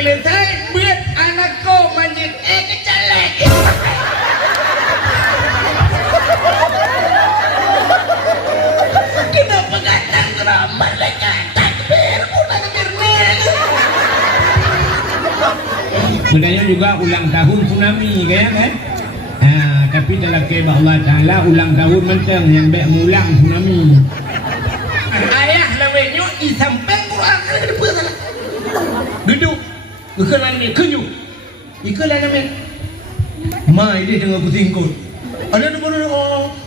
selesai buat anakku manjit kecelek. Kenapa gantang terambat lekat takbir ulang birnil. Budaya juga ulang tahun tsunami kayak kan. Tapi dalam kebah Allah Ta'ala ulang tahun mentang yang baik mengulang tsunami. Ayah lawenya isampeng Quran ada depa salah. Duduk. Bukan ni kenyu. Ikalah nama. Mai dia dengan kusingkut. Ada depan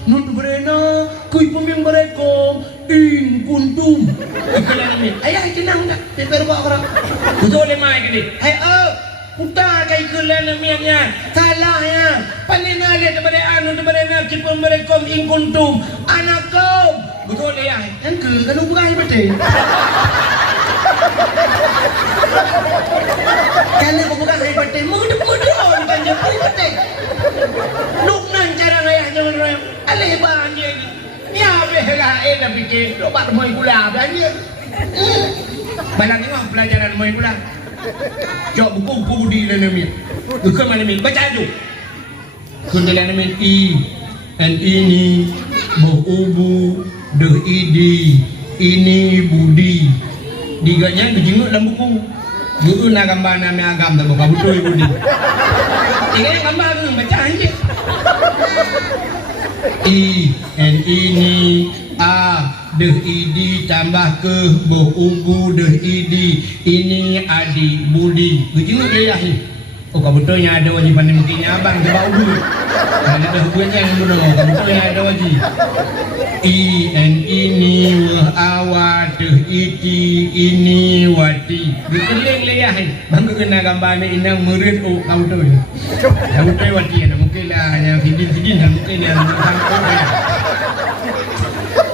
nun berena kui pemimpin mereka in kuntum. Ikalah nama. Ayah tenang tak? Paper buat orang. Betul le mai gini. Hai putar kai ikalah namanya. Salah ya. Panina lihat daripada anu daripada kui pemimpin mereka in kuntum. Anak kau. Betul le ya. Kan ke kan ubai betul. Karena kau bukan ayah batin, mudah-mudah orang kan dia paling batin. Nuk nan cara ayah jangan royong, alih bahannya ni. Ni habis lah dah fikir, lobat moi pula belanja. Balang tengok pelajaran moi pula. Jawab buku budi dan namin. Bukan mana min, baca tu. Kundalan namin ini, bohubu, ini budi. Diganya dijenguk dalam buku. Guru nak gambar nama agam tak buka betul ibu ni. Ini gambar tu baca aja. Ini tambah ke bohubu ini adi budi. Dijenguk dia ni. Oh kabutnya ada wajib pandai mungkinnya abang sebab ubu. Kalau ada hubungannya yang mudah kabutnya ada wajib. Ini awat ini wati. Dikeling leyah. Bangga kena gambar ni inang merit kamu tu. Kamu tu wati ada mungkin lah yang sidin mungkin yang sangkut.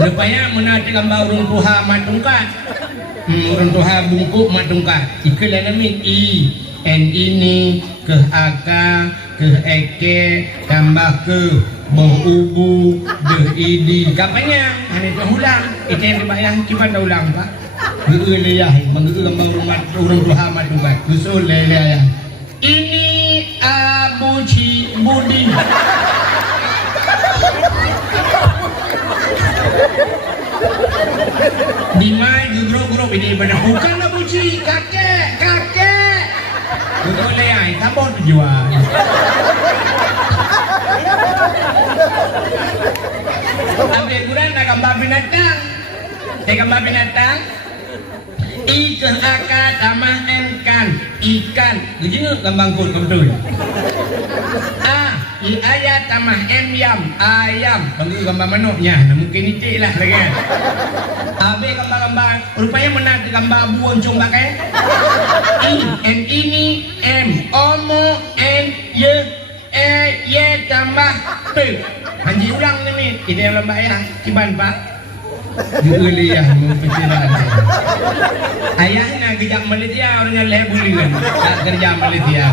Rupanya menati gambar urung tuha matungkat. Urung tuha bungkuk matungkat. Ikalah namin ini ke aka ke eke tambah ke bohubu kapanya hanya tu ulang itu yang dibayar kiban dah ulang pak geleyah menggeru gambar rumah orang tua amat juga usul leleh ini abuci budi di mai guru ini benar bukan abuci kakek betul leh tambah tujuan ambil Quran nak gambar binatang. Gambar binatang. Ikan akad tamah ikan. Begini gambar kul betul. Ayat tamah ayam. Bagi gambar manuknya. Mungkin itu lah lagi. Habis gambar-gambar. Rupanya menat gambar buang cung pakai. Ini omo ye tambah pe. Hanji ulang ni kita yang lembak ya kiban pak juli ya mempercayai ayahnya kerja Malaysia orangnya lebulian tak kerja Malaysia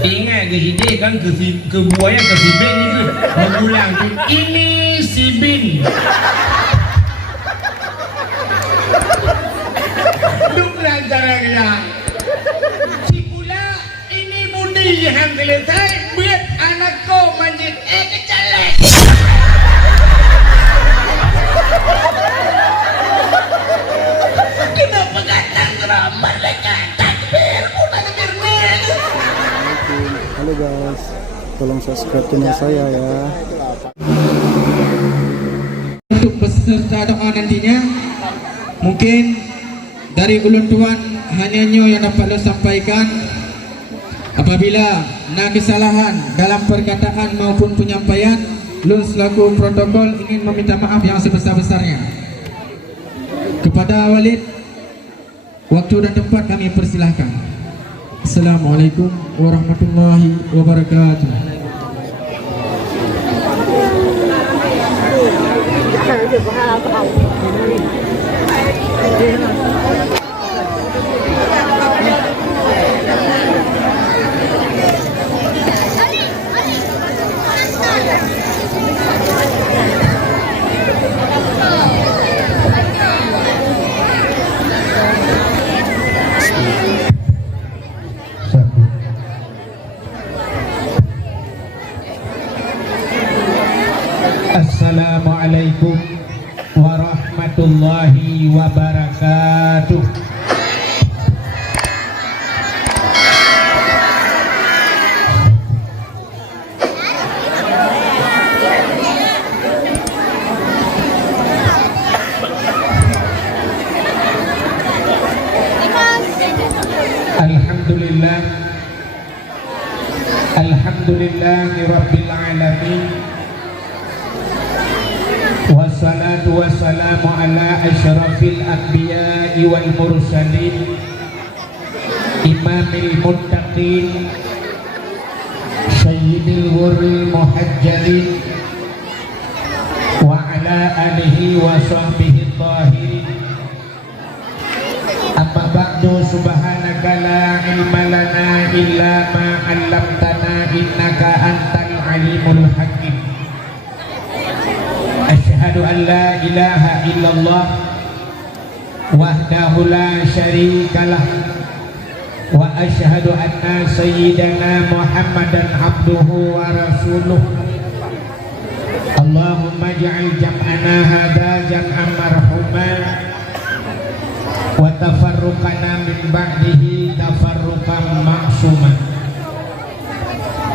ingat ke ide kan ke buaya ke si bin itu mengulang ini si bin duk cara kerja si pula ini budi yang selesai buat anakku manjit kecelek. Kenapa gantang terambat lekat takbir ulang birnil. Halo guys, tolong subscribe channel saya ya. Untuk peserta doa nantinya, mungkin dari ulun tuan hanya yang dapat lo sampaikan. Apabila ada kesalahan dalam perkataan maupun penyampaian, Lun selaku protokol ingin meminta maaf yang sebesar-besarnya. Kepada Walid, waktu dan tempat kami persilahkan. Assalamualaikum warahmatullahi wabarakatuh. warahmatullahi wabarakatuh. Alhamdulillah, alhamdulillahi rabbil alamin, wassalatu wassalamu ala asyrafil anbiya'i wal mursalin, imamil muttaqin, sayyidil wurril muhajjalin, wa ala alihi wa sahbihi tahirin. Amma ba'du, subhanaka la ilma lana illa ma 'allamtana innaka antal alimul hakim. Asyhadu an la ilaha illallah wahdahu la syarikalah wa asyhadu anna sayyidana Muhammadan abduhu wa rasuluh. Allahumma ij'al jam'ana hadza jam'an marhuman wa tafarruqana min ba'dihi tafarruqan ma'suman.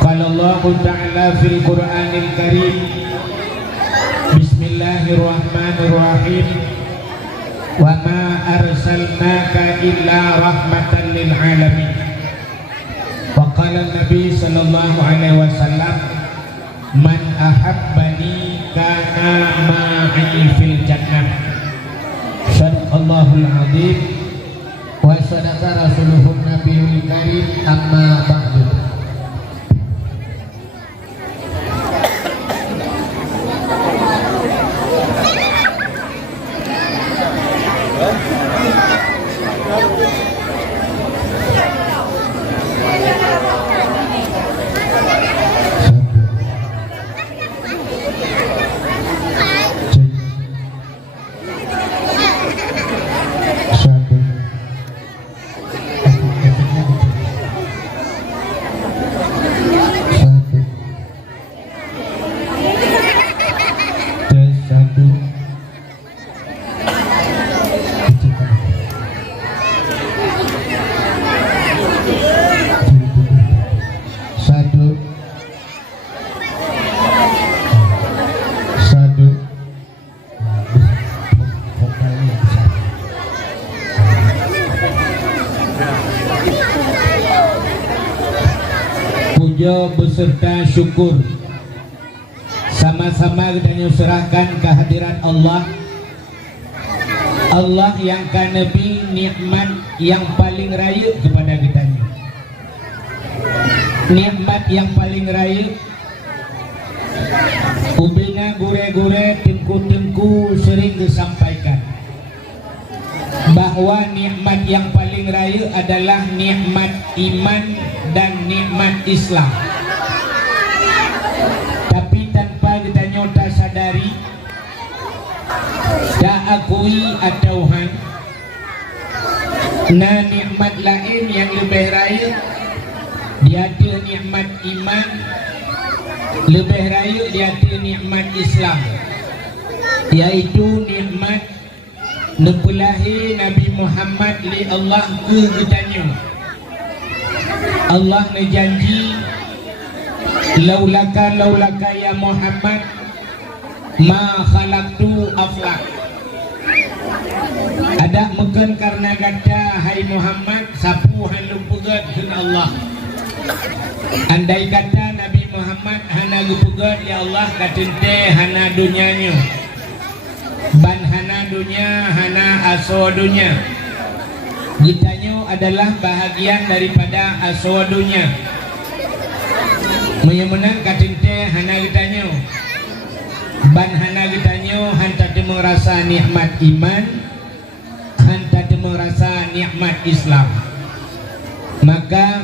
Qala Allah ta'ala fil Qur'anil Karim, bismillahirrahmanirrahim, wa ma arsalnaka illa rahmatan lil alamin. Wa qala Nabi sallallahu alaihi wasallam, man ahabbani kana ma'i fil jannah. Sadaqallahul azim wa sadaqa rasuluhun nabiyul karim. Amma ba'du. Puja beserta syukur sama-sama kita serahkan kehadiran Allah. Allah yang kanebi nikmat yang paling raya kepada kita. Nikmat yang paling raya, ubina gure-gure, tengku-tengku sering disampaikan bahwa nikmat yang paling raya adalah nikmat iman dan nikmat Islam. Tapi tanpa kita nyata sadari, tak akui atau nah nikmat lain yang lebih raya, dia ada nikmat iman, lebih raya dia ada nikmat Islam, yaitu nikmat nepulahi Nabi Muhammad li Allah ke kitanya. Allah menjanji, laulaka ya Muhammad ma khalaqtu aflak. Ada mungkin karena kata hai Muhammad sapu halu pegat dengan Allah. Andai kata Nabi Muhammad hana pegat ya Allah katente hana dunianya, ban hana dunia hana aso dunia. Gitanya adalah bahagian daripada aso dunia. Menyemenang katente hana gitanya, ban hana gitanya hanta merasa nikmat iman, hanta merasa nikmat Islam. Maka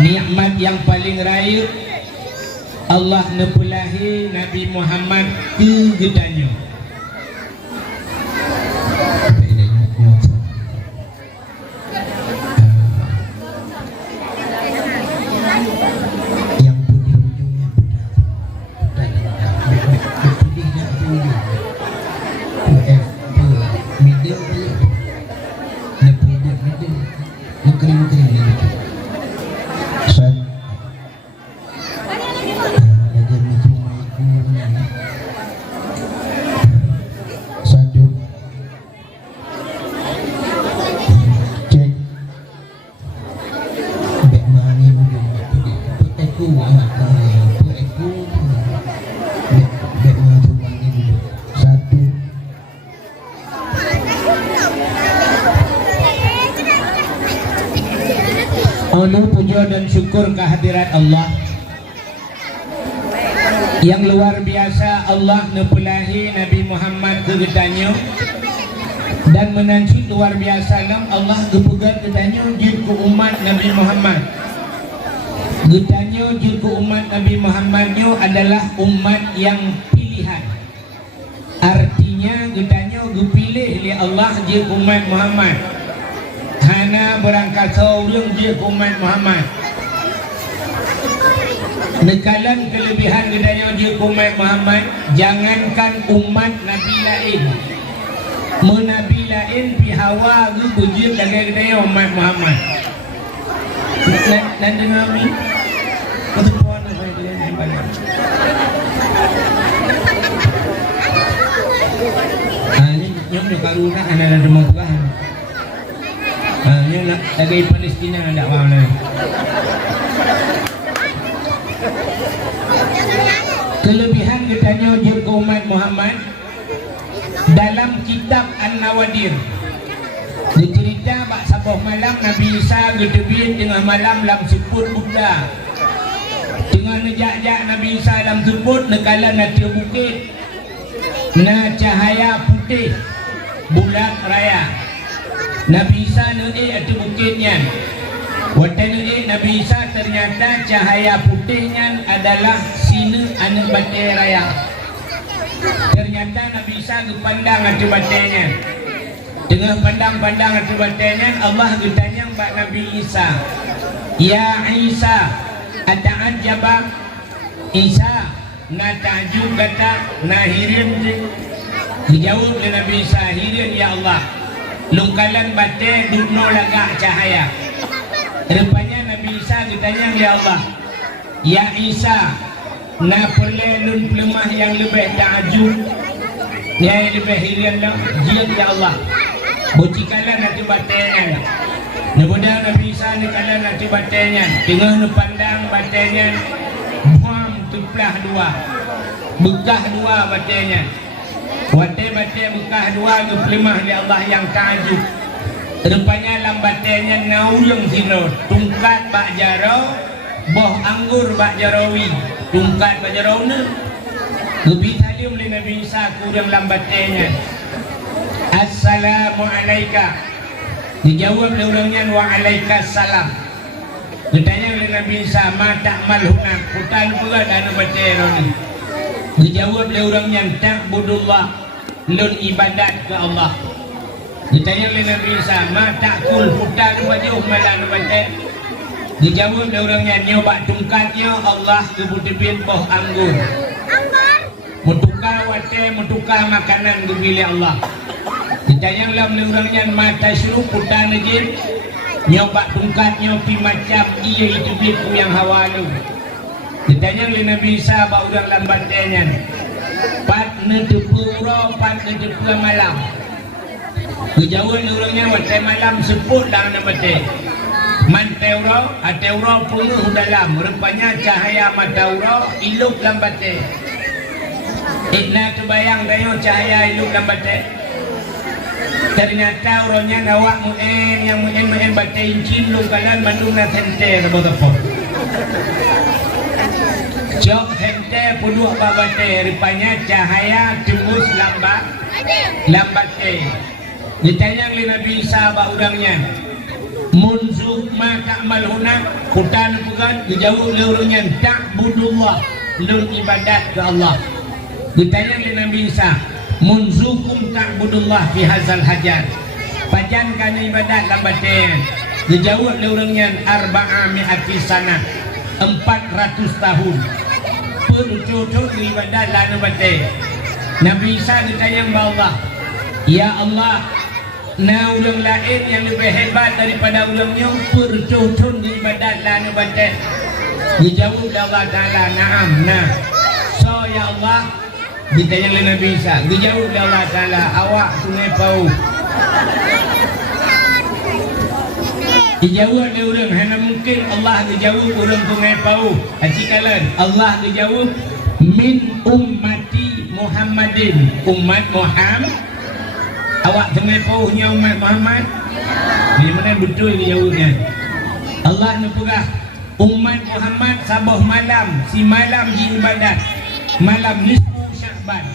nikmat yang paling raya Allah nepulahi Nabi Muhammad ke gitanya. dia lepas dia mengkering-kering Ustaz lagi mikro maiku satu cek bek mani mungkin aku bek mani satu Ulu puja dan syukur kehadirat Allah yang luar biasa. Allah nepulahi Nabi Muhammad ke getanyo dan menanci luar biasa lam Allah gepugat getanyo jilku umat Nabi Muhammad. Getanyo jilku umat Nabi Muhammadnyo adalah umat yang pilihan. Artinya getanyo gepilih oleh Allah jilku umat Muhammad. Hana berangkat seorang je umat Muhammad. Nekalan kelebihan gedanya je umat Muhammad. Jangankan umat Nabi lain, menabi lain pihawa ke bujir dengan gedanya umat Muhammad. Dan dengar ni kata puan apa yang dia nampak. Ini nyok ni karuna anak ada demam Tuhan. Ini nak lagi Palestina ada mana? Kelebihan katanya jurga umat Muhammad dalam kitab An-Nawadir dicerita bak sabah malam Nabi Isa gedebit tengah malam lam sebut Buddha tengah nejak-jak Nabi Isa lam sebut nekala natia bukit na cahaya putih bulat raya. Nabi Isa nu'ik ada bukitnya. Waktu nu'ik Nabi Isa ternyata cahaya putihnya adalah sini anak batai raya. Ternyata Nabi Isa kepandang ada batainya. Tengah pandang-pandang ada batainya, Allah bertanya kepada Nabi Isa, Ya Isa, ata'ajabak Isa, na ta'ajub kata, na hirin. Dijawab oleh Nabi Isa, hirin ya Allah. Lungkalan batai dudno lagak cahaya. Rupanya Nabi Isa ditanya ya Allah, Ya Isa, na perle lun pelemah yang lebih ta'ajub, yang lebih hirian lah, jiat ya Allah. Bocikalan nanti batainya. Namudah Nabi Isa ni kala nanti batainya, tengah pandang batainya, buam tuplah dua, begah dua batainya. Batai-batai bekah dua ke pelimah di Allah yang ta'ajub. Rupanya dalam batainya naulung sino, tungkat bak jarau, boh anggur bak jarawi, tungkat bak jarau ni. Lebih talim oleh Nabi Isa kurang dalam batainya. Assalamualaikum. Dijawab oleh orangnya waalaikumsalam. Ditanya oleh Nabi Isa, ma ta'mal hunak, putan pula dana batai ni. Dijawab oleh orangnya ta'budullah, lun ibadat ke Allah. Ditanya oleh Nabi Isa, ma ta'kul putan wajah malam batai. Dijawab oleh orangnya, nyobak tungkatnya Allah kebutibin boh anggur. Mutukar watai, mutukar makanan kebilik Allah. Ditanya oleh orangnya, mata syuruk putan lagi. Nyobak tungkatnya pi macam iya itu biku yang hawalu. Ditanya oleh Nabi Isa bahawa orang lambatnya, pat nedepura, pat nedepura malam. Kejauhan orangnya waktu malam sebut dah nambatnya. Man teuro, teuro penuh dalam. Rupanya cahaya matauro iluk lambatnya. Ikna terbayang dayo cahaya iluk lambatnya. Ternyata orangnya nawak mu'en, yang mu'en batai incin lungkalan mandung na tente nabotapot. Jok hente puluh babate, rupanya cahaya tembus lambat ditanya oleh Nabi Isa ba orangnya, munzuk ma ta'mal hunak, kutan bukan dijawab oleh orangnya, ta'budullah, lun ibadat ke Allah. Ditanya oleh Nabi Isa, munzukum ta'budullah fi hazal hajar, pajan kan ibadat lambatnya. Dijawab oleh orangnya, arba'a mi'ati sana, 400 tahun. Percocok ibadat lana batai. Nabi Isa ditanya kepada Allah, Ya Allah, Nah ulang lain yang lebih hebat daripada ulangnya percutun di ibadat lah baca. Dijawab oleh Allah Ta'ala, na'am. Nah, so ya Allah, ditanya oleh Nabi Isa, dijawab oleh Allah Ta'ala, awak sungai pau. Dijawab oleh orang, hanya mungkin Allah dijawab orang sungai pau. Acikalan, Allah dijawab min ummati Muhammadin, umat Muhammad. Awak sungai pau nya umat Muhammad. Di mana betul dijawabnya? Allah nepegah umat Muhammad sabah malam, si malam di ibadat, malam nisfu Sya'ban,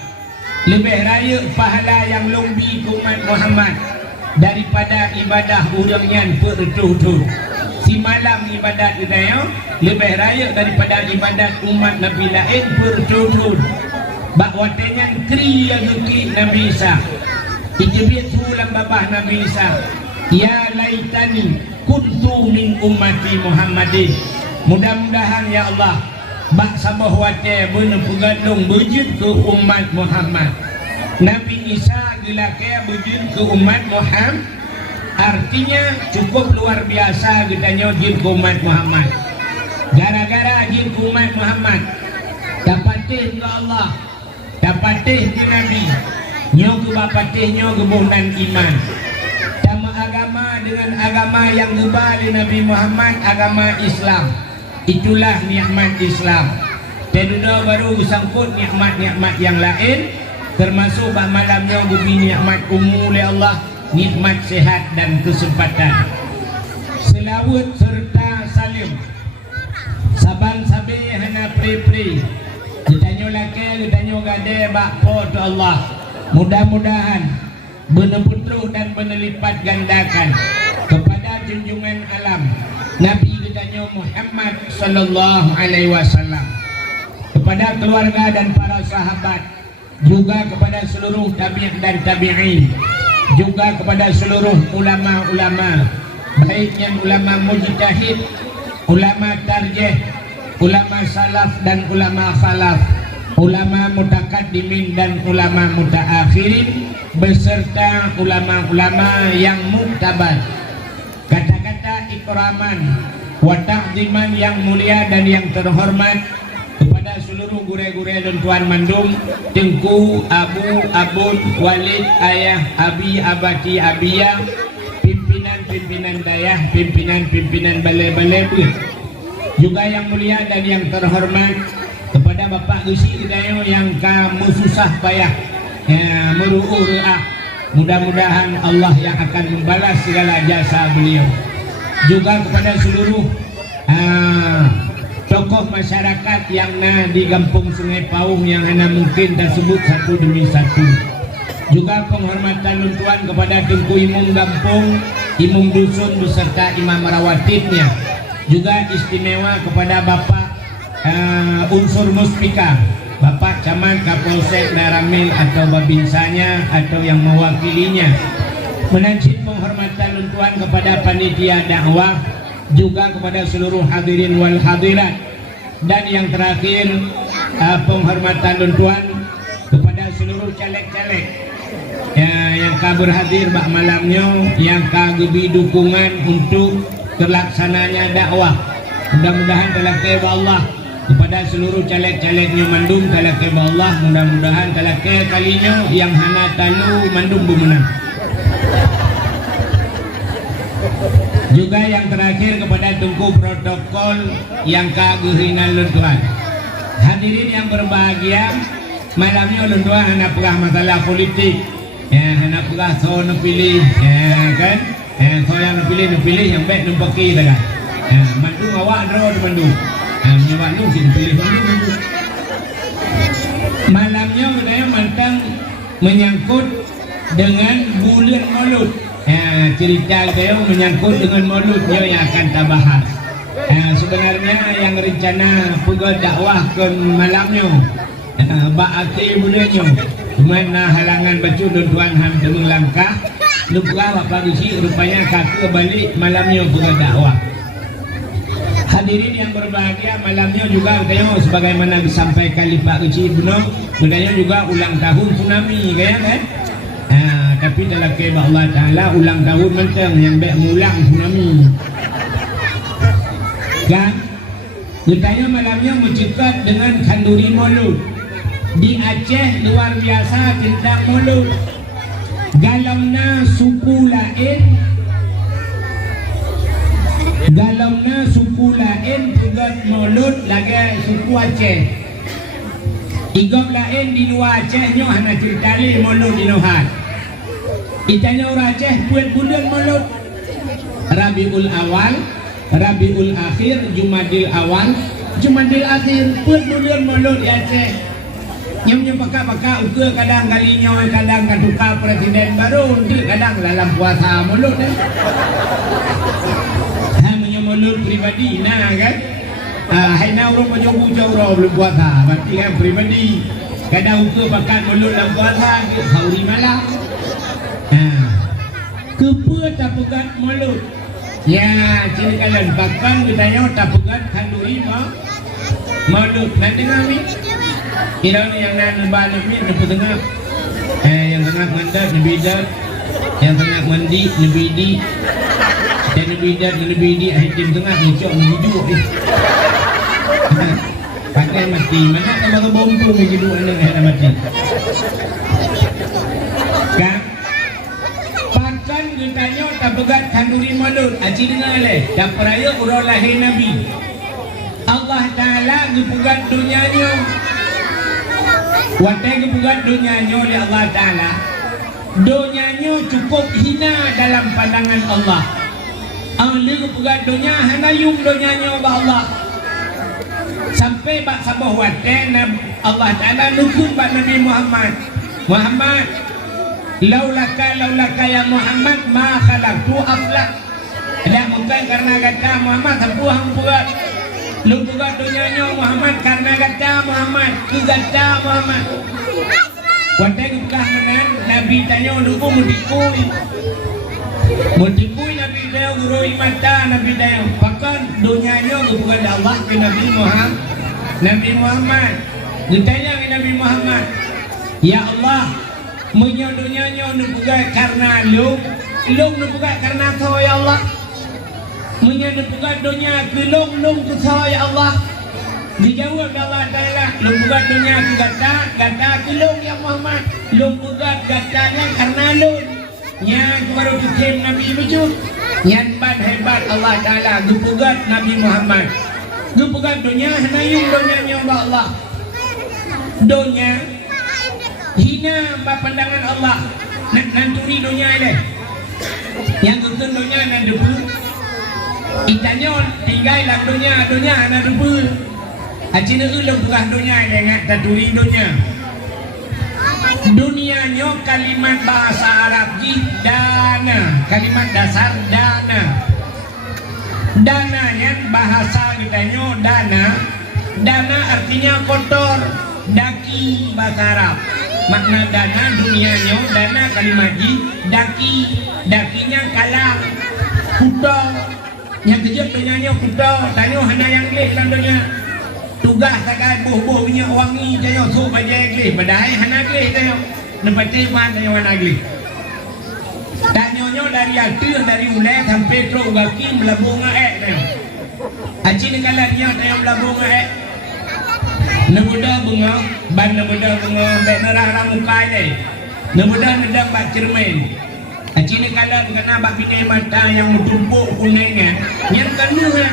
lebih raya pahala yang lebih ke umat Muhammad daripada ibadah orangnya pertuh-tuh. Si malam ibadat kita ya lebih raya daripada ibadat umat Nabi lain pertuh-tuh. Bakwatenya kri yang kri Nabi Isa. Ijibit sulam babah Nabi Isa. Ya laitani kuntu min ummati Muhammadin. Mudah-mudahan ya Allah bak sabah wate bener pegadung berjud ke umat Muhammad. Nabi Isa gelaknya berjud ke umat Muhammad. Artinya cukup luar biasa katanya jin ke umat Muhammad. Gara-gara jin ke umat Muhammad dapatih ke Allah, dapatih ke Nabi, nyo ke bapatih nyo kebunan iman. Agama dengan agama yang kembali Nabi Muhammad, agama Islam. Itulah nikmat Islam. Kedua baru sangkut nikmat-nikmat yang lain, termasuk bah malamnya gubi nikmat umum oleh Allah, nikmat sehat dan kesempatan. Selawat serta salim. Saban sabi hana pri-pri. Ditanya laki, ditanya gade bakpo tu Allah. Mudah-mudahan benar putruh dan benar lipat gandakan kepada junjungan alam Nabi kita Muhammad sallallahu alaihi wasallam, kepada keluarga dan para sahabat, juga kepada seluruh tabi'in dan tabi'in, juga kepada seluruh ulama-ulama, baik yang ulama mujtahid, ulama tarjih, ulama salaf dan ulama khalaf, ulama mutakaddimin dan ulama mutaakhirin, beserta ulama-ulama yang muktabar. Kata-kata ikraman wa ta'ziman yang mulia dan yang terhormat kepada seluruh gure-gure dan tuan mandum, tengku, abu, abun, walid, ayah, abi, abati, abiyah, pimpinan-pimpinan dayah, pimpinan-pimpinan balai-balai, juga yang mulia dan yang terhormat kepada Bapak Gusi Dayo yang kamu susah payah ya, meru'ah. Mudah-mudahan Allah yang akan membalas segala jasa beliau. Juga kepada seluruh tokoh masyarakat yang di Kampung Sungai Pauh yang hanya mungkin tersebut satu demi satu. Juga penghormatan tuan kepada Tengku Imam Kampung, Imam Dusun beserta Imam Rawatibnya. Juga istimewa kepada Bapak unsur muspika, Bapak Camat, Kapolsek, Daramil atau Babinsanya atau yang mewakilinya. Menanjib penghormatan tuan kepada panitia dakwah, juga kepada seluruh hadirin wal hadirat, dan yang terakhir penghormatan tuan kepada seluruh caleg-caleg yang berhadir bak malamnya, yang kagebi dukungan untuk terlaksananya dakwah. Mudah-mudahan dalam keba Allah kepada seluruh caleg-calegnya mandum dalam keba Allah, mudah-mudahan dalam kalinya yang hana tanu mandum bumenang. Juga yang terakhir kepada tungku protokol yang kagehinan luntuan. Hadirin yang berbahagia, malamnya luntuan hana pegah masalah politik, hana pegah so pilih, kan? So yang pilih yang baik numpaki dah. Mandung awak draw di mandung. Nyawa lu sih pilih mandung. Malamnya budaya mantang menyangkut dengan bulan Maulud. Cerita saya menyangkut dengan Mauludnya yang akan kita bahas. Sebenarnya yang rencana pergi dakwah ke malamnya, bak akhir budanya, cuma halangan baca dan tuan ham demeng langkah. Lupa Bapak Gusi rupanya kakak balik malamnya pergi dakwah. Hadirin yang berbahagia, malamnya juga katanya sebagaimana disampaikan oleh Pak Gusi Buno, katanya juga ulang tahun tsunami kayak kan. Tapi tapi dalam kebab Allah Ta'ala ulang tahun mentang yang baik mulang tsunami kan. Ditanya malamnya mencekat dengan kanduri mulut di Aceh luar biasa tentang mulut. Galamna suku lain, galamna suku lain pegat mulut lagi suku Aceh. Igam lain di luar Aceh nyo hana cerita li mulut di Nohat. Itanya orang Aceh buat bulan mulut. Rabiul Awal, Rabiul Akhir, Jumadil Awal, Jumadil Akhir buat bulan mulut di Aceh. Yang pakak-pakak ukur kadang kali nyawa kadang katukar presiden baru untuk kadang dalam puasa mulut hanya mulut pribadi nah kan hai na orang menjogu jauh belum puasa berarti kan pribadi kadang ukur pakak mulut dalam puasa ke hari malam kepa tak pegat mulut ya ciri kalian bakang ditanya tak pegat kanduri mulut nak dengar ni. Kira ni yang nak balik ni nak tengah yang tengah mandat nabi dah yang tengah mandi nabi di dan nabi dah nabi di tim tengah ni cok nabi duduk ni pakai mati mana tambah bompo ni duduk anak nak mati kan pakan ditanya tak pegat kanduri mulut aci dengar leh dah peraya urang lahir nabi Allah Ta'ala dipegat dunianya watai kebukan dunianya oleh Allah Ta'ala. Dunianya cukup hina dalam pandangan Allah. Ahli kebukan dunia hanya yung dunianya oleh Allah. Sampai bak sabah watai Allah Ta'ala nukun bak Nabi Muhammad. Muhammad, laulaka ya Muhammad ma khalaqtu aflak. Tidak mungkin karena kata Muhammad sampu hampurat. Lu buka dunianya Muhammad karena kata Muhammad kegata Muhammad watai kekahanan Nabi tanya lupa mutikui Nabi dia gurui mata Nabi dia bahkan dunianya bukan Allah ke Nabi Muhammad ditanya ke Nabi Muhammad ya Allah punya dunianya bukan karena lu bukan karena kau ya Allah menyebukan dunia kelong-long ke ya Allah dijawab Allah Ta'ala lumpukan dunia ke gata kelong ya Muhammad lumpukan gatanya karena lun yang baru dikirim Nabi Muhammad yang hebat Allah Ta'ala lumpukan Nabi Muhammad lumpukan dunia hanya yung dunia Allah dunia hina pandangan Allah nanturi dunia ini yang kekun dunia nan debu itanya tinggal dalam dunia ada debu acina ulang bukan dunia dengan taduri dunianya kalimat bahasa Arab dana kalimat dasar dana yang bahasa kitanya dana artinya kotor daki bahasa Arab makna dana dunianya dana kalimat dakinya kalang kuda yang kejap penyanyi kuda tanya hana yang leh dalam dunia tugas takkan buh punya wangi tanya sok bajai leh padahal hana leh tanya nepati man tanya wana leh tanya dari atur dari ulai sampai teruk gaki melabung aek tanya haji ni kalah dia tanya melabung aek nemuda bunga ban nemuda bunga bek nerah muka ni nemuda nedang bak cermin Acini kalah kena bak bini mata yang tumpuk kuningnya yang kedua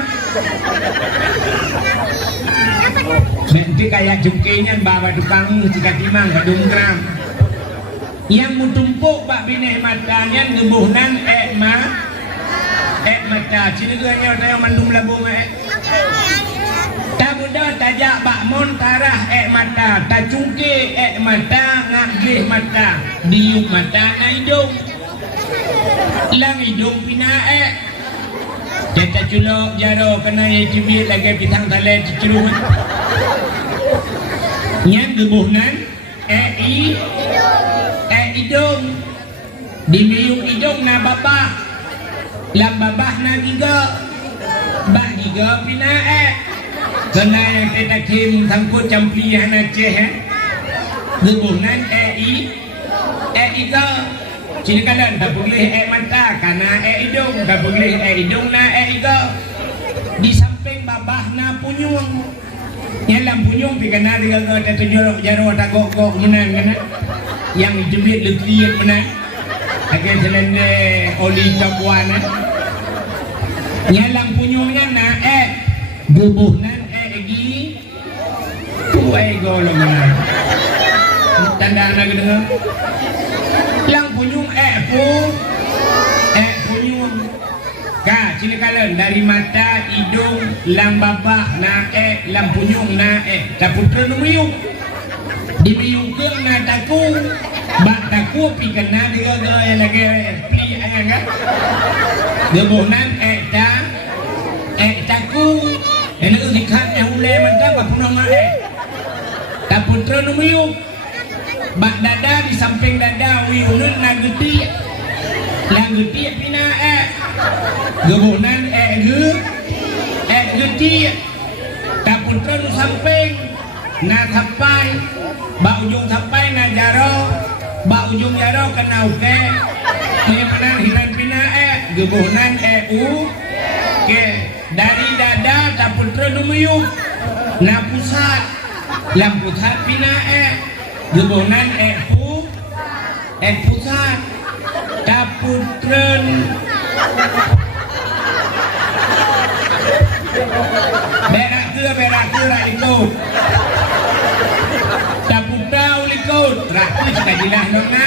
nanti kayak jungkinya bawa tukang jika timang kadung gram yang tumpuk bak bini mata yang gebuhnan mata cini ganya yang mandum labung tak mudah tajak bak mon tarah mata tak cungki mata ngagih mata diuk mata na hidung lang hidung pinae kita culok jaro kena yang cibit lagi pitang talai cicerut yang gebuhnan hidung dimiuk hidung na babah lam babah na giga bak giga pinae kena yang kita kim sangkut campihan Aceh gebuhnan giga Cina kalan tak boleh mata karena hidung, tak boleh hidung na iga. Di samping babah na punyung. Nyalam punyung pi kana dia ada tujuh jaro tak gok menang kana. Yang jebit lekriat menang. Akan selende oli capuan. Nyalam punyungnya na bubuh nan egi. Tu ego lo menang. Tanda nak dengar. Lang punyung punyung ka cina kalan dari mata hidung lang babah na lang punyung na ta putra no miyung di miyung keung na taku bak taku pi kena dia gaya lagi pli anga gebonan taku ene udikan yang ule mantap apa punong ta putra no miyung bak dada di samping dada wiunun na gede pina gebonan gede tapun terus samping na thapai bak ujung thapai na jaro bak ujung jaro kena uke menyamanan hinan pina gebonan ke dari dada tapun terus numuyuk na pusat lampu pusat pina gebonan pusat taputren berak ke ikut taputau likut raku sekajilah nona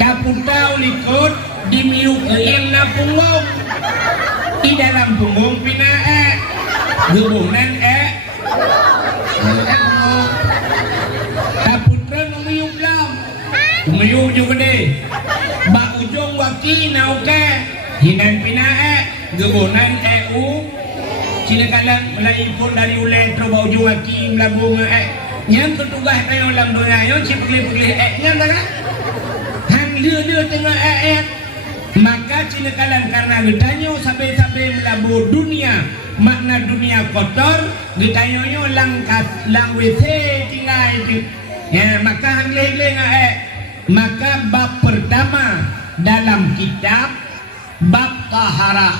taputau likut di miuk yang na punggung di dalam punggung pina gebonan Meyuk juga deh. Bak ujung waki nauke hinan pina gebonan Cina kalang Melayu pun dari ulai terus bak ujung waki melabung yang ketugas kayo lang doa yo cip pilih yang dah hang dia tengah maka Cina kalang karena gedanyo sampai melabur dunia makna dunia kotor gedanyo lang WC tinggal itu ya maka hang leng maka bab pertama dalam kitab bab taharah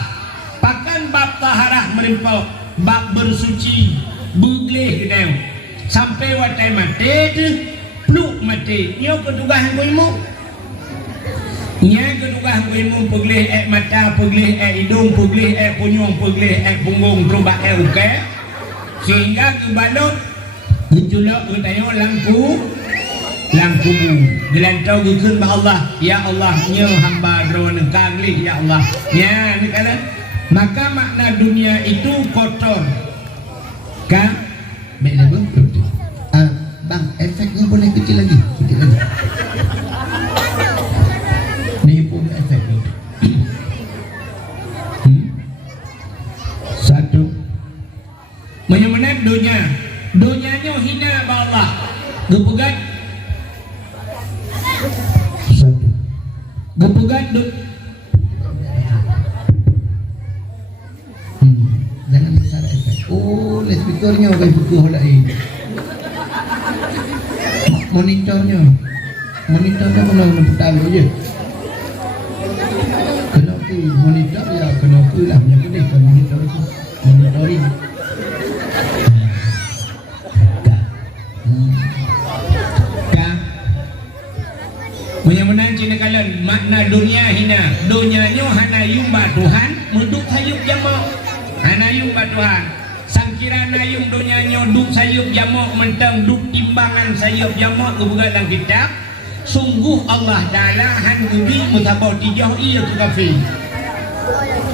pakan bab taharah merimpau bab bersuci bugleh gedeng sampai watai mati tu pluk mati nyo keduga hanggoimu nya keduga hanggoimu pugleh mata pugleh hidung pugleh punyung pugleh punggung terubah uke sehingga kebalot gejolak getayo langku gelantau gukun bah Allah ya Allah nya hamba drone kagli ya Allah ya ni kala maka makna dunia itu kotor ka bela bang efeknya boleh kecil lagi ni pun efek satu menyamanan dunianya hina bah Allah gepegat gepegat jangan besar efek speakernya kayak buku lain monitornya kena tahu je kena ke monitor ya kena ke lah yang gede kan monitor itu monitoring menyamanan Cina kalan makna dunia hina dunianya hana yumba Tuhan muduk sayup jamok hana yumba Tuhan sangkira nayung dunianya duk sayup jamok mentang duk timbangan sayup jamok kebuka dalam kitab sungguh Allah Ta'ala hanggebi mutabau tijauh iya ke kafe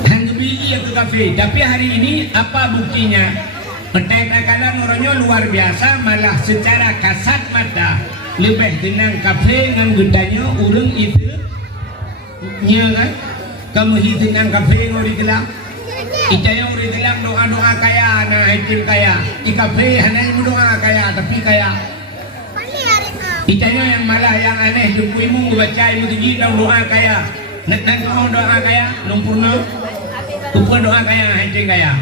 hanggebi iya ke kafe tapi hari ini apa buktinya pertanyaan orangnya luar biasa malah secara kasat mata lebih tenang kafe dengan gedanya urang itu nya kan kamu tenang kafe ngori gelang itanya ngori gelang doa kaya na hitim kaya di kafe hanya doa kaya tapi kaya itanya yang malah yang aneh jumpuimu baca ilmu tinggi dan doa kaya nak kau doa kaya numpurna upah doa kaya hitim kaya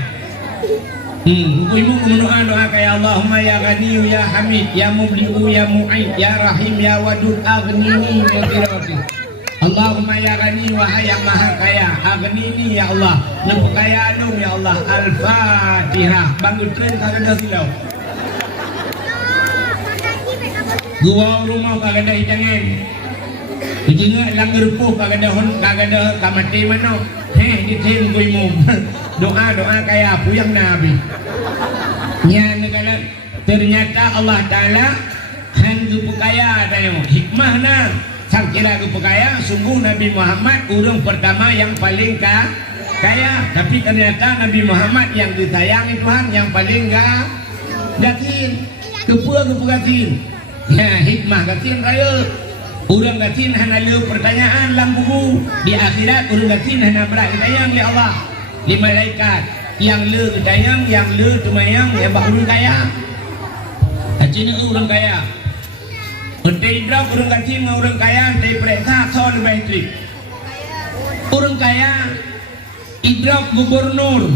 Ibu doa kayak Allahumma ya Ghani ya Hamid ya Mubli'u ya Mu'id ya Rahim ya Wadud aghnini min khiratik. Allahumma ya Ghani wahai yang maha kaya, aghnini ya Allah, yang kaya lu ya Allah. Al-Fatihah. Bangun tren kagak ada silau. Gua rumah kagak ada hidangan. Dijinga langgar puh kagak ada kamati mano. Di tim kuimu. Doa kayak puyang Nabi. Nya negara ternyata Allah Taala hantu pekaya tayo. Hikmahna sang kira pekaya sungguh Nabi Muhammad urang pertama yang paling kaya, tapi ternyata Nabi Muhammad yang disayangi Tuhan yang paling gatin. Kepua gatin. Ya hikmah gatin raya. Urang gatin hana leu pertanyaan lang buku. Di akhirat urang gatin hana berat ditayang oleh Allah. Di malaikat yang le ditayang, yang le tumayang ya bak urang kaya. Acina urang kaya. Pentai drop urang gatin dengan urang kaya pentai periksa son baitrik. Urang kaya idrop gubernur.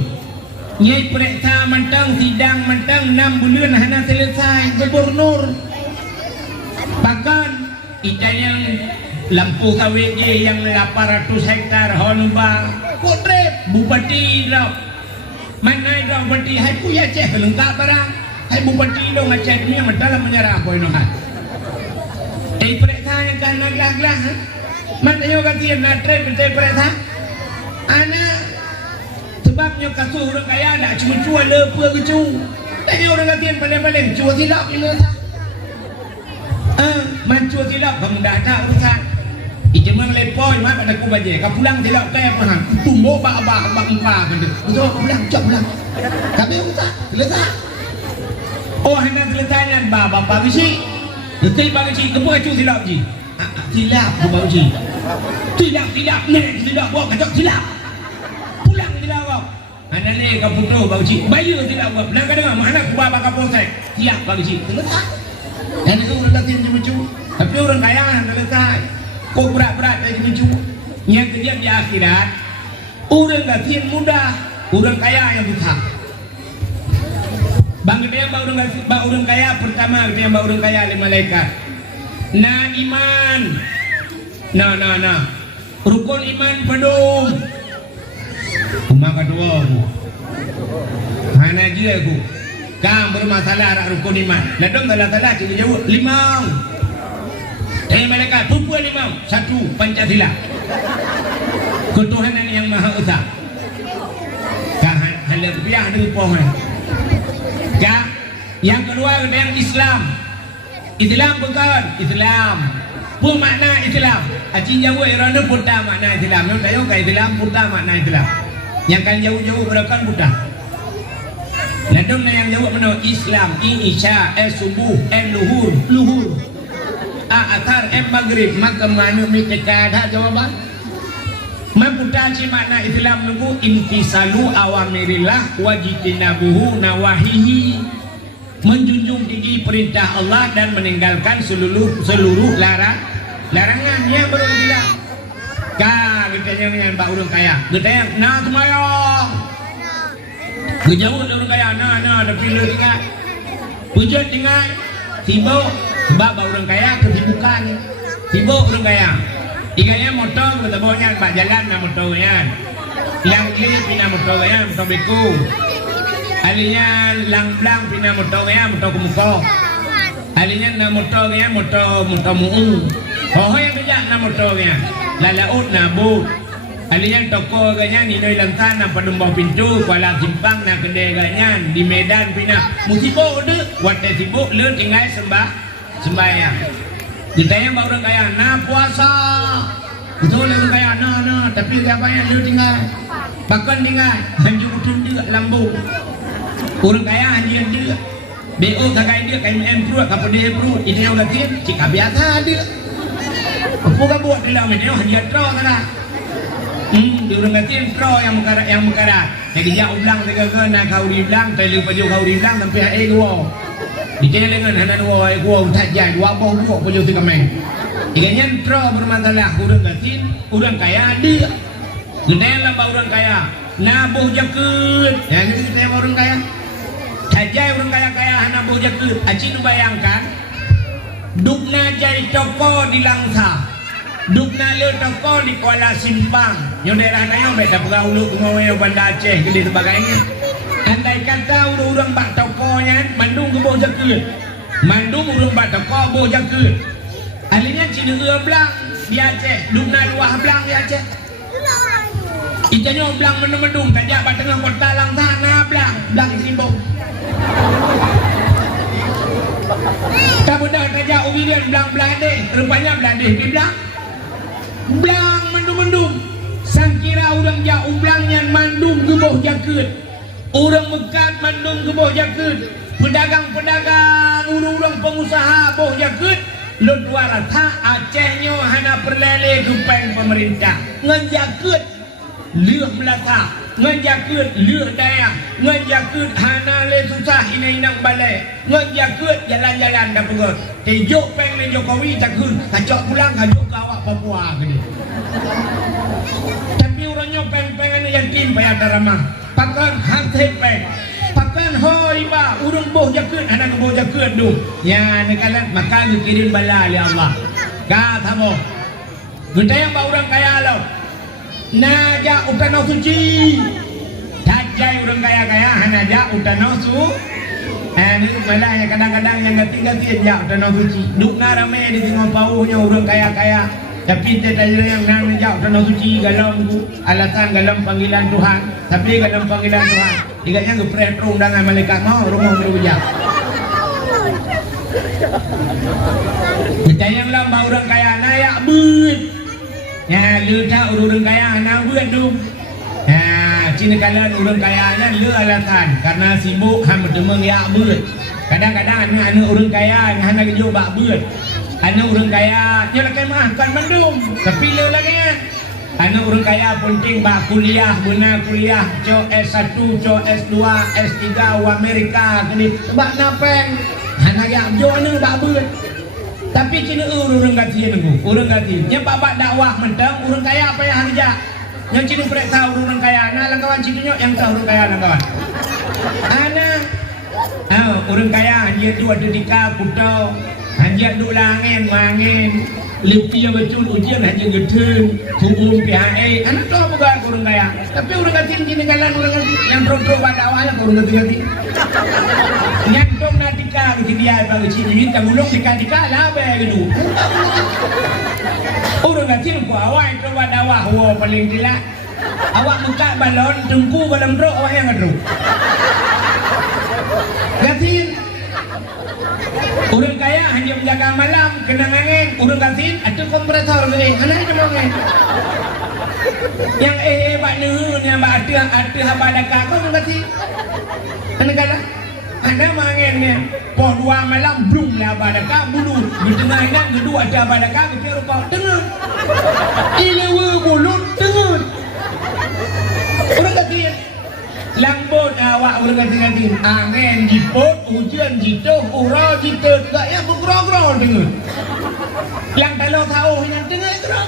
Nyai periksa mentang sidang mentang 6 bulan hana selesai gubernur. Bahkan yang lampu kawin yang 800 hektar honba kotrep bupati drop. Mana drop bupati hai puya cek lengkap barang. Hai bupati dong ngecek ni dalam menyerah poin dong. Periksa yang kan naglah-glah. Mana yo ganti natre periksa. Ana sebabnya kasus orang kaya nak cuma lepa kecu. Tadi orang ganti paling-paling cua silap ni lah. Mancua silap kamu dah tak urusan. Ijemang lepoi mak pada ku baje. Kau pulang silap kaya apa? Tumbo bak empa gitu. Betul pulang cok pulang. Tapi urusan selesai. Oh hendak selesaian bapa bisi. Detik bagi si kepo kecu silap ji. Silap ku bau ji. Silap nek silap buat kacau silap. Pulang silap kau. Anak ni kau putu bau ji. Bayu silap buat. Nak dengar mana ku bapa kapolsek. Siap bagi si. Selesai. Dan itu orang gatin cuma tapi orang kaya kan selesai. Kok berat-berat dari cuma yang kejadian di akhirat orang gatin mudah, orang kaya yang besar. Bang kita yang orang kaya pertama kita yang orang kaya oleh malaikat. Nah iman, nah rukun iman pedung. Umma kedua aku, mana dia aku. Kang bermasalah rak rukun iman. Ladong salah cuma jawab 5. Malaikat pupua 5. 1 Pancasila. Ketuhanan yang Maha Esa. Kang hanya rupiah dengan pohon. Kang yang kedua yang Islam. Islam bukan Islam. Apa makna Islam? Acing jauh irana putar makna Islam. Yang tahu ke Islam putar makna Islam. Yang kan jauh-jauh berakan putar. Ladong yang jawab mana Islam Isya subuh luhur atar maghrib maka mana mikir ada jawaban memputaci makna Islam nunggu intisalu awamirillah wajitinabuhu nawahihi menjunjung tinggi perintah Allah dan meninggalkan seluruh larangan yang baru bilang kita yang mbak urang kaya kita yang nah semayang kejauh orang kaya nah tapi le tinggal pujat tinggal tiba sebab orang kaya kesibukan tiba orang kaya tinggalnya motor kita bawanya pak jalan na motornya yang kiri pindah motornya motor beku alinya lang pindah motornya motor kemuko alinya na motornya motor muu yang bijak na motornya lalaut na bu alian toko ganyan di Lantan na padumbang pintu Kuala Simpang na kedai ganyan di Medan pindah musibuk de wate sibuk le tinggal sembahyang ditanya orang kaya na puasa betul orang kaya na tapi siapa yang le tinggal bahkan tinggal hanju utun dia lambu orang kaya hanjian dia BO kagai dia KMM perut kapal dia perut ini orang lain cik biasa dia apa buat dia ini hanjian terus kan di orang gatin pro yang mekarat jadi dia ulang tegak nak kau dibilang telu baju kau dibilang sampai gua di jelengan hana gua tajam gua bau gua baju tikameng iganya pro bermasalah orang gatin orang kaya dia gede lah orang kaya nabuh jakut ya jadi kita orang kaya Saja orang kaya-kaya hana boh jakut. Aci nu bayangkan dukna jai toko di Langsa, dukna le toko di Kuala Simpang. Yang daerah naya beda pegawai pengawe Banda Aceh gede sebagainya. Andai kata orang bak tokonya mandung ke boh jakut, mandung orang bak toko boh jakut. Alinya Cina belang di Aceh, dukna luah belang di Aceh. Itanya belang mendung-mendung tajak bat tengah kota Langsa na belang Simbong. Kabudak tajak ubidian belang deh, rupanya beladeh di belang mendung-mendung. Sangkira orang jak belangnya mandung ke boh jakut. Orang mekat mandung ke boh jakut. Pedagang-pedagang, orang-orang pengusaha boh jakut. Ludwara ta Acehnya hana perlele ke peng pemerintah. Ngejakut leuh melata, ngejakut leuh daya, ngejakut hana le susah ina-inang balai, ngejakut jalan-jalan dah perut. Tejuk peng le Jokowi takut kacok pulang kacok ke awak Papua gini. Tapi orangnya peng-pengan yakin payah ramah. Pakan hati peng, pakan hoi ba urang boh jakut hana ke boh jakut du. Ya nekalan maka kirim bala li Allah. Kata mo. Gudayang ba urang kaya lo. Naja utano suci. Tajai orang kaya-kaya naja utano su. Ini malah kadang-kadang yang ganti-ganti aja utano suci. Dukna rame di tengah pauhnya orang kaya-kaya. Tapi dia yang nang naja utano suci galam ku. Alatan galam panggilan Tuhan. Tapi galam panggilan Tuhan. Iganya ngepret undangan malaikat mau rumah berujak. Percayang lamba orang kaya nayak but. Ya, lu tak orang kaya nak buat tu. Ya, Cina kalan orang kayanya lu alatan karena sibuk ham bertemu ya buat. Kadang-kadang anak orang kaya hana kerja bak buat. Anak orang kaya nyalakan makan mendung, tapi lu lagi kan. Anak orang kaya penting bak kuliah, benar kuliah, co S1, co S2, S3 di Amerika kini. Bak napeng hana ya jo anu bak buat. Tapi Cina orang ganti nunggu, orang ganti. Yang babak dakwah mentang, orang kaya apa yang harja. Yang Cina perek tahu orang kaya, nah langkawan Cina yang tahu orang kaya langkawan. Anak, orang kaya dia tu ada di kaputau, dia duk langin, mangin, lepi yang betul ujian hanya getun, hukum PHA. Anak tu apa gak orang kaya? Tapi orang ganti Cina kalan orang ganti, yang pro-pro dakwahnya orang ganti. Yang dong natika gitu dia bagi Cina minta gulung dika-dika lah begitu. Orang kecil ku awak itu dakwah wah paling gila. Awak buka balon tengku dalam ro awak yang ngedru. Gatin. Orang kaya hanya menjaga malam kena angin. Orang gatin ada kompresor ni. Anak itu mau ngin. Yang bak nu yang bak ada haba dakak kau orang gatin. Anak kala ada mangennya, po dua malam belum lah badaka bulu, di tengah inan kedua ada badaka kecil rupa tengah, ilewe mulut tengah, orang kata lambot awak orang kata angin jipot hujan jituh urau jituh tak yang bergerau-gerau tengah, yang kalau tahu yang tengah gerau,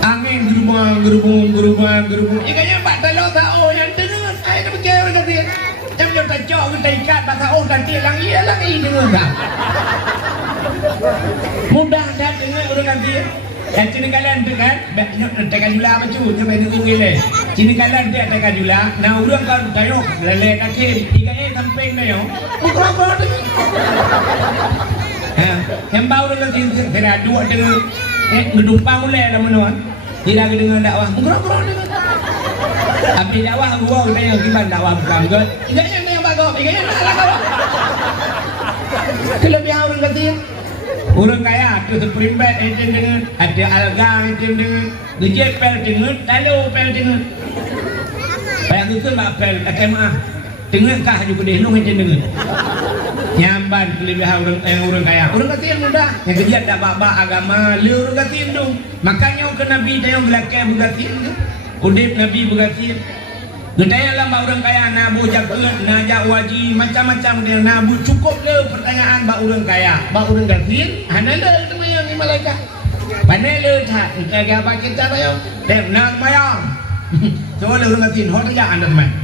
angin gerubung, ikannya pak kalau tahu yang tengah, ayo pergi orang kata. Jam jam tajak kita ikat bahasa ganti lang dengar tak? Mudah dah dengar orang ganti. Yang Cina kalian tu kan, tekan jula macam tu benda tu gile. Cina kalian dia tekan jula, nah orang kan tayo lele kaki, iganya samping tayo. Mukra tu. Yang baru lagi kira dua dengan ngedumpang mulai ada mana? Tidak dengan dakwah, mukra tu. Abdi dakwah gua udah yang gimana dakwah bukan good. Iganya yang bagus, iganya salah kau. Kelebihan orang ganti. Orang kaya tu seperimbet enten dengan ada alga enten dengan gejepel dengan talo pel dengan. Bayang tu mbak pel KMA. Dengan kah juga deh nung enten dengan. Nyamban kelebihan orang kaya. Orang ganti yang mudah. Yang kerja tak baba agama, lu orang ganti tu. Makanya ke Nabi dia yang belakang berganti tu. Udip Nabi berkata, gedaya lah orang kaya nabu jakut, najak waji macam-macam dia nabu cukup le pertanyaan bak orang kaya, bak orang gatin, hana le tu yang ni malaikat. Pandai le tak, kita apa kita tayo, dem nak mayang. So le orang gatin, hot aja anda teman.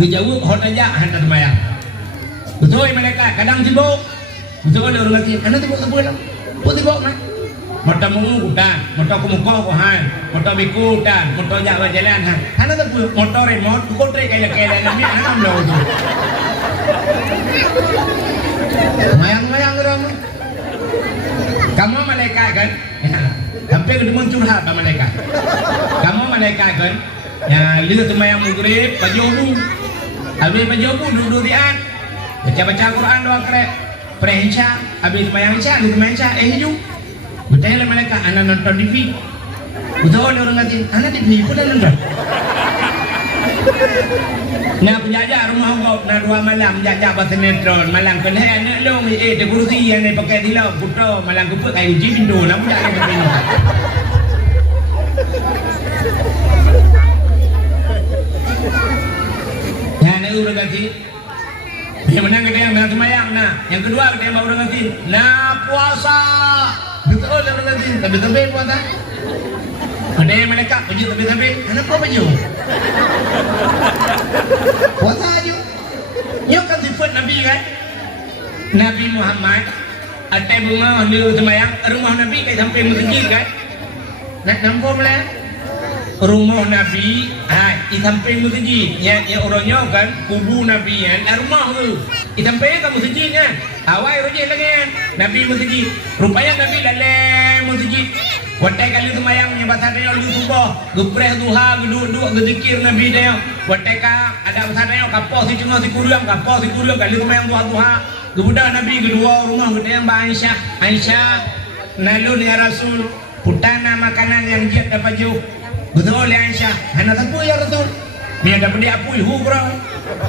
Gejawab hot aja hantar semayang. Betul malaikat kadang sibuk. Betul ada orang lagi. Anda sibuk lah. Pun sibuk mah. Mata mungu dan mata kumuko ko han. Mata biku dan mata jalan han. Anda tu motor remote kotre kaya nami anda amlo tu. Mayang orang. Kamu malaikat kan? Sampai ketemu curhat sama malaikat. Kamu malaikat kan? Ya, lihat semayang maghrib, pajobu. Habis pajobu duduk di an. Baca-baca Quran doa kerek. Perhensya, habis semayang isya, lu semayang isya, hijau. Betul malaikat, anak nonton TV. Betul orang ngatin, anak TV pun dah nonton. Nah penjajah rumah kau, nah 2 malam jajah bahasa netron, malam kelihatan nak long, te kursi yang ni pakai di laut, putra malam keput kayu uji pintu, nak punya yang begini. Ya, nak urut ganti. Yang menang kita yang nak semayang, nah. Yang kedua kita yang urut ganti, nah puasa. Betul urut ganti, tapi puasa. Ada yang mereka puji tapi anak apa baju? Puasa aja. Nyok kan sifat Nabi kan? Nabi Muhammad ada bunga dia semayang rumah Nabi kayak sampai masjid kan? Nak nampak lah. Rumah Nabi, di samping masjid. Yang orangnya kan kubu Nabi kan, rumah tu. Di samping kan masjid kan? Awal rojek lagi kan? Nabi masjid. Rupanya Nabi dalam masjid. Watai kali semayang yang bahasa dia lu subuh, gepreh duha, geduk gezikir Nabi dia. Watai ka ada bahasa dia kapok si cengah si kuriam kali semayang duha. Kemudian Nabi kedua rumah gede yang Aisyah, nalun ya Rasul, putana makanan yang giat dapat jauh. Betul ya Aisyah, anak tapu ya Rasul. Dia dapat dia apui bro.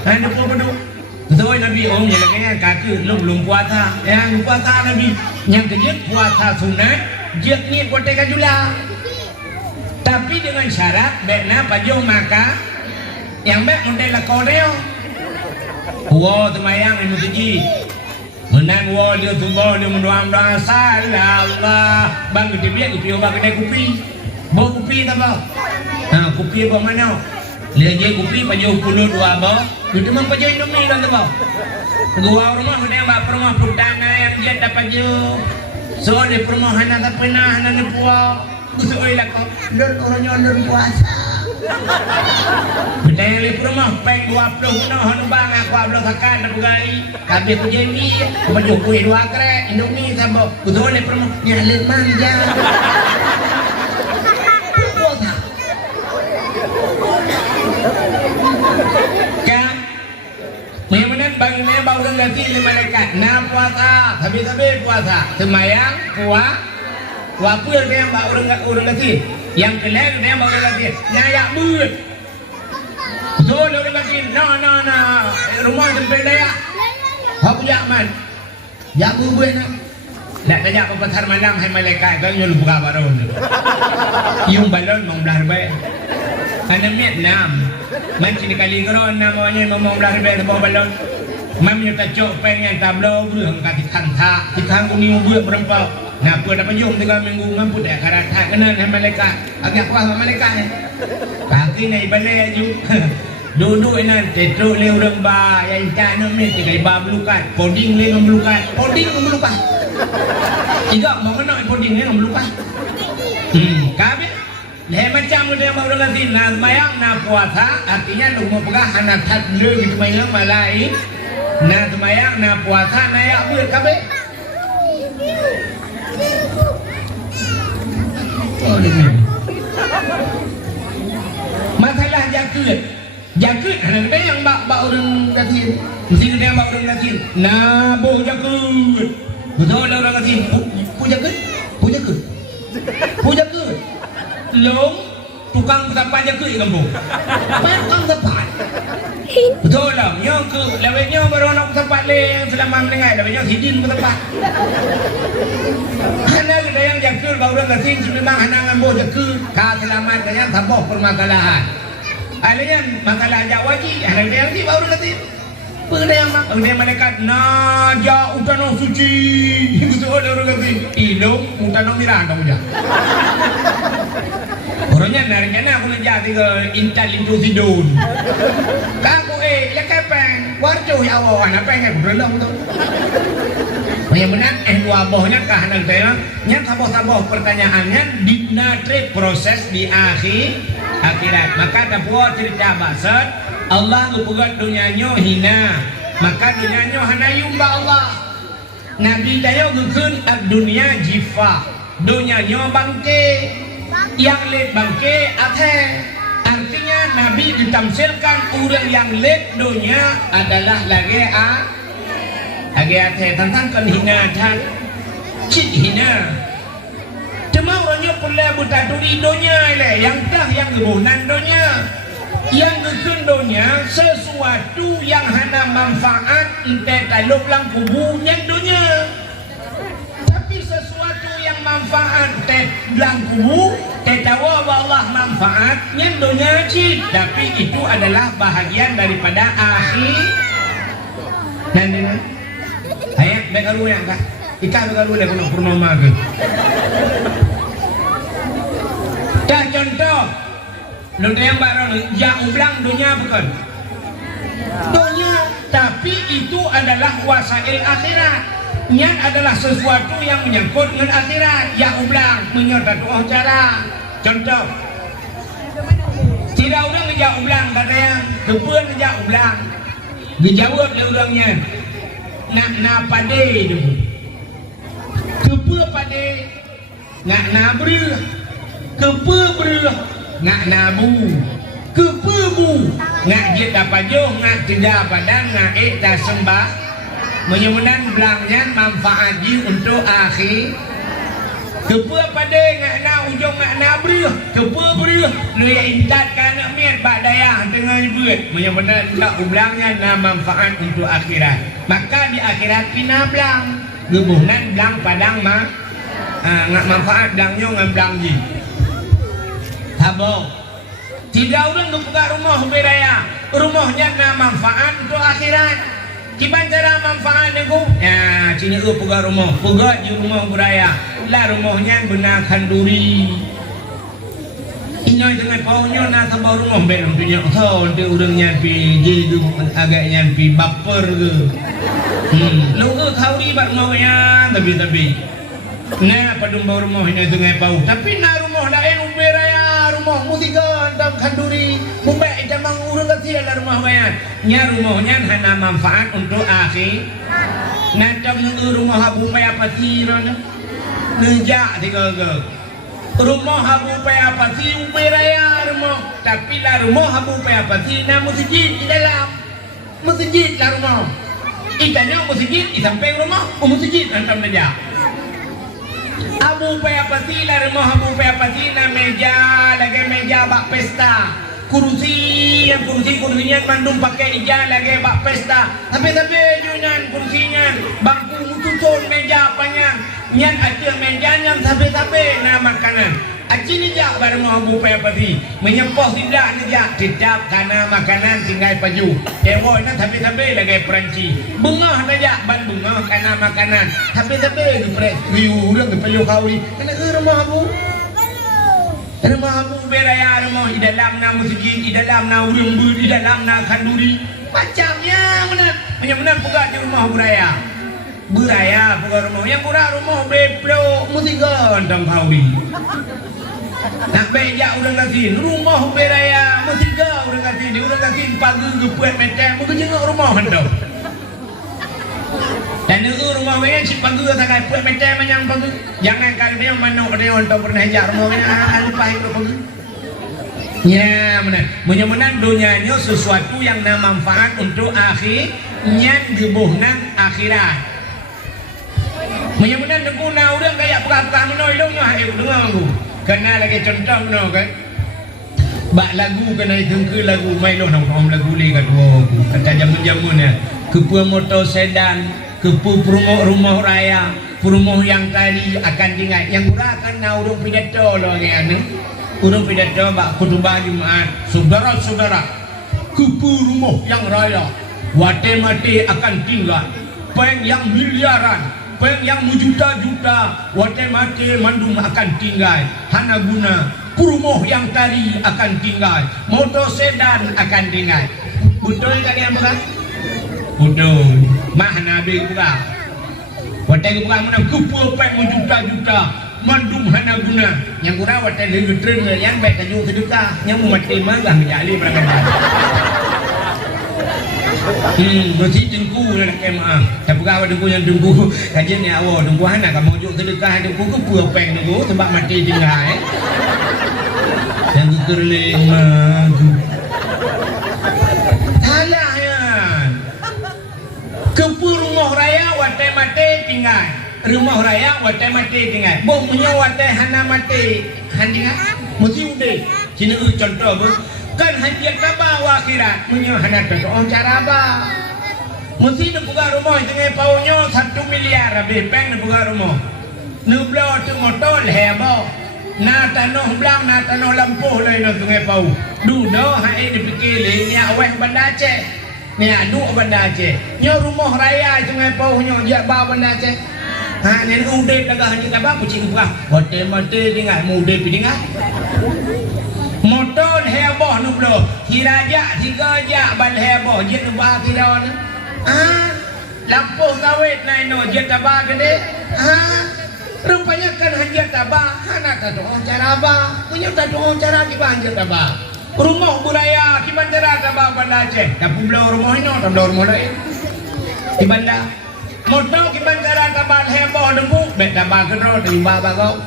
Anak tapu betul. Betul Nabi ya lagi kaki belum puasa. Yang puasa Nabi, yang kejut puasa sunat. Jeknya kotekan jula. Tapi dengan syarat bekna pajuh maka yang bek model koreo. Wow temayang di masjid. Menang wow dia tumbang dia mendoa salah. Bang gede biak kopi obat kedai kopi. Bawa kopi tak apa? Kopi bawa mana? Lihat je kopi pajuh 12 bawa. Kita memang pajuh Indomie kan tak apa? Gua rumah gede bak rumah putana yang dia dapat pajuh. So di perumahan tak pernah nak puas. Betul lah kau. Dan orangnya nak puasa. Betul di perumah peng 20 nak hanbang aku abang sakan nak pergi. Tapi aku jadi baju kuih 2 krek Indomie sabok. Betul di perumah nyalin manja. Puasa. Kan? Memang bagi saya baru ganti lima malaikat. Nah puasa, tapi puasa. Semayang, puasa yang yang baru ganti. Yang keleng yang baru ganti. Nayak buat. So orang ganti. Nah. Rumah tempat daya. Aku jaman. Jak buat nak. Tak tanya apa pasar malam hai malaikat kan yo buka baru. Yung balon mau belah baik. Anak Vietnam. Macam ni kali kau namanya mau belah baik bawa balon. Mamnya tak cok pengen tablo beruang kati kanta. Tikang kuni buat berempau. Nah, aku dapat jom 3 minggu ngamput dah karata kena hai malaikat. Agak kuat malaikat. Kaki naik balai aju. Duduk nanti teruk le orang ba yang cana ni tiga ba belukat. Poding le membelukat. Tidak mau kena poding le membelukat. Kabe le macam dia mau dengan nas mayang na puasa artinya lu mau pegah anak tat le gitu mayang malai. Nas mayang na puasa na ya buat kabe. Masalah jakut ada yang bak orang katin mesti dia bak orang katin nah boh jakut betul orang katin pu jakut long tukang tempat jakut kampung tukang tempat betul lah yang ke lewatnya beronak tempat le yang selama mendengar lewatnya hidin ke tempat hana ada yang jakut bak orang katin memang hana ngambo jakut ka selamat kaya taboh permasalahan. Alian makalah jawaji, ada yang di baru nanti. Pengendang malaikat naja utano suci. Betul orang kata, ilmu utano miranda punya. Orangnya nariknya aku ngejati ke intan itu sidun. Kaku ya kepeng, warjo ya awan apa yang berlong tuh. Yang benar wabohnya kahanan saya, yang saboh-saboh pertanyaannya dinatre proses di akhirat. Maka tak buat cerita basat, Allah ngepugat dunianya hina, maka dunianya hanayum ba Allah. Nabi tayo gukun dunia jifa, dunianya bangke. Yang lek bangke ate, artinya Nabi ditamsilkan orang yang lek dunia adalah lagi ate tentang hina dan cit hina. Cuma orangnya pula buta duri dunia le, yang dah yang gebunan dunia, yang gekun dunia sesuatu yang hana manfaat ente taluk lang kubunya dunia. Sesuatu yang manfaat lang kubu tawa Allah manfaatnya dunia cip, tapi itu adalah bahagian daripada akhir. Dan ini ayat bekaru yang kah ikan bekaru le kuno purnama ke dah contoh dunia yang baru yang ulang dunia bukan dunia, tapi itu adalah wasail akhirat. Niat adalah sesuatu yang menyangkut dengan akhirat. Yang ulang menyerta doa cara. Contoh, tidak orang ngejak ulang kata yang kepuan ngejak ulang. Ngejawab dia orangnya. Nak pade tu. Kepua pade. Nak nabru. Kepua bru. Nak nabu. Kepua bu. Nak jeda pajuh. Nak tidak padan. Nak tak sembah. Menyemunan belangnya manfaat untuk akhir. Kepua pada ngakna ujung ngakna beruh, kepua beruh lu yang intat kana miat bak dayah dengan buat. Menyemunan juga belangnya na manfaat untuk akhirat. Maka di akhirat pina belang, gebuhnan belang padang mah ngak manfaat belangnya ngan belang ji. Habo. Tidak orang ngebuka rumah beraya, rumahnya na manfaat untuk akhirat. Kiban cara manfaat aku? Ya, sini aku puga rumah, puga di rumah beraya. Lah rumahnya benakan duri. Inoy dengan paunya nak tambah rumah belum punya. Tahu dia orangnya pi jadi agaknya pi baper ke. Lu kau di bar rumahnya tapi. Nah, padum bau rumah ini dengan pau. Tapi nak rumah lain beraya, rumah musikan dalam kanduri. Mumbai jamang urang kecil ada rumah bayan. Nya rumahnya hana manfaat untuk akhir. Nanti rumah habu pay apa sih nana? Nejak tiga ke. Rumah habu pay apa sih beraya rumah. Tapi lah rumah habu pay apa sih na masjid di dalam. Masjid lah rumah. Itanya masjid di samping rumah, masjid antam nejak. Abu pay apa sih lah rumah abu pay apa sih na meja lagi meja bak pesta. Kursinya mandum pakai ijal lagi bak pesta. Tapi junan kursinya bangku mututon meja apanya. Nyan ada mejanya tapi na makanan. Aci ni jak barang abu pay apa sih? Menyempoh tidak ni jak tidak karena makanan tinggal baju. Ewo na tapi lagi Peranci. Bungah na jak ban bungah karena makanan. Tapi di pres riu dah kepeluh kauli. Kena rumah abu. Rumah abu beraya rumah di dalam na masjid, di dalam na urung di dalam na kanduri. Macamnya benar puga di rumah beraya puga rumah. Yang kurang rumah beplo musikan tang kauli. Nak beja urang kasih rumah beraya musikan urang kasih di urang kasih pagi gepuat macam begitu rumah hendak. Dan itu rumah saya si pagi tak buat macam yang pagi. Jangan kali dia mana dia untuk pernah jar rumahnya alipah itu pagi. Ya benar. Menyemunan dunianya sesuatu yang nama manfaat untuk akhirnya gebuhnan akhirat. Menyemunan deguna orang kayak pura-pura menolongnya dengar aku. Kena lagi contoh no kan. Bak lagu kena ke lagu mailo nang lagu li kat kata jamun-jamunnya. Kepua motor sedan kepu rumah raya, rumah yang tadi akan tinggal. Yang gurakan na urung pidato loh yang anu. Urung pidato bak khutbah Jumat. Saudara-saudara, kepu rumah yang raya, wate mati akan tinggal. Peng yang miliaran, peng yang juta-juta wate mate mandum akan tinggal hana guna kurumoh yang tadi akan tinggal motor sedan akan tinggal betul tak yang bukan betul mah nabi bukan wate bukan mana kupul peng juta-juta mandum hana guna yang guna wate lagi tren yang baik kaju keduka yang mati malah menjadi berangkat mesti dengku nak kemah tapi kalau dengku yang dengku kajian ni awak dengku anak kamu juk sedekah dengku ke pura peng dengku sebab mati tinggal yang terling maju salah ya ke rumah raya wate mati tinggal rumah raya wate mati tinggal boh punya wate hana mati handingan mesti udah sini contoh bu kan hadiah tabah akhirat punya hana oh cara apa mesti nak buka rumah dengan paunya 1 miliar habis peng nak buka rumah nublo tu motor hebo na tanah belang na tanah lampuh lain nak dengan pau dudo hai dipikir ni awak bandar Aceh ni adu bandar Aceh nyo rumah raya dengan pau nyo dia ba bandar Aceh ha ni udah dah hadiah tabah kucing buka hotel mate tinggal mudah tinggal motor heboh nublo kiraja 3 jak bal heboh jet nubah kira ni lampuh kawit naik no jet tabah gede rupanya kan hajat tabah anak tak doa cara apa punya tak doa cara di banjir tabah rumah budaya di bandara tabah Bandar Aceh tak pulau rumah ini tak pulau rumah lain di bandar motor di bandara tabah heboh nemu bet tabah kedro terima bagau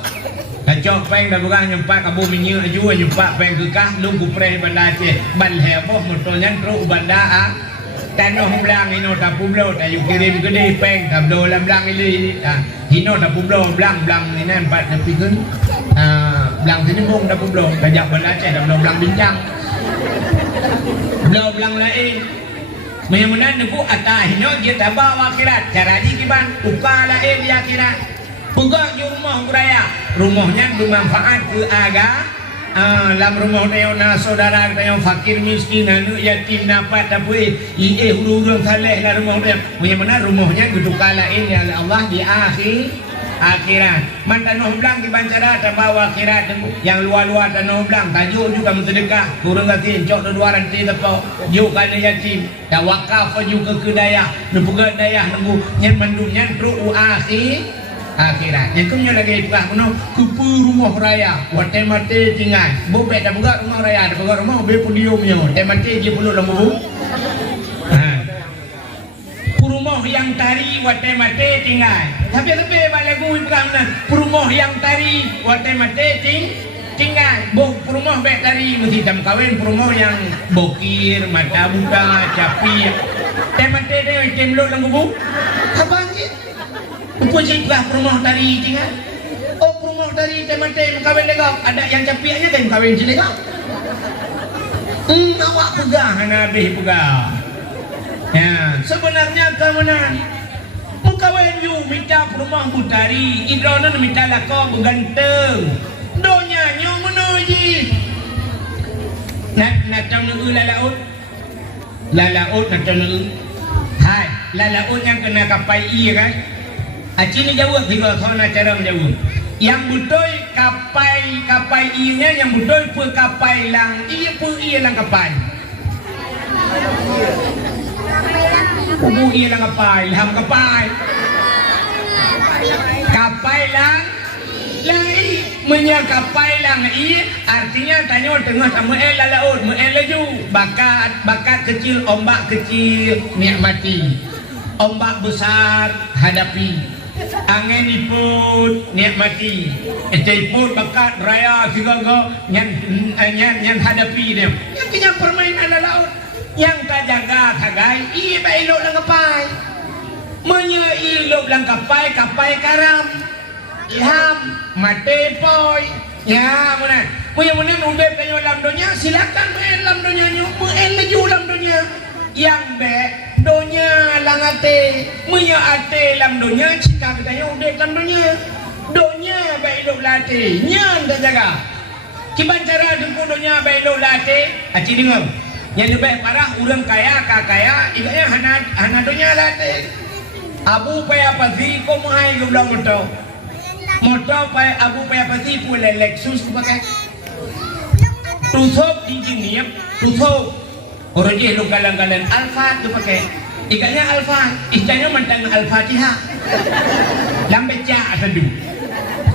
kacok peng dah bukan nyempak kabu minyak aju nyempak peng kekah nunggu pre Bandar Aceh ban heboh motornya terus bandar tanah belang ini tak pulau tak yuk kirim gede peng tak pulau belang ini hino tak pulau belang ini 4 tepi kan belang sini bung tak pulau kajak Bandar Aceh tak pulau belang bincang pulau belang lain menyamanan aku atas hino dia tak bawa akhirat cara ni kiban uka lain di akhirat buka di rumah raya rumahnya bermanfaat ke dalam rumah na saudara yang fakir miskin anu yatim dapat tapi huru-huru saleh lah rumah dia punya mana rumahnya keduka lain ya Allah di akhirat man tanah belang di bancara terbawa akhirat yang luar-luar tanah belang tajuk juga mensedekah kurang kasih cok dua ranti tepau juk kana yatim tawakaf juga ke daya nempugat daya nembu nyen mandum nyen tru akhirat yang kumnya lagi buka kuno kupu rumah raya wate mate tinggal bobek dah buka rumah raya dah buka rumah be pudio punya wate mate dia perlu lembu rumah yang tari wate mate tinggal tapi balik gue buka mana rumah yang tari wate mate tinggal boh rumah bek tari mesti jam kawin rumah yang bokir mata buka capi mate dia temlok lembu apa ni Puji lah rumah dari tinggal. Oh rumah dari teman-teman kawin legak. Ada yang capiannya kan kawin legak. Awak pegang Nabi pegang. Ya sebenarnya kemenang. Mengkawin you minta rumah butari. Idrona minta lakau berganteng. Donya nyong menuji. Nak tahu lalaut. Lalaut nak tahu. Hai lalaut yang kena kapai iya kan. Acini jauh tiga thona cara jauh. Yang betul kapai inya yang betul pu kapai lang iya lang kapai. Kubu iya lang kapai, ham kapai. Kapai lang kapai lang artinya tanya tengah sama laut laju bakat kecil ombak kecil nikmati ombak besar hadapi angin iput nikmati iput bakat raya sigaga yang hadapi dia yang punya permainan laut yang tak jaga tagai baik elok lang kapai elok lang kapai karam ilham mate poi ya mana punya udah kayo dalam dunia silakan main dalam dunia main laju dalam dunia yang baik dunia lang ate dalam dunia cika katanya udah dalam dunia baik hidup latih nyan dah jaga kiban cara dengku dunia baik hidup latih aci dengar yang lebih parah orang kaya kakaya iganya hana dunia latih Abu paya pasi ko mahal ko bilang motor. Motor paya abu paya pasi pula Lexus ko pakai. Tusok engineer, tusok. Orang je lu galang-galang Alfa tu pakai. Ikannya Alfa, ikannya mantan Al-Fatihah. Lambeca asal dulu.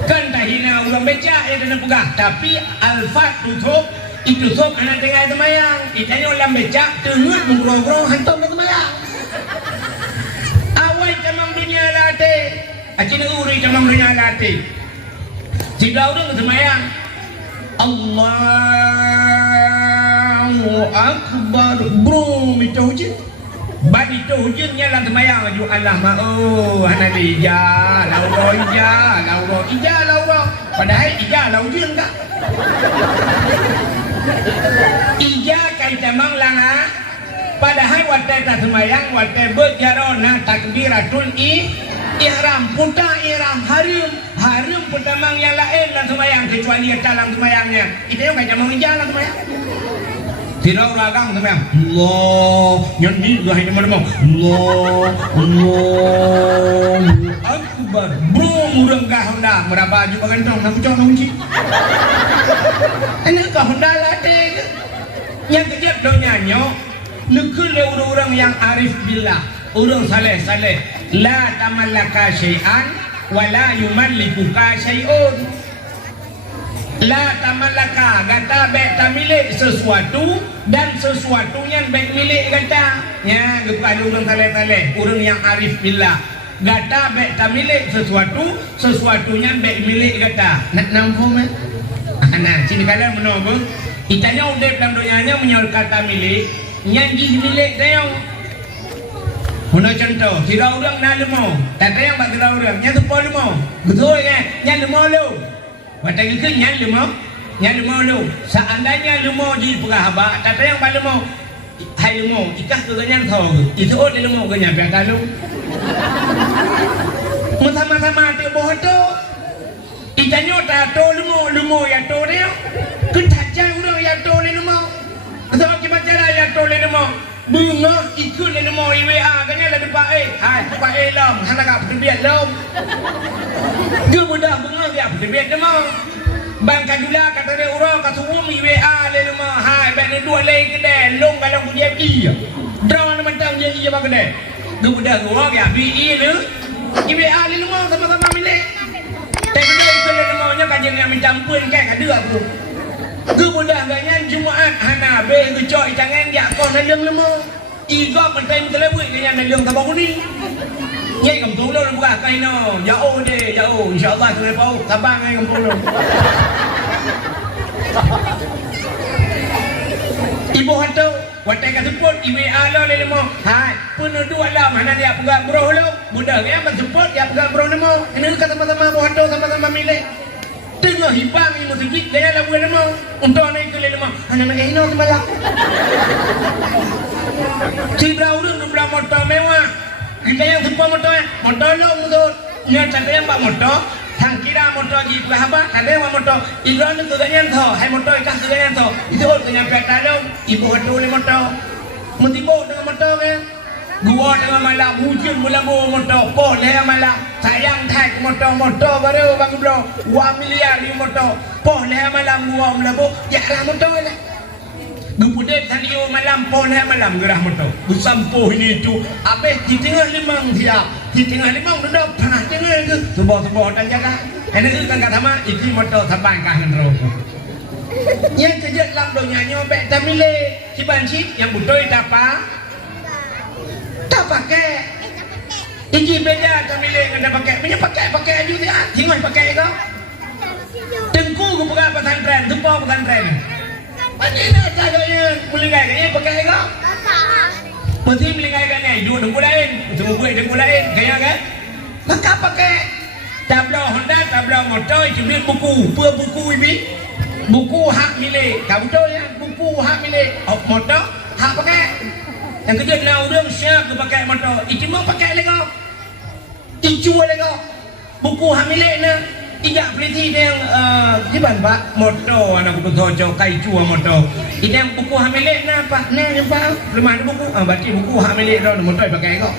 Kan tak hina ulang beca ya kena pegah. Tapi Alfa tusok, itu tusok anak tengah semayang. Ikannya ulang beca, terus mengrong-rong hantam ke semayang. Awal camang dunia late, acina uri camang dunia late. Jika orang semayang, Allahu Akbar, bro, itu hujan. Bad itu hujan nyala semayang aju Allah ma'o, hanabi ija, lauro ija, lauro ija, lauro. Padahal ija lau hujan tak? Ija kai camang langa. Padahal waktu tak semayang, waktu berjarona takbiratul ihram, putar ihram, harum putamang yang lain dalam semayang kecuali dalam semayangnya. Itu yang macam mengejar dalam semayang. Tidak ragang semayang. Allah, yang ni dah ini mana? Allah, Akbar. Bro, murang kah Honda, berapa baju pengantong, nak pucuk nak kunci. Ini kah Honda latih. Yang kejap doanya nyok. Nekul orang yang arif billah, orang saleh, la tamallaka syai'an wa la yumalikuka syai'un. La tamallaka kata baik tak milik sesuatu dan sesuatu yang baik milik kata. Ya, kepada orang saleh, orang yang arif billah. Kata baik tak milik sesuatu yang baik milik kata. Nak nampak mah? Nah, sini kalau menunggu, itanya udah dalam doanya menyol kata milik. Nyanyi milik tayang. Huna contoh, kira orang nak lemau, tak tayang bak kira orang, nyat sepuluh lemau. Betul kan? Nyat lemau lu. Waktu itu nyat lemau lu. Seandainya lemau di perahaba, tak tayang bak lemau. Hai lemau, ikas tu ganyan thau. Itu od lemau ganyan biar lu. Sama-sama tu boh tu. Ikannya tak tu lemau yang tu dia. Ketajan orang yang tu lemau. Sebab kita cara yang toleh nama bunga ikut le nama IWA kan ada pak hai pak lam hang nak perbiat lam ke budak bunga dia perbiat nama bang kadula kata dia orang kat semua IWA le nama hai bang ni dua lagi kedai long kalau punya i draw nama tang dia i bang kedai ke budak orang ya bi le IWA le nama sama-sama milik tapi dia ikut le namanya kajian yang mencampur kan ada aku. Kemudian ganyan Jumaat hana be ngecok jangan ya kau nalung lemo. Iga penting telebut ganyan nalung tabang kuning. Nyai kamu tolong buka kaino. Jauh deh, jauh. Insya-Allah tu lepau tabang ai kamu tolong. Ibu hantu watai ka support IWA lo le lemo. Hai, penuh dua lam hana dia pegang bro lo. Mudah ya support dia pegang bro lemo. Ini kata sama-sama bu hantu sama-sama milik. Tengah hibang ini musik dia lagu nama untuk anak itu le nama anak ino semalam cibra urun dua motor mewah kita yang semua motor lo mulut yang cakap yang bak motor hang kira motor di apa ada yang motor iran itu ganyan tho hai motor ikas ganyan tho itu ganyan peta lo ibu hatu le motor mutibo dengan motor kan gua dengan malam hujan mula bawa motor poh leher malam sayang tag motor baru bang bro 2 miliar ni motor poh leher malam gua mula bawa ya lah motor lah gupudek tadi malam poh leher malam gerah motor bersampuh ini tu habis di tengah limang siap di tengah limang dah panas tengah tu sebuah dan jaga ini tu kan kata mah itu motor sabang kahan rokok yang kejut lam donya nyobek tak milik cibanci yang butuh apa tak pakai. Iji beda tak milik anda pakai. Punya pakai aja dia. Hingga pakai kau. Tengku ku pakai pesantren, tumpah pesantren. Mana nak cakapnya melingai kaya pakai kau? Mesti melingai kaya dua tengku lain. Semua buat tengku lain. Kaya kan? Maka pakai tabla Honda, tabla motor, cuma buku. Apa buku ini? Buku hak milik. Kau betul ya? Buku hak milik. Motor hak pakai. Yang kedua nak orang siap pakai motor. Itu mau pakai lagi. Itu lagi. Buku hamilik na. Tidak peliti yang jiban pak motor anak betul jauh kai cua motor. Ini yang buku hamilik na pak. Ni nampak. Belum ada buku. Berarti buku hamilik dah motor pakai kau.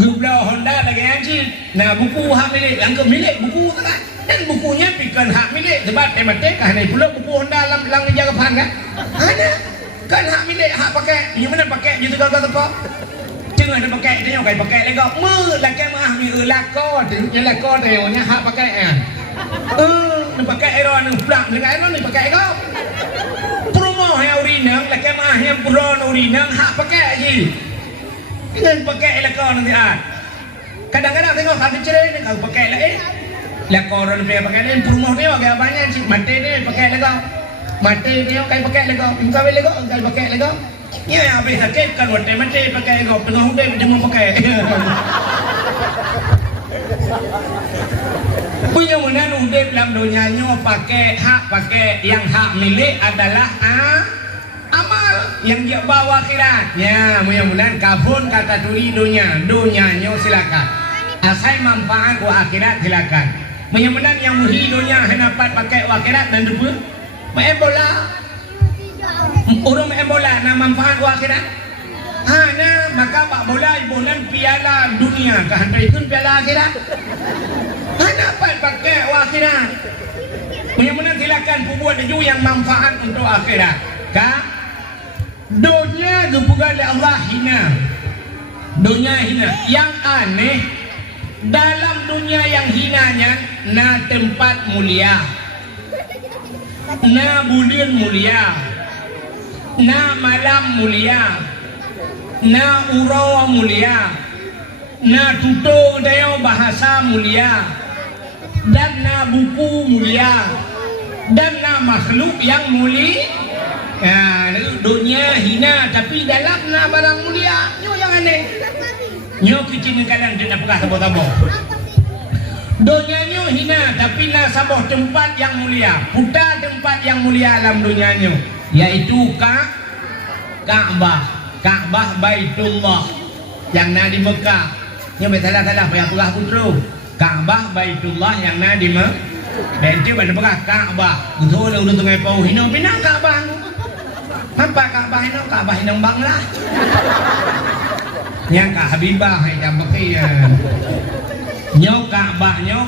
Gublau Honda lagi haji. Nah buku hak milik, angka milik buku tu kan. Dan bukunya pikan hak milik. Sebab tematik ni pula buku Honda lang jaga pan kan. Ada kan hak milik, hak pakai. Yang mana pakai gitu kau kau. Jangan ada pakai dia yang pakai lagi. Lagi mah mi lako tu, yang lako tu yang hak pakai kan. Nak pakai aeron nak pulang dengan aeron ni pakai kau. Promo yang urinang, lagi mah yang buron urinang hak pakai je. Dengan pakai lakor nanti kadang-kadang tengok hati cerai ni kau pakai lagi lakor orang dia pakai ni rumah dia agak banyak sih mati dia pakai lakor mati dia kau pakai lakor kau beli lakor kau pakai lakor ya habis sakit kan mati pakai lakor tengah hujan dia mau pakai punya mana udah dalam dunianya pakai yang hak milik adalah amal yang dia bawa akhirat. Ya, mudah-mudahan kafun kata turi dunianya silakan. Asal manfaat wa akhirat silakan. Mudah-mudahan yang muhi dunia hendapat pakai wa akhirat dan debu. Main bola. Urung main bola na manfaat wa akhirat. Nah, maka pak bola ibunan piala dunia kah pun piala akhirat. Hendapat pakai wa akhirat. Mudah-mudahan silakan buat deju yang manfaat untuk akhirat. Kah? Dunia dibuka oleh Allah hina. Dunia hina. Yang aneh dalam dunia yang hinanya na tempat mulia, na bulan mulia, na malam mulia, na urau mulia, na tuto dayo bahasa mulia, dan na buku mulia, dan na makhluk yang mulia. Ya, dunia hina tapi dalamnya barang mulia. Nyo yang aneh. Nyo kecil kadang tidak pernah tabo-tabo. Dunia nyo hina tapi na saboh tempat yang mulia. Putar tempat yang mulia dalam dunia nyo, yaitu Ka'bah. Ka'bah Baitullah yang na di Mekah. Nyo salah-salah payah perah putru. Ka'bah Baitullah yang na di Mekah. Dan itu pada perah Ka'bah. Betul udah tengah pau hina pinang Ka'bah. Apa Ka'bah ini? Ka'bah ini bang lah. Yang Kak Habibah yang pakai nyok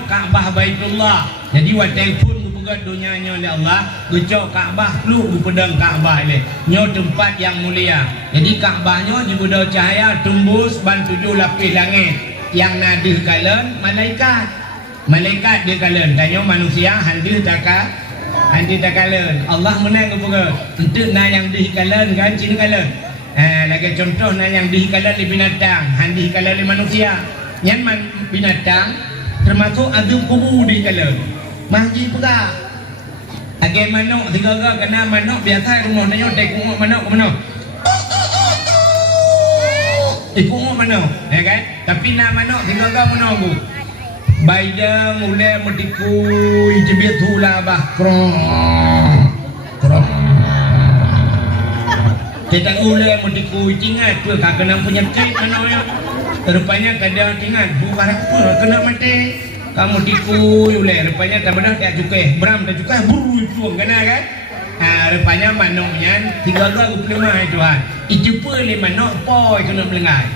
Ka'bah Baitullah. Jadi waktu pun bukan dunianya oleh Allah, gecok Ka'bah lu pedang Ka'bah ini. Nyok tempat yang mulia. Jadi Ka'bahnya dibudah cahaya tembus ban 7 lapis langit. Yang nadih kalen malaikat. Malaikat dia kalen. Tanya manusia hadir takkan. Nanti tak kalen. Allah menang kepada untuk na yang dihikalan kan cina kalen. Lagi contoh na yang dihikalan di binatang, handi hikalan di manusia. Yang binatang termasuk ada kubu dihikalan. Mahji pula. Agai manok tiga-tiga kena manok biasa rumah nanya tekuk manok ke mana? Ikut manok, ya kan? Tapi na manok tiga-tiga menunggu. Baida mulai metikui jebit hula bah krong kita mulai metikui tinggal tu tak kena penyakit mana ya rupanya kadang tinggal bukan apa kena mati kamu tikui mulai rupanya tak benar tak cukai beram tak cukai buru itu kena kan rupanya manoknya 325 Tuhan itu pun ni manok poi kena melengai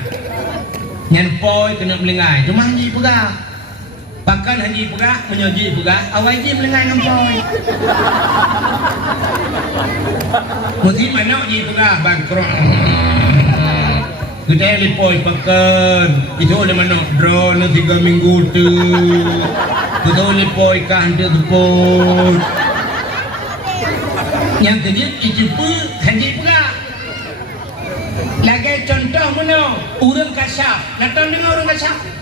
nyan poi kena melengai cuma haji pegah. Bahkan haji pegah, menyoji pegah, awal haji melengai ngampoi. Mesti mana haji pegah, bangkrut. Kita yang lipoi pakan. Itu oleh mana drone 3 minggu tu. Kita lipoi kah dia tepun. Yang kedua, itu pun haji pegah. Lagi contoh mana? Orang kasyaf. Nak tahu dengar orang kasyaf?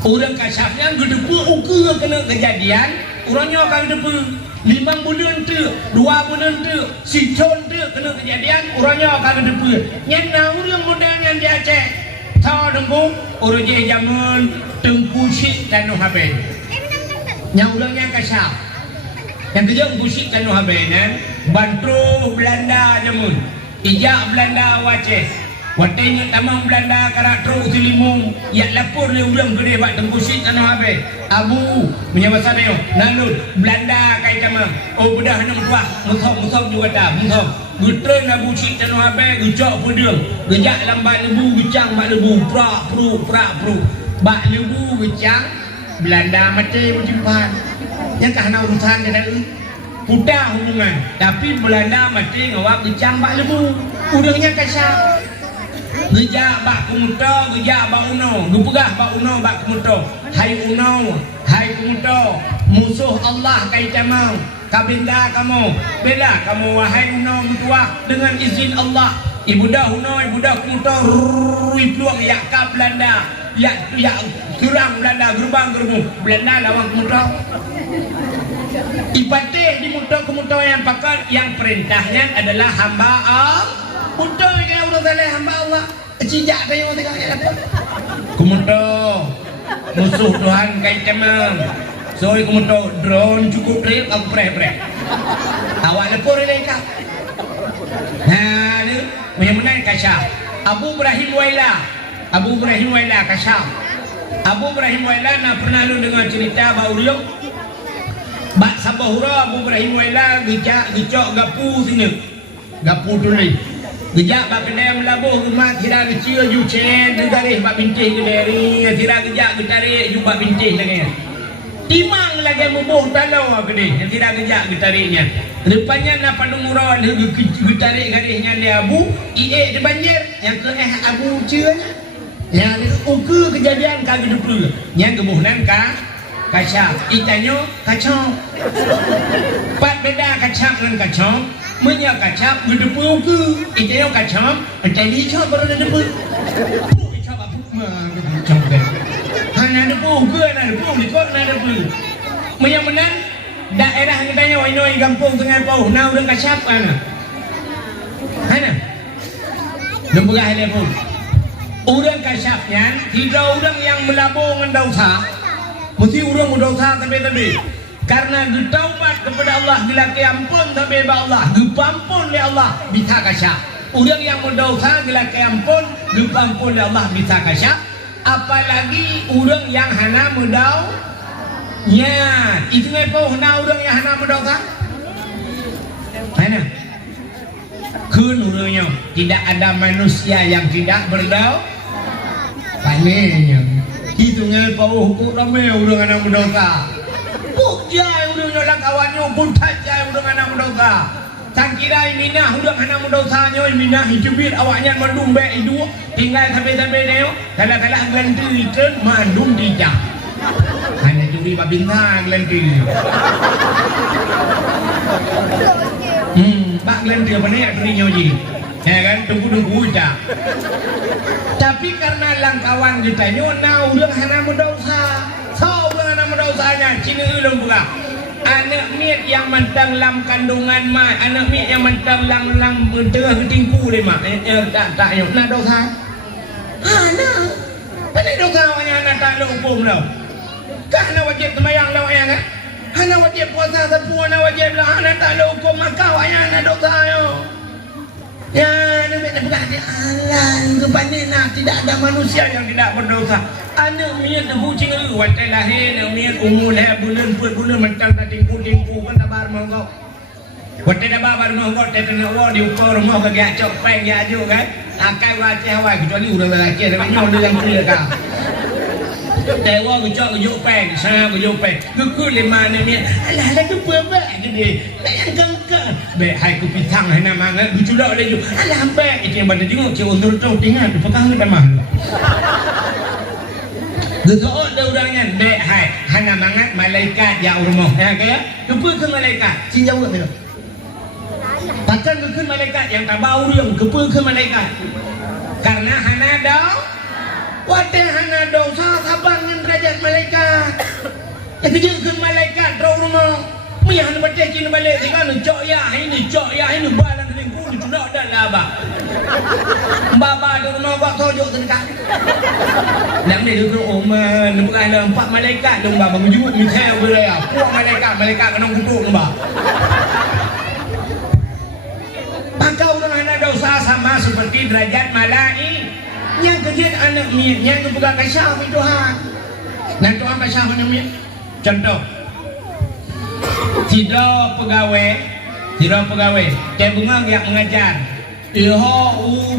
Orang kasyafnya gedepu ukur kena kejadian orangnya akan gedepu 5 bulan tu 2 bulan tu si con tu kena kejadian orangnya akan gedepu yang orang model yang di Aceh tahu dengku orang je zaman Tengku Syed Tanu Habib yang orangnya kasyaf yang kejadian Syed Tanu Habib bantu Belanda jamun ijak Belanda Aceh. Waktu tamang Belanda karak teruk selimung, yak lapor le urang gede bak Tengku Syed Tanah Habis. Abu punya bahasa dia nalut Belanda kai cama oh bedah nak tuah musom juga dah musom gutren Abu cik tanu habe gujak pudung gejak lambat lebu gecang mak lebu prak pru bak lebu gecang Belanda mati berjumpa yang kahana urusan dia pudah hubungan tapi Belanda mati ngawak gecang bak lebu udangnya kasar gejak bak kumuto gejak bak uno gupegah bak uno bak kumuto hai uno hai kumuto musuh Allah kai camau kabinda kamu bela kamu wahai uno mutuah dengan izin Allah ibu dah uno ibu dah kumuto rui peluang ya ka Belanda ya curang Belanda gerbang Belanda lawan kumuto ipatih di kumuto yang pakat yang perintahnya adalah hamba Allah Kudo yang udah saleh hamba Allah cijak kayu tengok ya apa kumuto musuh Tuhan kai cemang soi kumuto drone cukup trip aku pre awak lepur leka nah ni menang kasar Abu Ibrahim Waila kasar Abu Ibrahim Waila nak pernah lu dengar cerita bauriok bak sabahura Abu Ibrahim Waila gejak gapu sini gapu tuli gejak bak kedai melabuh rumah kira kecil ju cen garis bak bintih kedai kira gejak getarik ju bak bintih lagi timang lagi mubuh talau kedai kira gejak getariknya depannya nak padung murah getarik garisnya dia Abu ie di banjir yang ke Abu cianya yang ukur kejadian kagak depu yang kebuhnan kacang ikannya kacang pat beda kacang dengan kacang punya kacang berdepu ke ikannya kacang jadi ikan baru ada depu ikan apa kacang kan hanya depu ke ada depu di kota ada depu punya menang daerah katanya wainoi kampung tengah pau nah udah kacang mana lembugah telepon urang kasyafnya tidak urang yang melabur dengan dosa mesti urang dosa tapi karena ditaubat kepada Allah bila keampun tapi Allah dipampun oleh Allah bisa kasyaf urang yang mendosa bila keampun dipampun oleh Allah bisa kasyaf apalagi urang yang hana mendau ya itu apa hana urang yang hana mendosa mana kunurnya tidak ada manusia yang tidak berdau panenya hitungnya pau hukum ramai udah anak mendosa bukja udah nolak kawannya pun tajai udah anak mendosa tangkirai minah udah anak mendosanya minah hijubir awaknya mandumbe itu tinggal sampai dia kalah ganti kan mandum dijak hanya curi babintang ganti Pak Glenn dia mana ya berinya uji, ya kan tunggu aja. Tapi karena langkawan kita nyona udah hana mendosa, so udah hana mendosanya, cina ulung pula. Anak miat yang mentang lam kandungan mat, anak miat yang mentang lam tengah ketingku deh mak, tak nak dosa. Hana, mana dosa awaknya anak tak ada hukum dah. Karena wajib sembahyang lah awaknya kan. Hana wajib puasa sepuluh, hana wajib lah, hana tak ada hukum maka awaknya hana dosa yo. Ya, nabi berkata Allah kepada nak tidak ada manusia yang tidak berdosa. Anak miat debu cinggu, watai lahir, miat umur lah bulan mental tak tingku kan tabar monggo. Watai tabar monggo, tete nawa diukur rumah kagak cok peng ya jo kan. Akai watai hawa kecuali udah lelaki tapi nyol dia yang kuliah kau. Dewa gejok peng, sana gejok peng. Gugur lima ni, alah tu apa gede. Yang kengkang, baik hai ku pitang hai nama ngan, diculak lagi. Alah baik itu yang pada tengok cik undur tu tinggal, pegang dah mah. Gejok dah udangnya, baik hai, hana mangat malaikat ya urmoh, ya kaya. Kepa ke malaikat, cinjau ke? Takkan ke malaikat yang tak bau dia, kepa ke malaikat. Karena hana dah wadah hana dosa sabar dengan derajat malaikat. Yang kerja malaikat draw rumah. Mia hana baca cina balik dengan cok ya ini balang lingku di sudah dan laba. Baba di rumah buat tojok terdekat. Nak ni duduk oman bukan ada 4 malaikat dong baba menjut Mikael beraya. Puak malaikat kena kutuk baba. Maka orang hana dosa sama seperti derajat malaikat. Yang kerja anak miat yang kebuka kasyaf Tuhan. Nak tu apa sah ni? Contoh. Tidak pegawai. Cik bunga yang mengajar.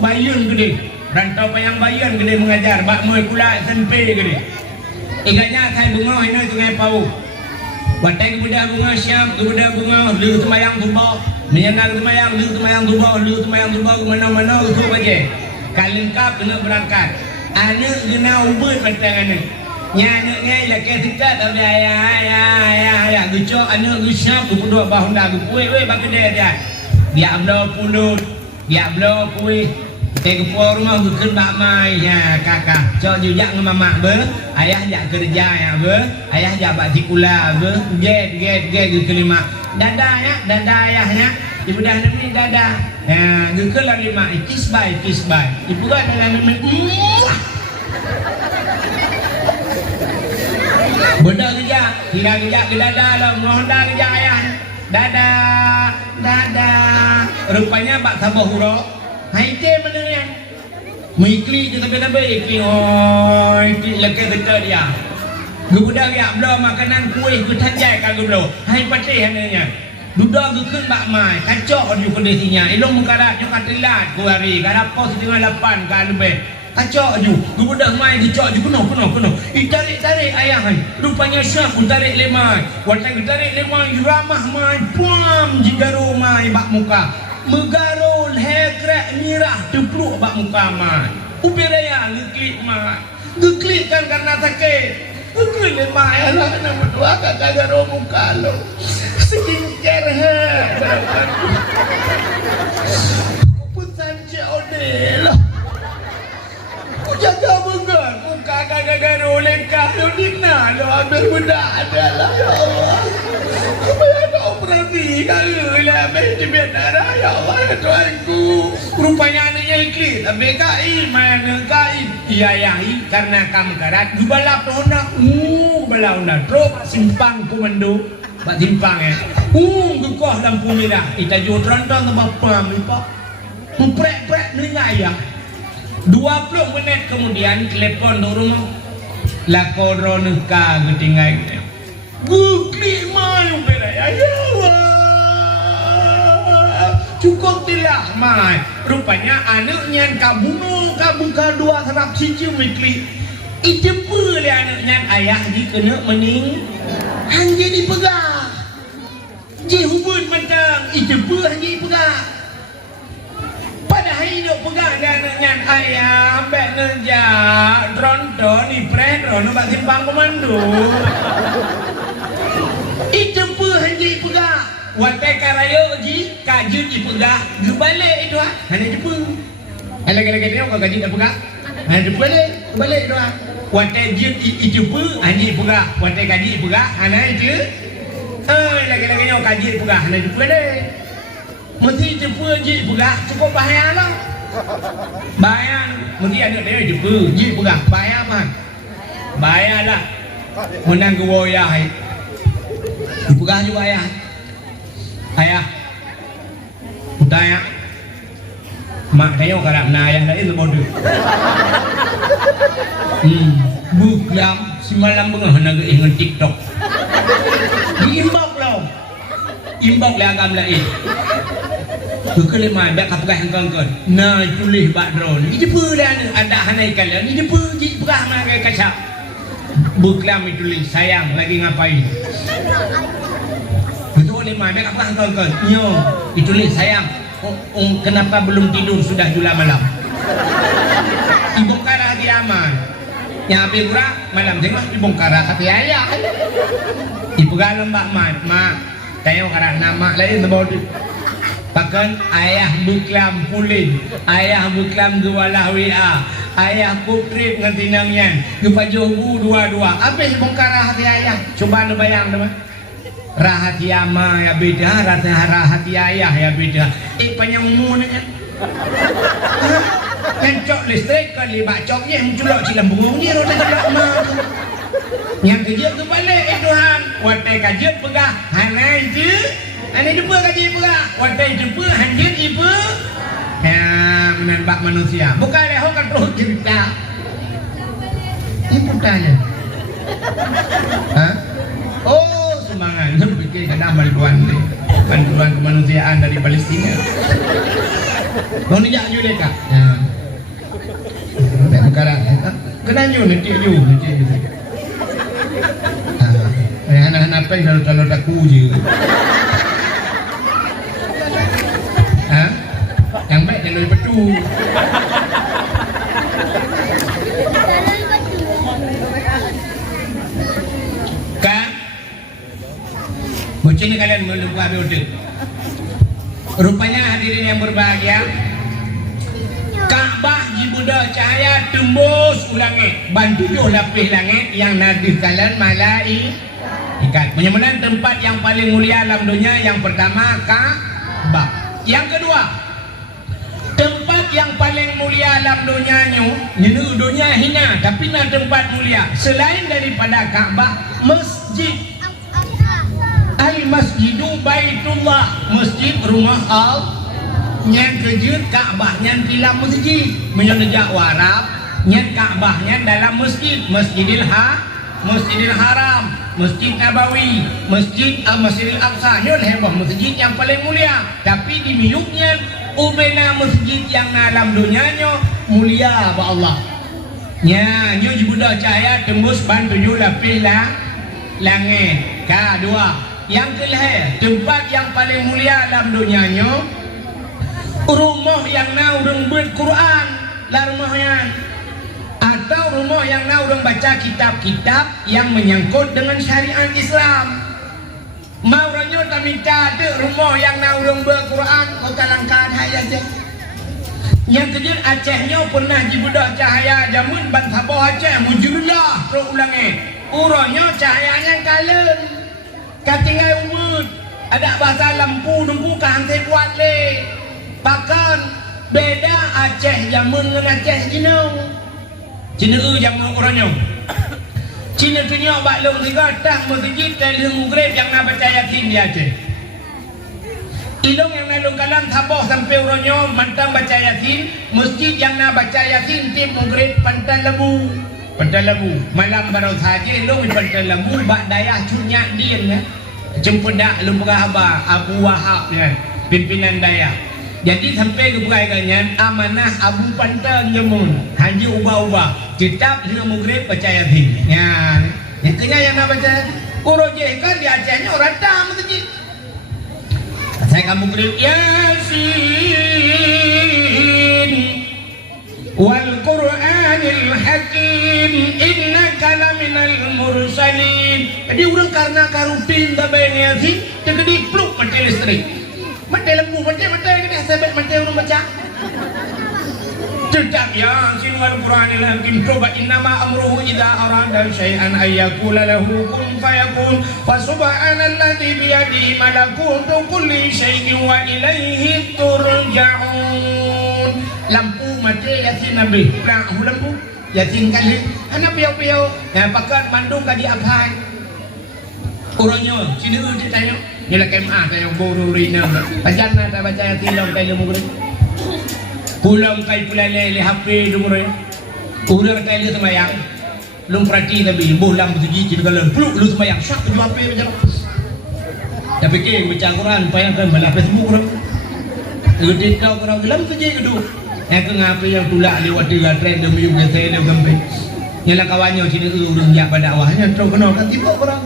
Bayun gede. Rantau payang bayun gede mengajar. Bak moi pula SMP gede. Iganya saya bunga ini sungai Pau. Batai kemudian bunga siap, kemudian bunga lu semayang tuba. Menyenang semayang, lu semayang tuba mana-mana itu aja. Kalengkap kena berangkat. Anak kena ubud batang anak. Anak ngai lah ke sikat tapi ayah gucok anak gucap berdua bahu dah kuih bagi dia. Dia blow kuih. Tegepur rumah bukan mak mai ya kakak. Cok jujak dengan mama ber. Ayah jak kerja ya ber. Ayah jak bak cikula ber. Get kelima. Dada ayahnya. Ibu dah ni dada. Ya, gukul lah lima. Kiss bye. Ibu kan dalam ni. Benda kerja. Kira kerja ke dada lah. Mohon dah kerja ayah. Dada. Rupanya bak sabah huruf. Hai je mana yang mengikli je tapi ikli lekat dekat dia. Gubudak ya belum makanan kuih ku tajai ka gublo. Hai patih hananya. Duda gukun bak mai kacok di kondisinya. Ilmu mengkarat yo katilat ku hari kada pos 8 ka lebih. Kacok ju. Gubudak mai dicok ju kuno. Tarik ayah hai. Rupanya syah ku tarik lemai. Watai ku tarik lemai ramah mai puam jigaro mai bak muka. Megarol hekrak mirah tepluk bak muka mai. Ubiraya ngeklik kan karena sakit. Ngeklik mai anak berdua kakak garo muka lo. Skincare he. Aku pun saja odel. Aku jaga begar muka kakak garo lengkap lo dina lo ambil benda adalah ya Allah. Operasi kali lah macam darah ya Allah ya Tuhanku. Rupanya anaknya ikli tapi mana iya karena kamu karat di balap honda balap honda drop simpang komando bak simpang gekoh lampu merah kita jual teronton ke bapa mipak memprek mendengar ayah 20 menit kemudian telepon di rumah lakon nikah ketinggalan gukli mayu beraya ya Allah cukup tidak mai rupanya anaknya kabuka dua harap cici mikli ijepul ya anaknya ayah di kena mening hanya dipegang ji hubun mentang ijepul hanya dipegang pada hari hidup pegang dia anaknya ayah ambek nerja dronton di predron bak simpang komando ijepul hanya dipegang watai karayo ji kajut dipegang gebalik itu hanya jepul ala-ala dia kau kajut dah pegang hanya balik itu watai jut ijepul hanya dipegang watai kajut dipegang hanya itu lagi-lagi kau kajut dipegang hanya jepul mesti jepul ji pegang cukup bahaya lah bahaya mesti ada dia jepul ji pegang bahaya man bahaya lah menang kewoya dipegang juga ayah utaya mak kayo karap na ayah lain bodoh buklam si malam bengah naga ingat TikTok diimbok lo imbok le agam lain kekelima dak kapkah engkau na tulis bak drone ini pula ada hanai kalian ini pula ji perah mana kacak buklam tulis sayang lagi ngapain betul lima dak kapkah engkau nyo ditulis sayang kenapa belum tidur sudah jula malam dibongkar hati aman nyabe kurang malam tengok dibongkar hati ayah dipegang mbak mak tayo karang nama lain bodoh bahkan ayah buklam pulin ayah buklam dualah WA ayah kukrip dengan tinangnya kepajogu dua-dua apa yang bongkar hati ayah coba anda bayang teman rahati ama ya beda rahati ayah ya beda panjang umurnya kencok listrik kali bacoknya menculok silam bungung dia roda kelak mah yang kerja kebalik Tuhan watai kajut pegah hanai je ane jumpa kaji pegah watai jumpa hanjut ibu ya menambah manusia bukan lehok kan perut cerita ibu tanya Hah? Oh, sumbangan. Pikir kadang bantuan kemanusiaan dari Palestina. Kau ni jak juga kak. Tak perkara. Kena nyu nanti ju. Anak-anak apa yang kalau takut je. Yang baik jalur betu. Kan? Macam ni kalian melupa betul. Rupanya hadirin yang berbahagia, Kaabah di Buddha cahaya tembus langit, bantu lapis langit yang nadih kalian malaikat. Menyembuhkan tempat yang paling mulia alam dunia yang pertama Kaabah. Yang kedua, tempat yang paling mulia alam dunia hina tapi nak tempat mulia selain daripada Kaabah, masjid al-masjidu baitullah, masjid rumah Allah. Yang kejut Kaabahnya dalam masjid, menjejak warab yang Kaabahnya dalam masjid, Masjidil Haram, Masjid Nabawi, Masjidil Aqsa. Ini hebah masjid yang paling mulia, tapi di miuknya ubena masjid yang dalam dunianya mulia ba Allah. Nya nyo jibuda cahaya tembus ban 7 lapis langit. Kedua, yang kelihatan tempat yang paling mulia dalam dunianya rumah yang nak urang berquran lah rumahnya, atau rumah yang nak urang baca kitab-kitab yang menyangkut dengan syariat Islam. Mau ranyo tak minta ada rumah yang nak urang berquran kota langkah hayat je. Yang kejut Acehnya pernah dibudak cahaya jamun ban Sabah Aceh mujurlah terulangi. Urangnya cahayanya kalen. Katingai umut ada bahasa lampu nunggu kantai kuat le. Bahkan beda Aceh jamun dengan Aceh Cina jamun orangnya. Cina tunjuk baklong tiga tak masjid dari Mugrib yang nak baca Yasin di Aceh. Ilong yang nak kalang Sabah sampai orangnya mantap baca Yasin. Masjid yang nak baca Yasin tim Mugrib Pantai Lembu. Malam baru saja ilong di Pantai Lembu bak daya cunyak dia jemput dak lumpur haba Abu Wahab kan pimpinan daya. Jadi sampai ke perairannya amanah Abu Pantai Jemun Haji ubah-ubah tetap dengan Mugrib baca Yasin. Yang kena yang nak baca Kurojeh kan di Acehnya orang tak masjid. Saya kamu Mugrib Yasin wal Qur'anil Hakim innaka laminal mursalin. Jadi orang karena karupin tabayang Yasin dia dipluk mati listrik. Mati lembu, mati kena sebab mati orang baca. Tetap Yasin wal Qur'anil Hakim. Coba innama amruhu idza arada syai'an ayyakula lahu kun fayakun. Fa subhanalladzi biyadihi malakutu kulli syai'in wa ilaihi turja'un. Lampu mati Yasin nabi. Lampu Yasin kali. Anak piau-piau. Pakat mandung kadi akhai. Orangnya sini dia tanya. Ni lah KMA tanya guru rina. Pajan nak baca Yasin dalam kali Mugrib. Pulang kali pulale le HP dulu ya. Urang kali semayang. Lum perhati tapi bolam betuji ci dalam peluk lu semayang syak tu HP macam. Dah fikir baca Quran payah kan balas Facebook orang. Gedit kau orang dalam tu je gedu. Yang ke ngapi yang tulak lewat dia trend demi biasa dia gampai. Nyala kawannya sini urang jak pada awahnya terus kena kan tipu orang.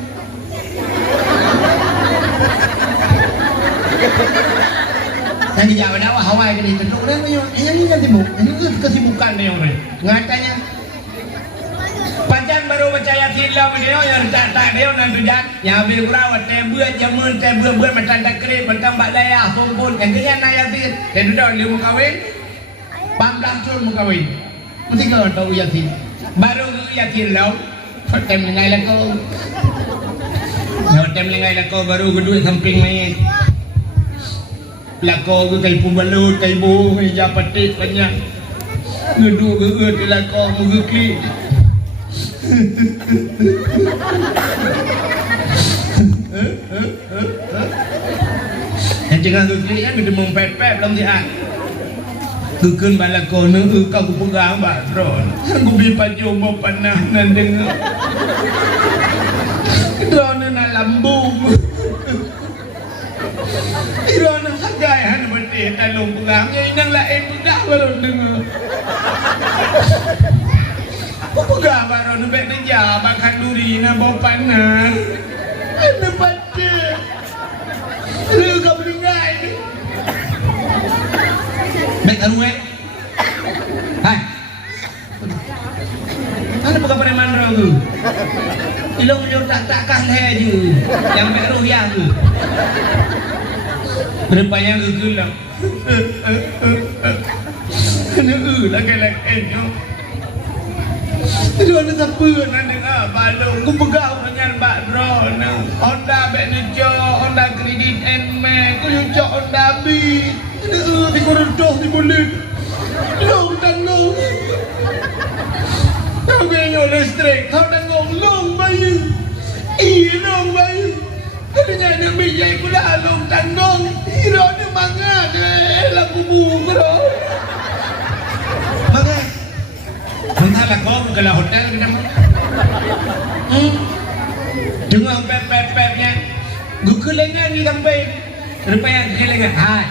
Yang dijawab dakwah Hawaii ke itu orang punya yang ini sibuk ini kesibukan dia orang ngatanya pajan baru baca Yasin lah dia yang tak dia nan tujan yang ambil kurawat buat jamun buat macam tak kering macam bak daya kumpul yang kena nak Yasin dan duduk dia mau kahwin 15 tahun mau kahwin mesti kau tahu Yasin baru Yasin lah tem lengai lah kau baru kedua samping mayat lakau ke kai pembalut kai bu meja petik banyak ngedu geut di lakau muga klik yang jangan klik kan gede mempepep dalam sihat Kekun balakon kau ku pegang bakron. Aku bi paju mau panah nan dengar. Drone na lambung. Drone hagai han bete talung pegang. Yang nang lain pegang baru dengar. Ku pegang baron bek neja bakan duri na mau panah. Ana baca. Lu kau beringai. Baik aruai. Hai. Mana bukan preman tu? Ilong yo tak kalah je. Yang baik roh yang tu. Berupaya gelang. Kena lagi tu. Dia ada siapa nak dengar balong. Aku pegang dengan Mbak Drone. Honda baik nejo, Honda Credit and Max. Aku cok Honda B. Di koridor di mulut. Long tanggung. Kau gengok listrik. Kau tanggung long bayu. Long bayu. Katanya ada bijak pula long tanggung. Hero ni mangat. Lagu bunga bro. Bagai. Entahlah kau kalau hotel kita mana. Dengar pep-pep-pepnya. Gue kelengan ni sampai. Rupanya kelengan. Hai.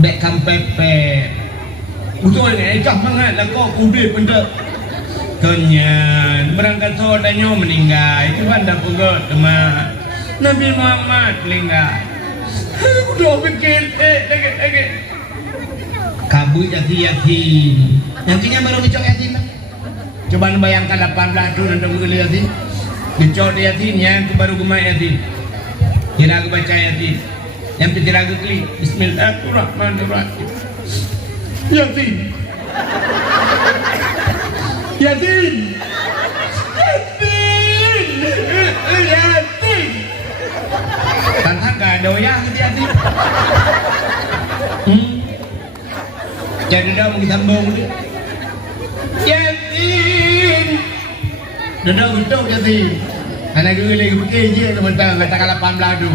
Bek kampepe. Betul ni, cak mangat lah kau kudip benda. Kenyan, berangkat saudaranya meninggal. Itu kan dah pegot teman. Nabi Muhammad meninggal. Aku dah fikir, lagi. Kabut yatim. Yang kini baru dicok yatim. Coba bayangkan 18 tahun untuk mengenal yatim. Dicok yatim, yang tu baru gemar yatim. Kira aku baca yatim. Yang penting aku klik Bismillahirrahmanirrahim. Yatim. Yatim. Tantang gak ada yang yatim. Jadi dah mungkin sambung dia. Yatim. Dah betul yatim. Anak gue lagi pergi je teman-teman katakan 18 tu.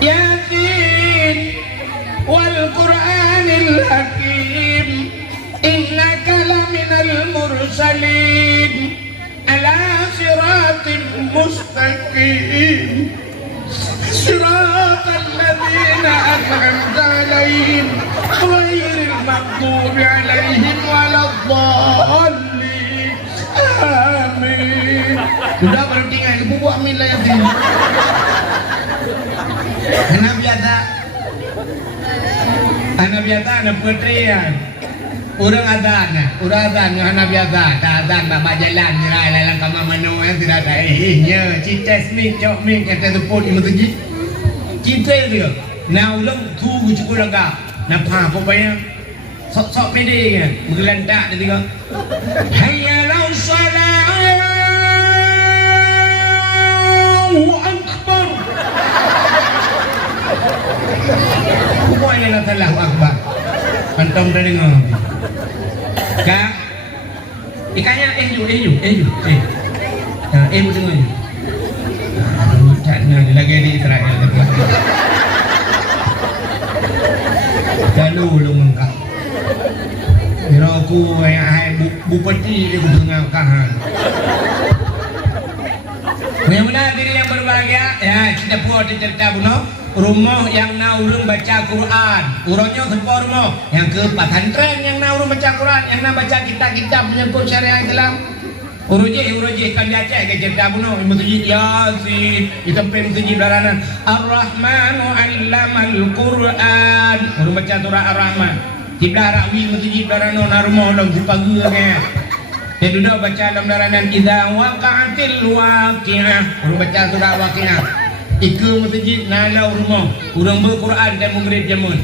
Yasin wal Qur'anil Hakim innaka laminal mursalin ala siratin mustaqim siratal ladzina an'amta alaihim ghairil maghdubi alaihim waladdallin amin. Sudah baru tinggal ibu buat amin lah Yasin. Anak biasa anak petrian. Orang adan anak biasa. Tak adan bapak jalan nyerai lalang kamar mano yang tidak ada. Nya cita smik cok mik kata tepuk di masjid. Cita dia. Nah ulang tu cukup lengkap. Nampak apa banyak. Sok pede kan. Menggelandak dia tengok. Hayya lau salat. Allahu Akbar. Semua yang nak Allahu Akbar. Pantang dah dengar. Kak. Ikannya enju. Enju dengar. Tak dengar lagi di Israel. Lalu lu mengkak. Kira aku yang bupati dia dengar kahan. Mudah-mudahan diri yang berbahagia. Ya, kita buat di cerita bunuh. Rumah yang naurung baca Quran. Urutnya sebuah rumah. Yang ke pesantren yang naurung baca Quran. Yang nak baca kitab-kitab menyangkut syariat Islam. Urujih kan dia cek ke cerita bunuh. Masjid Yasin. Di tempat masjid baranan. Ar-Rahmanu 'allamal Quran. Urung baca surah Ar-Rahman. Kiblah rakwi masjid baranan rumah dong si pagi kan. Dia duduk baca dalam daranan idza waqa'atil waqi'ah. Urung baca surah Waqi'ah. Iku masjid nalau rumah. Urang berquran dan menggerit jamun.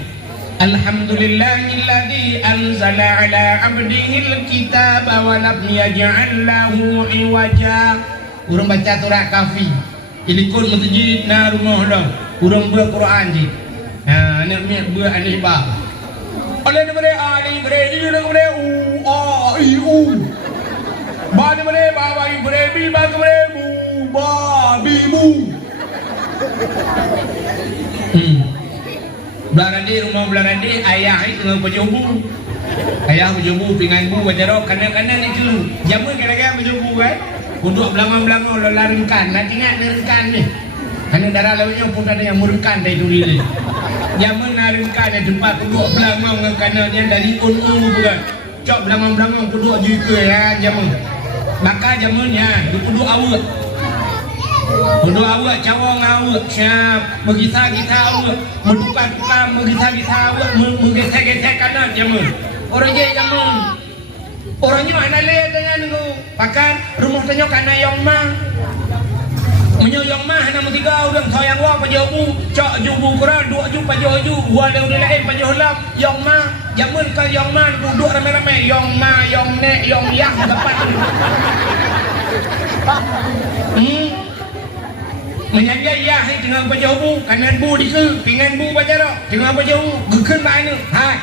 Alhamdulillahilladzi anzala ala 'abdihil kitaba wa lam yaj'al lahu iwaja. Urang baca surah Kahfi. Ini kun masjid na rumah dah. Urang berquran je. Ha nak ber alif ba. Oleh daripada alif bre ini daripada u a i u. Ba daripada ba ba i bre bi ba bre bu ba bi bu. Belarade rumah belarade ayah itu dengan pejobu. Ayah pejobu pingan bu bajarok kanan-kanan itu. Jamu kira-kira pejobu kan. Untuk belangang-belangang lo laringkan. Nanti ingat laringkan ni. Karena darah lawanya pun ada yang murkan dari duri ni. Jamu laringkan di tempat kedua belangang dengan kanannya dari un-un bukan. Cok belangang-belangang kedua juga ya jamu. Maka jamunya kedua awak. Kedua awak cawang awak siap bergisah-gisah awak bertukar-tukar bergisah-gisah awak menggesek-gesek kanan jamu. Orang je jamu. Orangnya anak le dengan tu. Pakan rumah tanya kana yang mah. Menyayang mah nama tiga orang sayang wa pajobu, cak jubu kera dua ju pajoju, wa le udah lain pajohlam yang mah. Jamun ka yang mah duduk rame-rame yang mah yang nek yang yang dapat. Menyanyi ya hai tengah pajobu, kanan bu di ke, pingan bu pajarok, tengah pajobu, gekeun bae hai.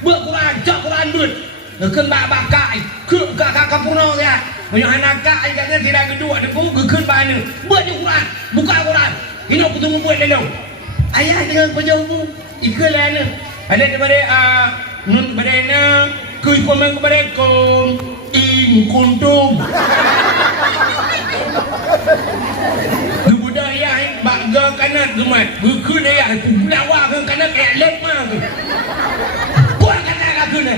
Buat Quran, cak Quran buat. Gekeun bakai, ke kampungno ya. Punya anak kak ikannya tidak kedua deku gekeun bae buat Quran, buka Quran. Ini aku tunggu buat dulu. Ayah dengan pajobu, ikalan ada daripada nun badana kuy komen kepada kom in kuntum. Budaya bangga kanan gemat, gekeun ayah lawa ke kanan kayak lemah tu. Buat kanan aku ni.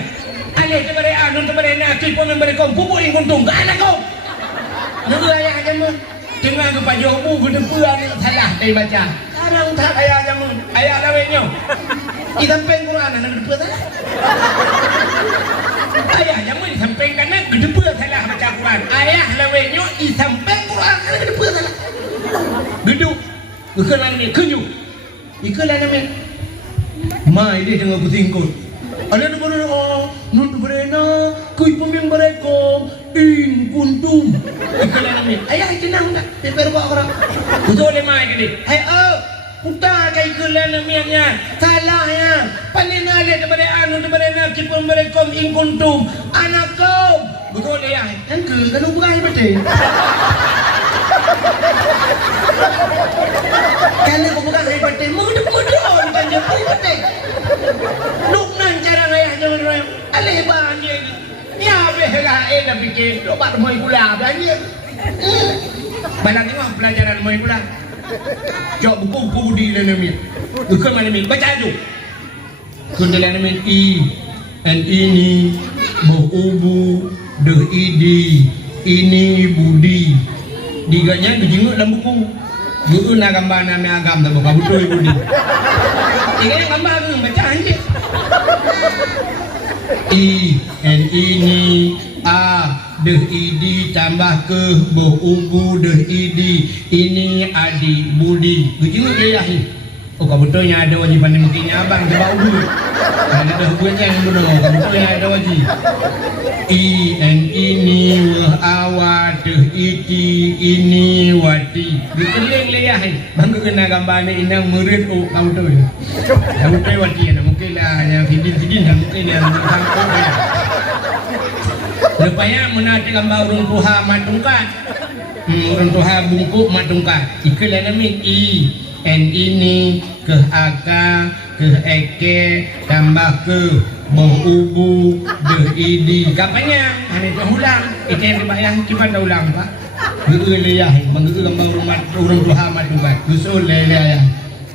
Alih kepada nun kepada nak kuy komen kepada kom kubur in kuntum. Ke anak kau. Nunggu ayah jamu. Tengah ke pajobu gedepuan salah dari baca. Sekarang tak ayah jamu. Ayah lawenya. Di samping Quran anak gedepuan salah. Ayah jamu di samping kanan gedepuan salah baca Quran. Ayah lawenya di samping Quran anak gedepuan salah. Geduk. Gekeun mana ni? Kenyu. Ikalah nama. Mai dia dengan kutingkut. Ada daripada nun berena kuy pemimpin mereka in kuntum. Ikalah nama. Ayah tenang tak? Paper buat orang. Betul le mai gini. Hai putar kai ikalah namanya. Salah ya. Panina le daripada nun berena kuy pemimpin mereka in kuntum. Anak kau. Betul le ya. Kan ke kalau berai betul. Kalau kau bukan hai betul, mudah-mudah bukan jadi betul. Luk nan cara ayah jangan alih bahan dia ni. Ya behlah dah fikir obat moi gula belanja. Balang tengok pelajaran moi gula. Jok buku budi dan ni. Bukan mana ni baca tu. Kundalan ni and ini bohubu de idi ini budi. Diganya dijenguk dalam buku. Guru nak gambar nama agam tak buka betul budi. Ini gambar tu baca aja. I and ini a de idi tambah ke bo ubu de idi ini adi budi. Dijenguk dia ni. Oh kau betulnya ada wajib pandai mungkinnya abang coba ubu. Ada dah buatnya yang benar. Kau betulnya ada wajib. I and ini awat iti ini wati. Dikeling leyah bangga kena gambar ni inang murid oh kamu tu. Kamu tu wati na mungkin lah yang sidin dan mungkin yang sangkut ya. Lepasnya menati gambar urung tuha matungkat. Urung tuha bungkuk matungkat. Ikalah nama I and ini ke aka ke eke tambah ke ubu de idi kapanya ane tu ulang itu yang dibayang kipan dah ulang pak geu leyah mangeu gambar rumah urang tuha matungkat usul leyah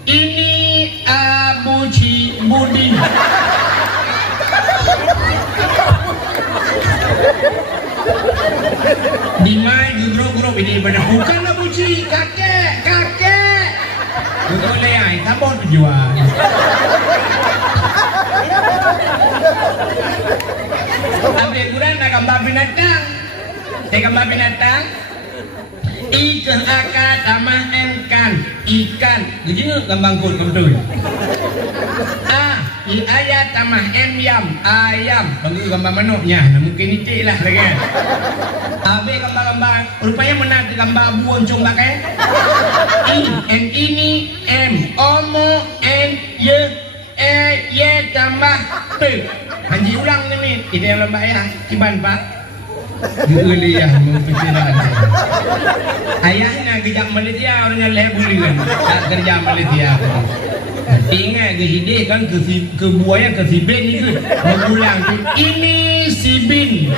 ini abuci budi dimai grup ini pada bukan abuci kakek betul leyah tambah tujuan. Ambil Quran nak gambar binatang. Gambar binatang. Ikan akad tamah ikan. Begini gambar kun betul. Ayat tamah ayam. Bagi gambar manuknya. Mungkin itu lah lagi. Ambil gambar-gambar. Rupanya menang gambar buang cung pakai. Ini omo ye tambah p. Haji ulang ni kita yang lembah ya kiban pak. Juliah memperkirakan. Ayahnya kejam Malaysia orangnya lebulian. Tak kerja Malaysia. Ingat ke hidih kan ke buaya ke si Ben itu mengulang tu. Ini si Bin.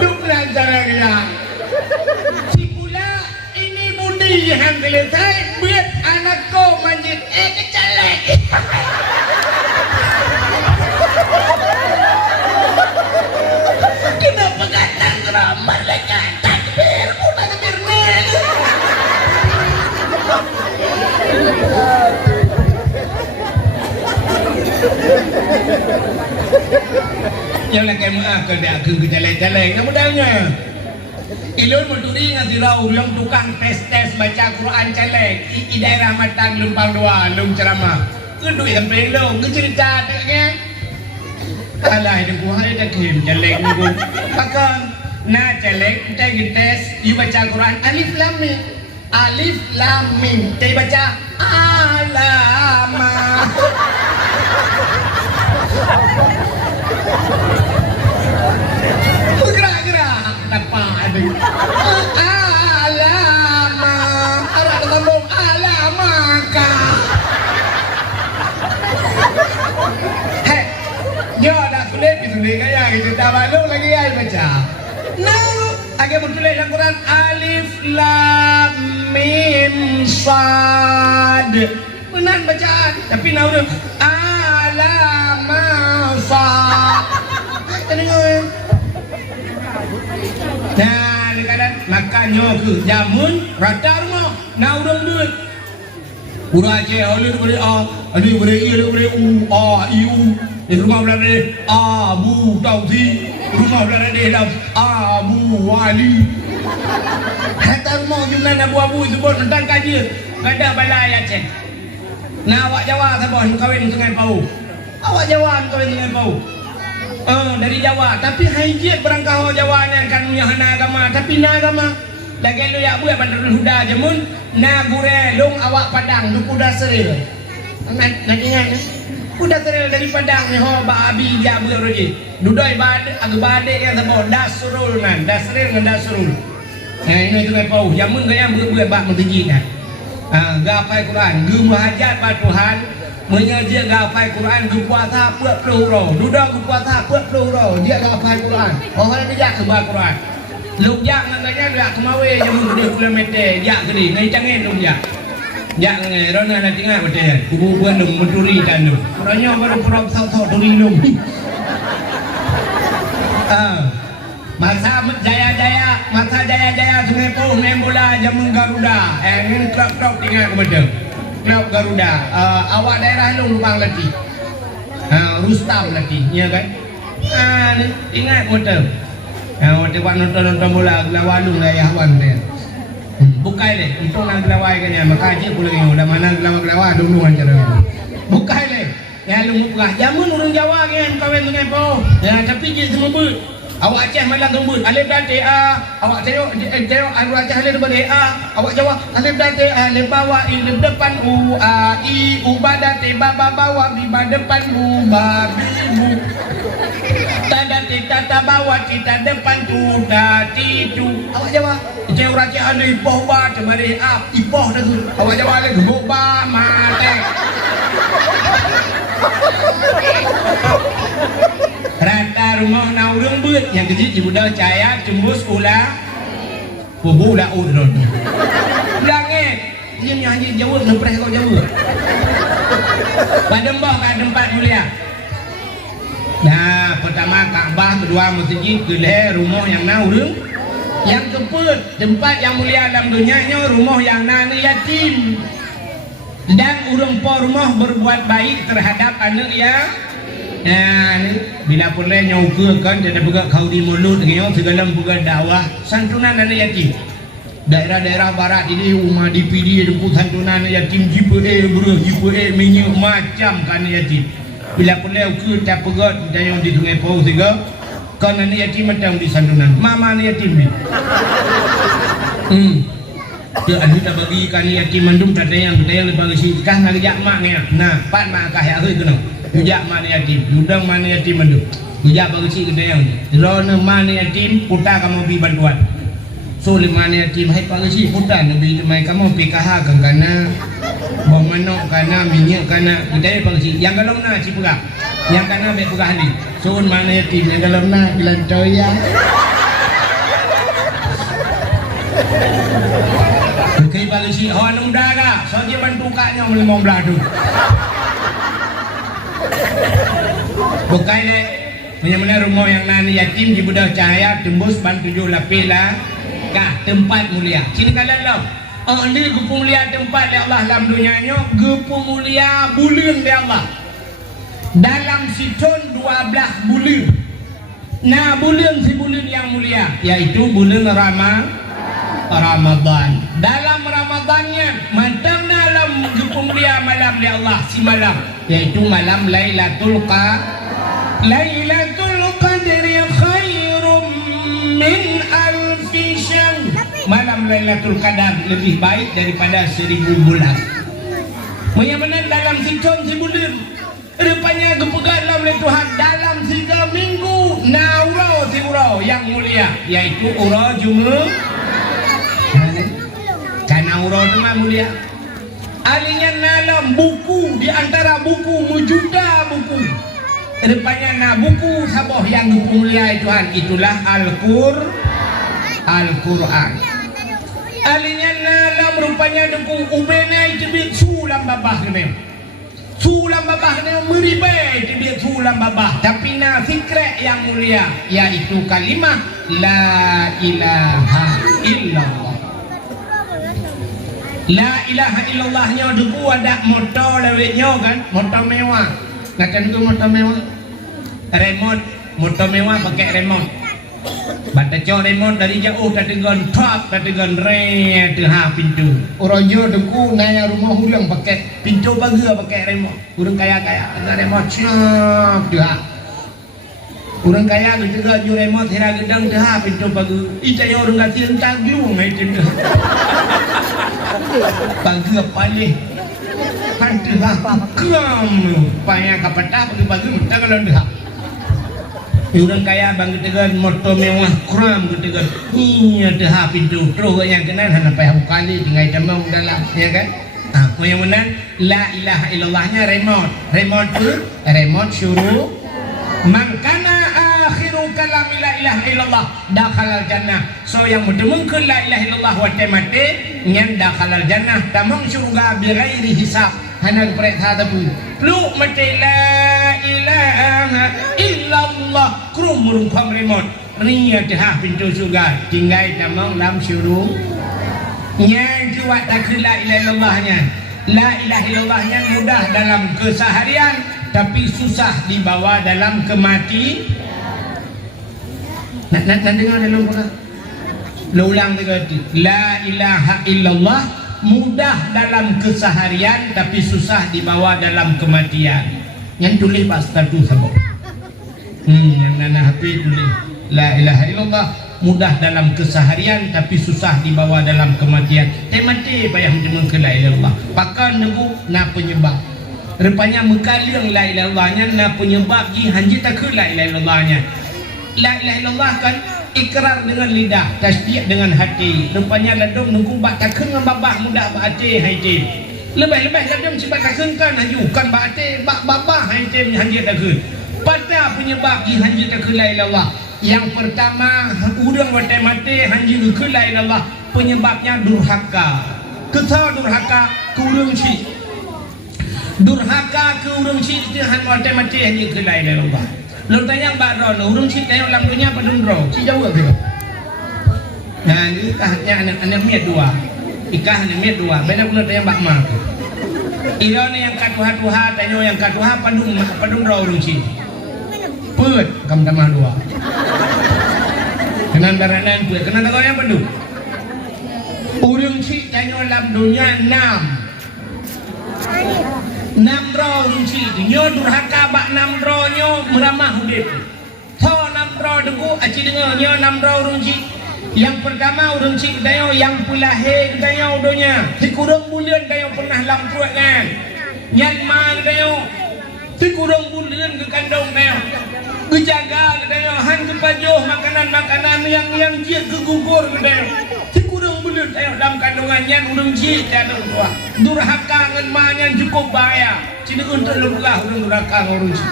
Duklah cara dia. Si pula ini budi yang selesai buat anak kau manjit kecelek. Kenapa katang ramar lekat takbir bukan birnel. Yang lagi maaf ke dia ke jalan-jalan kamu dalnya. Ilun muturi ngasi rau yang tukang tes baca Quran celek di daerah Matang Lempang Dua lum ceramah. Kedui sampai lo cerita dengan alah itu gua hari tak kim celek ni gua. Pakai na celek kita tes you baca Quran alif lam mim. Alif lam mim. Kita baca alama. Gerak-gerak apa ada? Alama. Arah ngomong alamaka. Hei, dia dah sulit kaya kita dah malu lagi ai baca. Nah, agak betul dalam Quran alif lam mim sad. Benar bacaan, tapi nak udah alama sad. Tengok. Nah, kadang makannya ke jamun rata rumah. Nak udah duit. Urang Aceh ada boleh ada boleh i, ada boleh u, a, i, u. Di rumah berada Abu Taufi, rumah berada dalam Abu Wali. Kata rumah jumlah abu-abu sebut tentang kaji. Ada balai Aceh. Nah, awak Jawa sabah kawin Sungai Pau. Awak Jawa kawin Sungai Pau. Dari Jawa, tapi hajiat berangkau Jawa ni kan hana agama, tapi na agama. Lagi lu ya buat Bandar Huda jemun na gurelung awak Padang du kuda seril. Nak ingat kuda seril dari Padang ni ho babi dia buat roji. Dudai bade ag bade yang sabah dasrul nan, dasril dengan dasrul. Nah ini tu Pau, jamun gaya buat bak mentinggi nah. Gapai Quran, gu muhajat ba Tuhan. Mengaji gapai Quran gu puasa 40 roh. Duda gu puasa 40 roh. Dia gapai Quran. Orang dia jak ke Quran. Luk jak nganya dia kemawe jamu 2 kilometer. Jak ke ni ngai cangen luk jak. Jak ngai rona nak tinggal betul. Kubu buan dum menturi dan dum. Orangnya baru perap sau-sau turi dum. Masa jaya-jaya Sungai Pau main bola jamu Garuda. Ini klub-klub tinggal ke betul. Klub Garuda, awak daerah lu Lubang Lati, Rustam Lati, ya kan? Ni ingat betul. Waktu nonton bola gelawalung lah ya wan dia. Bukai le, untuk nak gelawai kan ya, maka aja pulang yang udah mana gelawai dulu aja dah. Bukai le, ya lu buka. Jamun orang Jawa kan kawin Sungai Pau. Ya tapi je semua ber. Awak Aceh malah tembut. Alif dan ta. Awak tengok Awak Aceh alif dan ta. Awak Jawa alif dan ta. Alif bawah alif depan u a i u badan te baba bawah di depan u babi bu. Tanda tata bawah kita depan tu dati tu. Awak Jawa Aceh orang Aceh ada ipoh ba cemari a ipoh dah tu. Awak Jawa ada gebuk ba mate. Rata rumah na urang beut yang kecil ibu dah caya cembus ulah bubu ulah udron. Langit dia nyanyi Jawa ngepres kau Jawa. Padembah kat tempat mulia. Nah, pertama Kaabah, kedua masjid, kedua rumah yang na urang. Yang keempat tempat yang mulia dalam dunianya rumah yang na yatim. Dan urang po rumah berbuat baik terhadap anak yang bila pulai nyaukakan dan buka kau di mulut dengan segala buka dakwah santunan anak yatim. Daerah-daerah barat ini rumah DPD jemput santunan anak yatim jipa minyak macam kan anak yatim. Bila pulai ke tak pegat dan di Sungai Pau juga kan anak yatim macam di santunan. Mama anak yatim ni. Dia ada tak bagi kan yatim mandum tak yang lebih bagi kah nak jak mak ni. Nah, pat mak kah ya tu. Kujak mana yatim, udang mana yatim mandu. Kujak bagi kedai yang rona mana yatim, putar kamu pergi bantuan. So mana yatim, hai bagi putar nabi itu mai kamu pergi kahar kana, bawa manok kana, minyak kana, kedai bagi yang kalau na cipura, yang kana baik pura ni. So mana yatim, yang kalau na bilantoy ya. Kay bagi hawan udara, so dia bantu kaknya melimau beladu. Bukan deh, benar-benar rumah yang nani yatim di budak cahaya tembus ban 7 lapis lah, kah tempat mulia. Sini kalian lo, ini gupu mulia tempat di Allah dalam dunia nyo, gupu mulia bulan di Allah. Dalam siton 12 bulan. Nah bulan si bulan yang mulia, yaitu bulan Ramadan. Dalam Ramadannya macam dalam mulia malam di Allah si malam, yaitu malam Lailatul Qadri khairum min alfi syahr. Malam Lailatul Qadar lebih baik daripada 1000 bulan. Benar-benar dalam siton si bulan. Rupanya gepegat dalam Tuhan dalam 3 minggu naurau si urau yang mulia, yaitu urau Jumaat. Karena urau nama mulia. Alinya dalam buku di antara buku mujuda buku. Rupanya na buku saboh yang mulia Tuhan itulah Al-Quran. Alinya dalam rupanya buku ubenai tibit sulam babah ni. Sulam babah ni meribai tibit sulam babah. Tapi na fikret yang mulia yaitu kalimah la ilaha illallah. La ilaha illallahnya duku ada motor lewetnya kan, motor mewah. Kata tu motor mewah. Remote, motor mewah pakai remote. Bata cok remote dari jauh kata gon top, kata gon re ha pintu. Orangnya duku naya rumah hurang pakai pintu baga pakai remote. Urang kaya-kaya ada remote siap dah. Urang kaya tu juga ju remote hira gedang dah pintu baga. Ijaya urang gati entang glung ai tu. Bagi paling hantulah kram payah kapata bagi minta kalau dah orang kaya bang ketegan motor mewah kram ketegan iya dah pintu terus yang kenal hana payah kali tinggal tamang dalam ya kan yang menang la ilaha illallahnya remote tu remote syuruh mangkana akhiru kalam la ilaha illallah dakhalal jannah. So yang mendemungkeun la ilaha illallah wa temate nyan dakhalal jannah tamang syurga bi ghairi hisab hana periksa tapi lu mate la ilaha illallah krum murung remote niat dah pintu syurga tinggal tamang lam syuruh nyan jiwa tak la ilaha illallahnya. La ilaha illallahnya mudah dalam keseharian tapi susah dibawa dalam kematian. Nak dengar dalam Quran. Lo ulang lagi. La ilaha illallah mudah dalam keseharian tapi susah dibawa dalam kematian. Yang tulis pas satu sabuk. Yang nana HP tulis la ilaha illallah mudah dalam keseharian tapi susah dibawa dalam kematian. Temati payah menjemur ke la ilaha illallah. Pakai nunggu na penyebab. Rupanya mekaliang la ilaha illallahnya na penyebab ji hanji tak ke la ilaha illallahnya. La ilaha illallah kan ikrar dengan lidah, tasdiq dengan hati. Rupanya ladum nunggu bak takun dengan babah mudah bak hati hati. Lebih-lebih ladum sebab takun kan haju kan bak hati bak babah hati hanji takun. Pada penyebab ji hanji tak ke la ilaha illallah. Yang pertama udang mati hanji ke la ilaha illallah penyebabnya durhaka. Kesal durhaka ke urang si. Durhaka ke urang si itu mati hanji ke la ilaha illallah. Lo tanya mbak Ron, urung si tanya dalam dunia apa dundro? Si jauh ke? Nah, ini kahnya anak miat dua, ikah anak miat dua. Benar benar tanya mbak Ma. Irone yang katuha tanya yang katuha apa dundro urung si? Put, kamu tambah dua. Kenan baranan put, kenan kau yang pendu. Urung si tanya dalam dunia 6 ro runci nyo durhaka bak 6 ro nyo meramah hudip tho 6 ro deku aci dengar nyo 6 ro runci. Yang pertama runci dayo yang pulahe dayo donya dikurang bulan dayo pernah lam truak kan nyan man dayo Si kurang bulan ke kandung dia. Kejaga dia han ke pajuh makanan-makanan yang dia kegugur dia. Si kurang bulan dia dalam kandungannya urang dia jangan tua. Durhaka ngan mahnya cukup bahaya. Cina untuk lemah urang durhaka urang dia.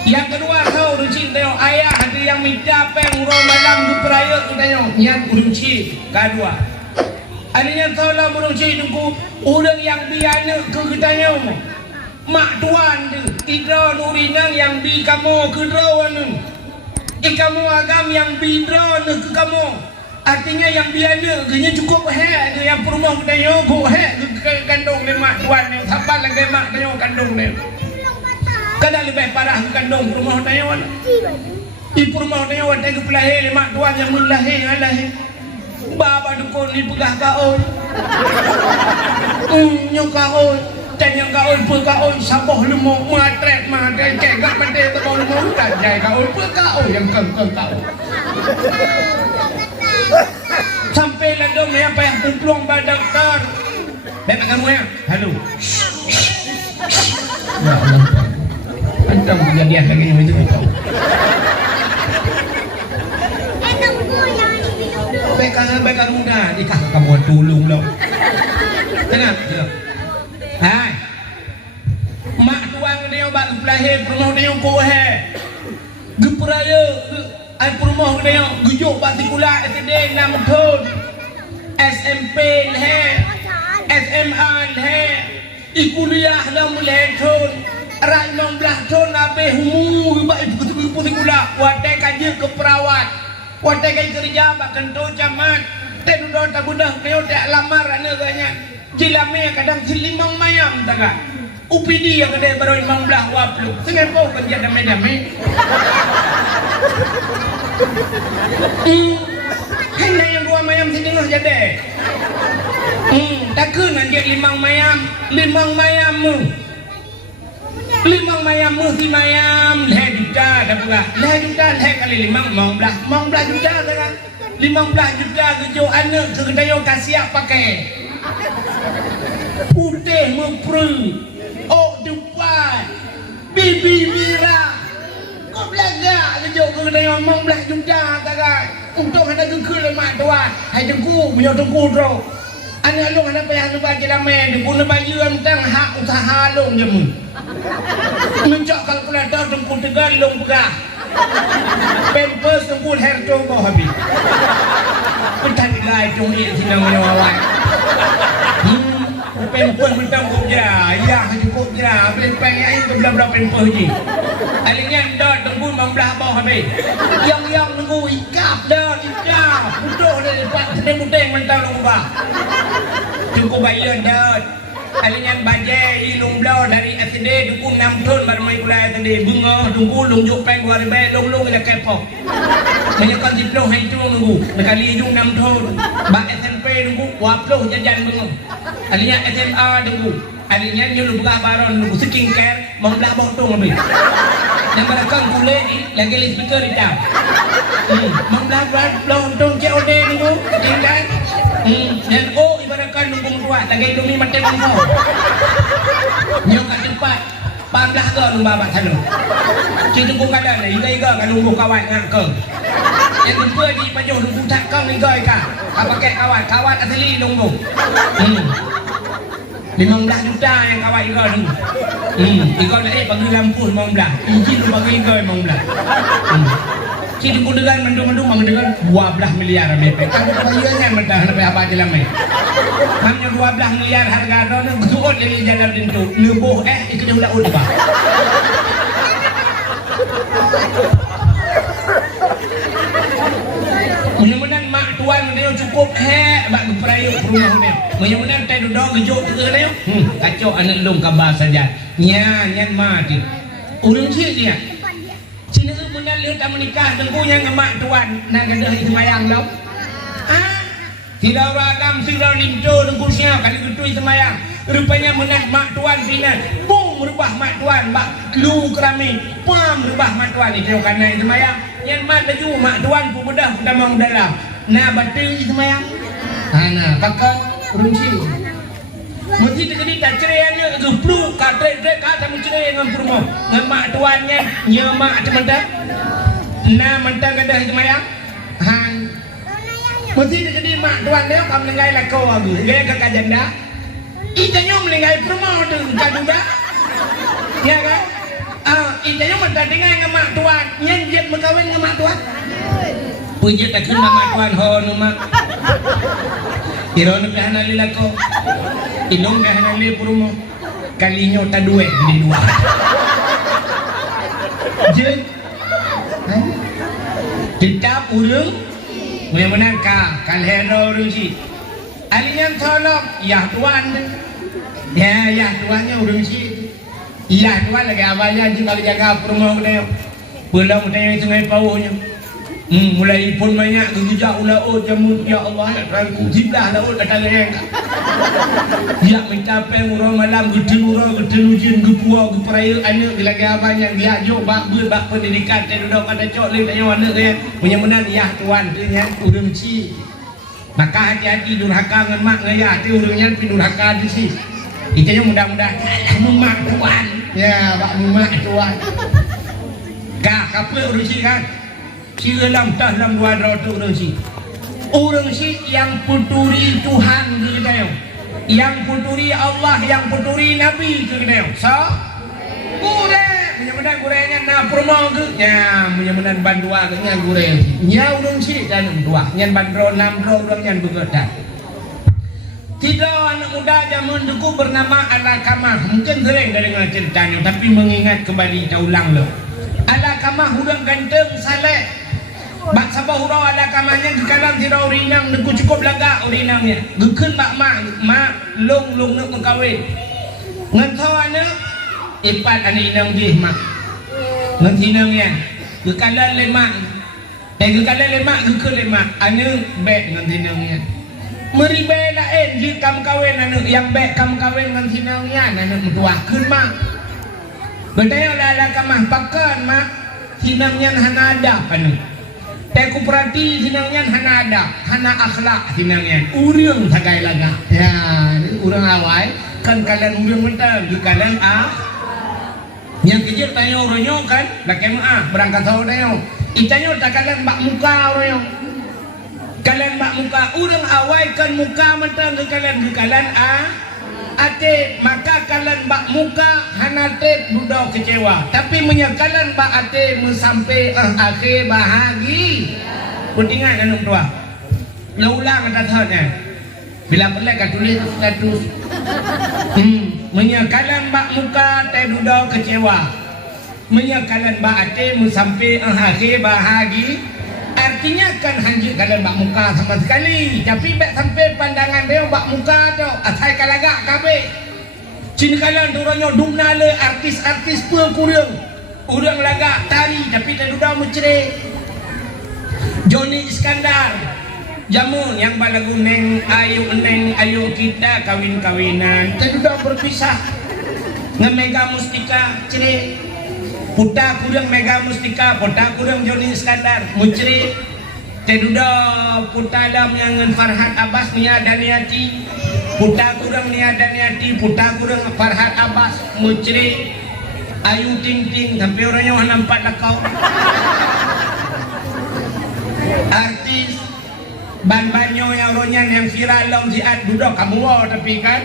Yang kedua kau urang dia ayah ada yang minta peng malam di peraya dia nyan urang dia. Kedua. Adanya tolong urang dia nunggu orang yang biana ke kitanya mak tuan tu idra nurinang yang bi kamu ke drawan kamu agam yang bi drawan ke kamu artinya yang biana kenya cukup he tu yang perumah kita go he ke kandung ni mak tuan yang sabar lagi mak kita kandung ni kadang lebih parah ke kandung perumah kita di perumah kita ada ke pelahir mak tuan yang melahir alahir bapa dukun ni pegah kau nyokau dan yang kau kau saboh lemuk matret kek gak mati kau lemuk dan jai kau yang kau sampai landong ni apa yang kumplong pada doktor benar kamu ya halo ya Allah antum kejadian lagi ni macam itu baik kamu dah dikah kamu tolong lo tenang hai mak tuang dia bak pelahir perumah dia ko he gepraya ai perumah dia gujuk bak sekolah SD 6 tahun SMP he SMA he kuliah dah mulai tahun rai 16 tahun abe humu bak ikut sekolah watai kaji ke perawat watai kerja bak kento camat dan udah tak budak dia tak lamar anaknya Jilame kadang silimang mayam taga. UPD yang ada baru imam belah waplu. Sengepau kerja damai-damai. Hanya yang dua mayam setengah jadi. Takkan nanti limang mayammu. Limang mayammu si mayam. Leh juta dah pula. Leh juta leh kali limang mang belah juta taga. 15 juta kejo anak kegedayo kasih pakai. Putih mempru depan bibi mira kau belajar kejauh ke kedai ngomong belah juta kakak untuk ada gegel lemak tuan hai tengku punya tengku terus anak lu ada payah lebat jelamai dia pun lebat jual tentang hak usaha long je mu mencok kalkulator tengku tegal long pegah pampers tengku herto kau habis petang lagi jom dia sinang menyawawai pempel mentang kopja ya kopja pempel yang itu belah-belah pempel je alinya dah tunggu 15 bawah habis yang tunggu ikap dah ikap butuh dah lepas sedeng-sedeng mentang lumbah cukup bayar dah alinya bajai ilung belah dari SD tunggu 6 tahun baru main kuliah SD bunga tunggu lunjuk peng 2000 long-long dah kepok menyekal diplom hai tu tunggu nekali hidung 6 tahun bak SMP tunggu waploh jajan bunga alinya SMA tunggu alinya nyuluh buka baron tunggu skincare membelah botong habis yang berakang kulit ni lagi list speaker hitam membelah botong COD tunggu skincare dan ibaratkan tunggu tua lagi dumi mati tunggu nyok kat tempat pamlah ke lumba bat sana cik tunggu kadang ni iga kan lumbuh kawan ngangke yang kedua di pajuh lumbuh takang iga apa pakai kawan asli lumbuh 15 juta yang kawan iga tu iga nak bagi lampu 15 izin lu bagi iga 15 cik tunggu dengan mendung-mendung dengan 12 miliar MP aku bayarnya mentah sampai apa je lama hanya 12 miliar harga drone betul dari jalan itu lebuh itu dia udah udah mudah-mudahan mak tuan dia cukup bak perayuk rumah dia mudah-mudahan tak duduk gejuk ke dia kacau anak long kabar saja nyan mati urang cik dia sini kemudian dia tak menikah tengkunya dengan mak tuan nak gadah semayang lau tidak ragam sirau limco tengkusnya kali getui semayang rupanya menang mak tuan pindah bung merubah mak tuan bak lu kerami pam merubah mak tuan itu karena semayang yang mat laju mak tuan pun bedah kita mau dalam nah batu semayang nah kakak runci Mesti terjadi tak cerainya geplu katre kata mencerai dengan permo ngemak tuannya nyemak cemendak na mentang kada semayang han mesti terjadi mak tuan dia kamu meninggal lako aku gaya kakak janda itanya meninggal permo tu kaduda ya kan itanya mentang dengan ngemak tuan nyenjet berkawin ngemak tuan puji tak kena mak tuan ho numak Iron kahana lilako ilong kahana li purumo kalinyo ta duwe di dua je kita urung memang ka kalhero urung si alinya tolong ya tuan ya tuannya urung si ya tuan lagi awalnya juga jaga purumo kena pulang tanya sungai paunya mulai pun banyak kejak ulaut jamu ya Allah rangku jiblah laut kata yang dia mencapai urang malam gede ujian gepua geperaya anak lagi abang yang dia jok bak pendidikan tadi dah pada cok le tanya anak dia punya benar ya tuan dia urang ci maka hati-hati durhaka dengan mak ngaya tu urangnya durhaka di si itanya mudah-mudahan mak tuan ya bak mak tuan apa urang ci kan si dalam dalam dua rotu orang si yang puturi Tuhan gitu yang puturi Allah yang puturi Nabi gitu so gure mudah-mudahan gurenya na promo tu ya mudah-mudahan bandua nya gure nya orang si dan dua nyan bandro 6 orang nyan begoda tidak anak muda zaman dulu bernama Alakamah mungkin sering dengar ceritanya tapi mengingat kembali kita ulang lo Alakamah udang ganteng saleh bak sabah hurau ada kamanya ke kalam tirau rinang neku cukup laga urinangnya gekun bak mak long nak mengkawin ngantau anak ipat anak inang dih mak ngantinangnya kekalan lemak kekalan lemak gekun lemak anak bek ngantinangnya meribai lain je kam kawin anak yang bek kam kawin ngantinangnya anak mentua kun mak bertanya lah kamah pakan mak tinangnya hana ada panu Teku perhati sinangnya hana ada, hana akhlak sinangnya. Urang sagai laga. Ya, urang awal kan kalian urang mental, kalian Yang kejar tanya orangnya kan, laki berangkat tahu tanya. Itanya tak kalian bak muka orangnya. Kalian bak muka, urang awal kan muka mental kalian ate maka kalian bak muka hanate duduk kecewa tapi menyakalan bak ate sampai akhir bahagi kutingan anu tua ulang kata tahunnya bila pelak kat tulis status menyakalan bak muka te duduk kecewa menyakalan bak ate sampai akhir bahagi artinya kan hanjir kalian bak muka sama sekali tapi bak sampai pandangan dia bak muka tu asal kalagak kabeh cina kalian turunnya dumnale artis-artis kurang urang lagak tari tapi tak duduk mencerai Johnny Iskandar jamun yang balagu neng ayu kita kawin-kawinan tak duduk berpisah ngemega mustika cerai puta kurang mega mustika puta kurang Johnny Iskandar mucri teduda puta dam yang Farhat Abbas nia daniati puta kurang nia daniati puta kurang Farhat Abbas mucri Ayu Ting Ting sampai orangnya nampak lakau artis ban-banyo yang orangnya yang viral long siat duduk kamu tapi kan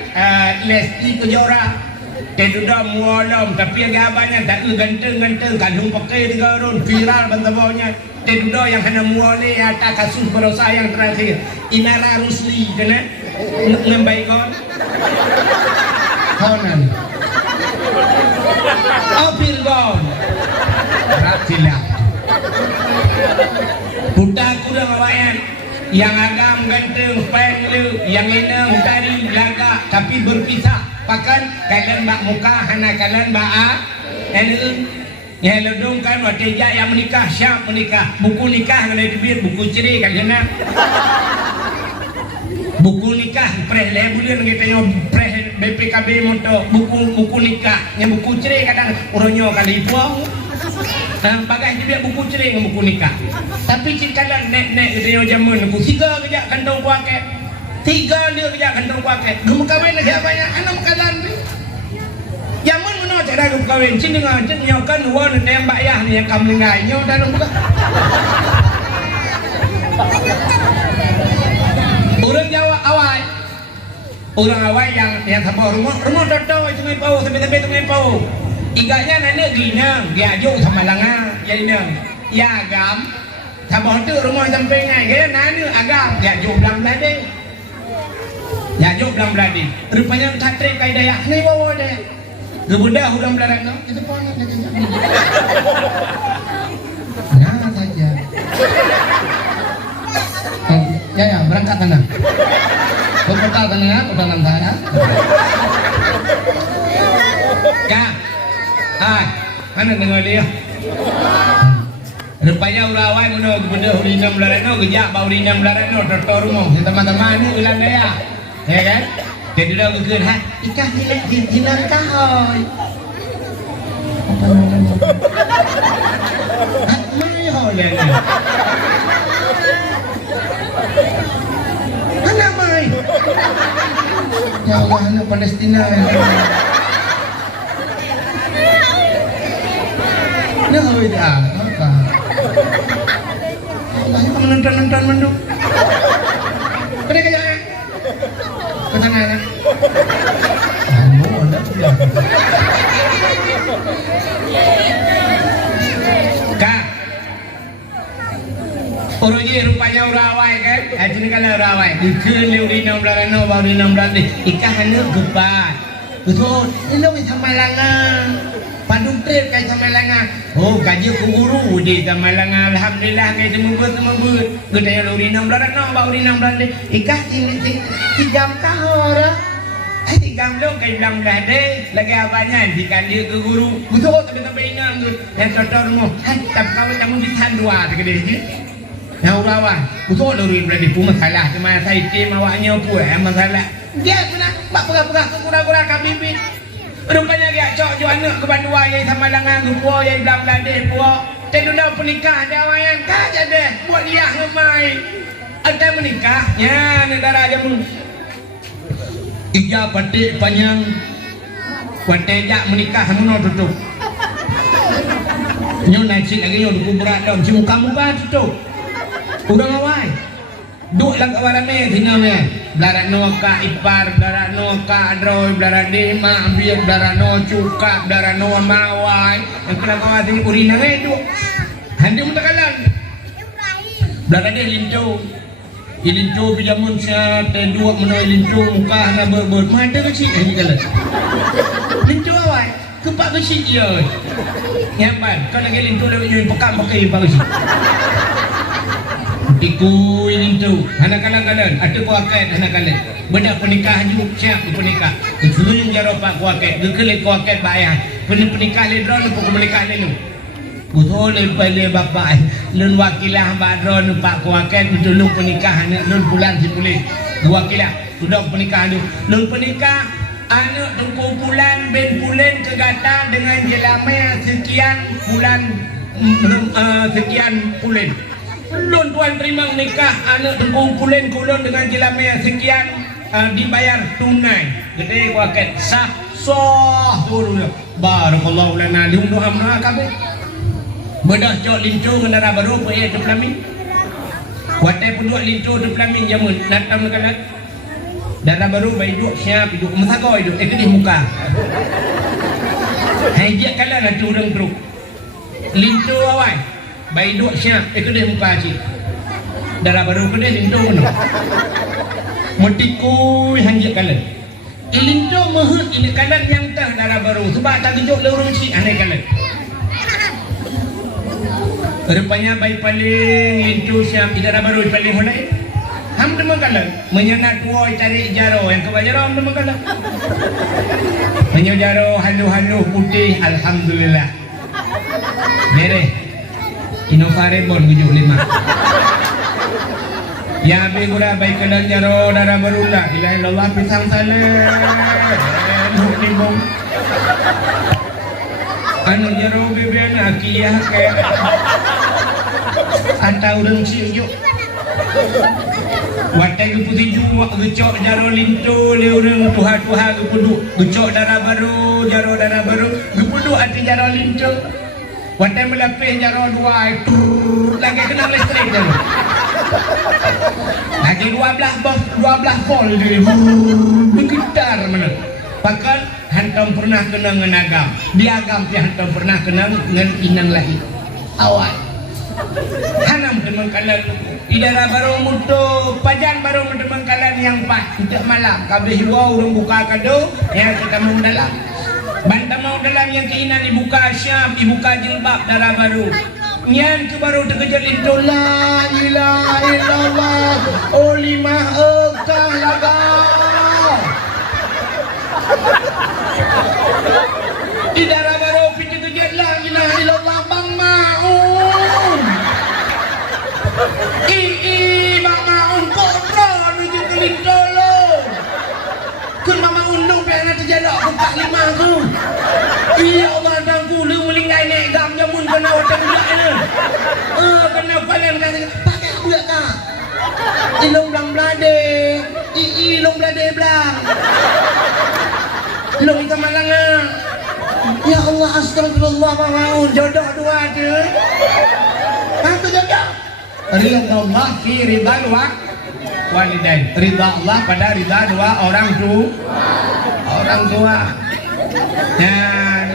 Lesti Kejora Keduda mualam tapi agak banyak tak ganteng-ganteng kandung pakai di garun viral bantabawnya keduda yang hanya muale atas kasus berosa yang terakhir Inara Rusli kena ngembai kon konan Opil gon rafilah budak kurang awayan yang agam ganteng penglu yang enam tari laga tapi berpisah pakan kalian bak muka hana kalian bak ya ledung kan waktu yang menikah siap menikah buku nikah kalau dibir buku cerai kalian buku nikah preh lebulan kita yo preh BPKB moto buku nikah yang buku cerai kadang uronyo kali puang bagai dia buku cerai dengan buku nikah tapi jika kalian nek kita yo jamun buku tiga kerja kandung buake Tiga dia kerja kantong pakai. Gemu kawin lagi apa ya? Anak kalan ni. Yang mana cara gemu kawin? Sini ngajak nyokan uang yang bayar ni yang kamu ngainya dan buka. Orang Jawa awal. Orang awal yang sama rumah toto sungai pau sampai sungai pau. Iganya nana ginang dia ajuk sama langa ya inang. Ya agam. Sama tu rumah sampai ngai ke nana agam dia ajuk belang belade. Ya ajuk belang belade. Rupanya katrik kai dayak ni bawa dia. Gebudah urang belaran no. Itu pun ada kerja. Nah saja. Ya berangkat tanah. Berangkat tanah pedanan saya. Kak. Mana dengar dia? Rupanya urawai mana benda urinam belarano gejak bau urinam belarano totor rumah. Teman-teman ni ulang daya. Ya kan? Jadi dah keun ha. Ikah hilek hilang kahoi. Apa namanya? Mai hole ni. Mana mai? Ya Allah, anak Palestina. Nah, hoi dia. Apa? Allah, menonton menduk. Kena kerja. Ke sana ya. Kamu ada dia. Kak. Orang ye rupanya urawai kan? Ajin kalau urawai. Dikeun urinam belarano bau urinam belande. Ikah hana gepat. Betul. Ini wis samalangan. Padung trip kai samalangan. Oh, gaji ku guru di samalangan. Alhamdulillah kai semembut. Gedaya urinam belarano bau urinam belande. Ikah tigam kahora. Tigam lo kai bilang belande. Lagi apanya dikan dia ke guru. Betul sampai ingat tu. Yang totormu. Tapi kamu ditan dua gede ni. Yang urawan. Betul lo berada di masalah. Cuma saya tim awaknya pun masalah. Dia kena bak pegah-pegah ke kura-kura kabibit. Rupanya dia cok jo anak ke bandua yang sama langan rupa yang bilang belande puak. Cek dah pernikah dia awak yang kah jadi buat dia ngemai. Ada menikahnya negara jamu. Ija batik panjang watejak menikah semua tutup. Nyo nasi lagi nyo duku berat dong si muka tutup. Udah ngawai. Duk lang kawarame dinamnya. Blarat no ka ipar, blarat no ka adroy, blarat dema ambil, blarat no cuka, blarat no mawai. Yang kena kawati urina ngedu. Handi mutakalan. Blarat dia lincu. Ilincu pijamun sia tedua meno ilincu muka na berbert mata kecil ni kala. Lincu awai, kepak kecil je. Nyaman, kau lagi lincu lewat nyui pekam pakai pak kecil. Tiku ilincu, anak kalan-kalan, ada kuaket anak kalan. Benda pernikahan juga siap pernikah. Sebelum jaro pak kuaket, gekele kuaket bayar. Pernikah le drone pun menikah le lu. Betul le bapak lun wakilah badron pak kuaket dulu pernikahan lun bulan si polis wakilah sudah pernikahan lun pernikah anak kumpulan ben bulan kegata dengan jelamnya sekian bulan sekian bulan lun tuan terima nikah anak kumpulan kulon dengan jelamnya sekian dibayar tunai gede kuaket sah soh turun barakallahu lana lium doa mana kabeh. Bedah cok lincu menara baru payah tu pelamin. Kuatai penduk lincu tu pelamin jamun datang kalat. Darah baru bayi duk siap duk masago duk kedih muka. Hai dia kalah nak curang teruk. Lincu awal. Bayi duk siap kedih muka cik. Darah baru kedih lincu mana. Mutikui hanjak kalah. Lincu mahut ini kalat yang tah darah baru sebab tak tunjuk lorong cik aneh kalat. Rupanya bayi paling lintu siap idara baru paling hulai. Ham demang kalah menyenat tuai cari jaro yang kebajaro ham demang kalah. Menyojaro halu-halu putih alhamdulillah. Mere. Inovare bon 75. Ya be gula bayi kalah jaro darah baru lah. Ilaha illallah pisang saleh. Limbong. Anu jaro bebean akiyah ke atau urang siujuk Watai ke putih juak gecok jaro lintu le urang tuha-tuha gepuduk gecok darah baru jaro darah baru gepuduk hati jaro lintu. Watai melapih jaro dua lagi kena listrik dah. Lagi 12 volt dia bergetar mana. Pakan hantam pernah kena ngenagam. Diagam ti hantam pernah kena ngen inang lahi. Awal. Hanam teman kalan idara baru mutu pajan baru teman kalan yang pas tidak malam kabeh dua urung buka kado ya kita mau dalam bantah mau dalam yang keinginan dibuka syam dibuka jilbab darah baru nyan ke baru terkejar lintu la ilaha illallah olimah ekah laga idara baru pintu kejar la ilaha illallah bang maun bang maun kodro nuju ke lintu lo kun mama undung pengen terjalak buka lima tu iya Allah dangku lu melingkai nek gam jamun kena otak budak ni kena panen kata pakai budak kak ilung belang belade ilung belade belang ilung ikan malang ya Allah astagfirullah bang maun jodoh dua tu aku jodoh ridha Allah fi ridha walidain ridha Allah pada ridha dua orang tua dan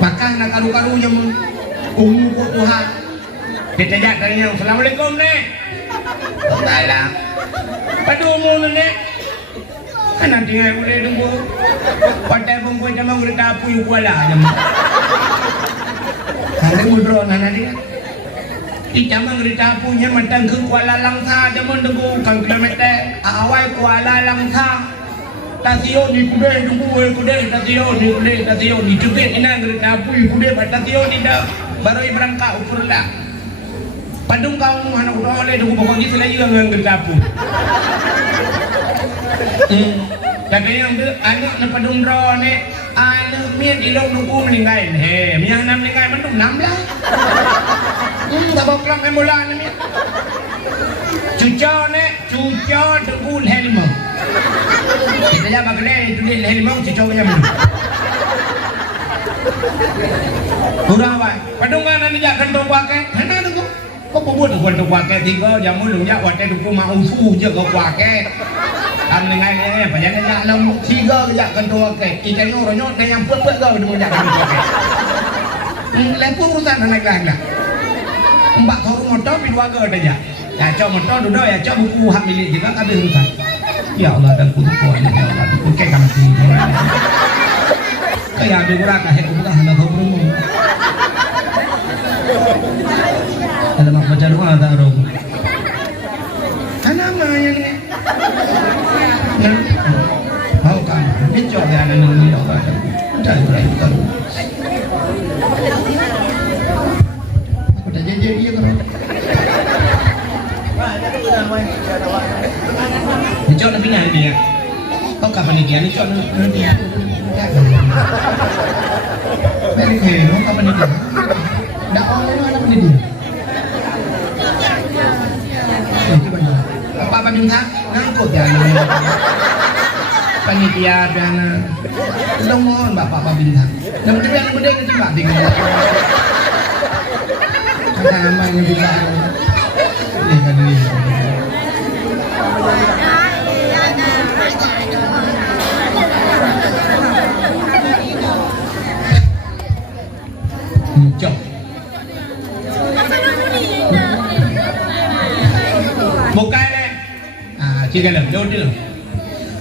maka nak karu-karunya umum kok Tuhan kita jatahnya Assalamualaikum nek Waalaikumsalam padu umum nek kan nanti saya boleh tunggu pakai perempuan sama kereta api kuala nanti mudron nanti Ijamang kereta punya matang ke Kuala Langsa jaman tunggu kan kilometer awal Kuala Langsa tasio ni kude tunggu kude tasio ni juga ina kereta api kude tasio ni dah baru berangkat ukur lah padung kau anak udah oleh tunggu pokok gitu lagi dengan kereta api jadi yang tu anak nak padung drone ni anak mian ilong tunggu meninggal mian nam meninggal mandung 6 lah tak bawa kelam ambulan ni cucau tunggu helm kita jawab kedai tu dia helm cucau punya mana kurang apa padung kan ni jak kentong pakai mana tunggu kau buat kentong pakai tiga jamu lu jak watai tunggu mau usu je kau pakai am dengan ni pajan jak lam tiga jak kentong pakai ikan nyoronyot dan yang pek kau dengan jak kentong pakai lepas urusan anak lah mbak kau motor pidwaga aja ya cok motor duduk ya cok buku hak milik juga kabeh urusan ya Allah dan kudu kuat ya Allah oke kan mati kayak ada kurang kahek bukan hendak kau rumah dalam baca doa ada rom ana mah yang ni nah mau kan bincang ya anak ni Allah dan berai kan jadi dia kan. Cok nak pindah dia. Kau kapan ni dia? Ni cok nak dia. Beri kau kapan ni dia? Dak oleh mana ni dia? Itu benar. Apa bintang? Ngangkut ya. Panitia dan tolong mohon bapak bintang. Nama tu yang gede ke coba tinggal. Nama yang juga ini tadi cok bukan cikgu dulu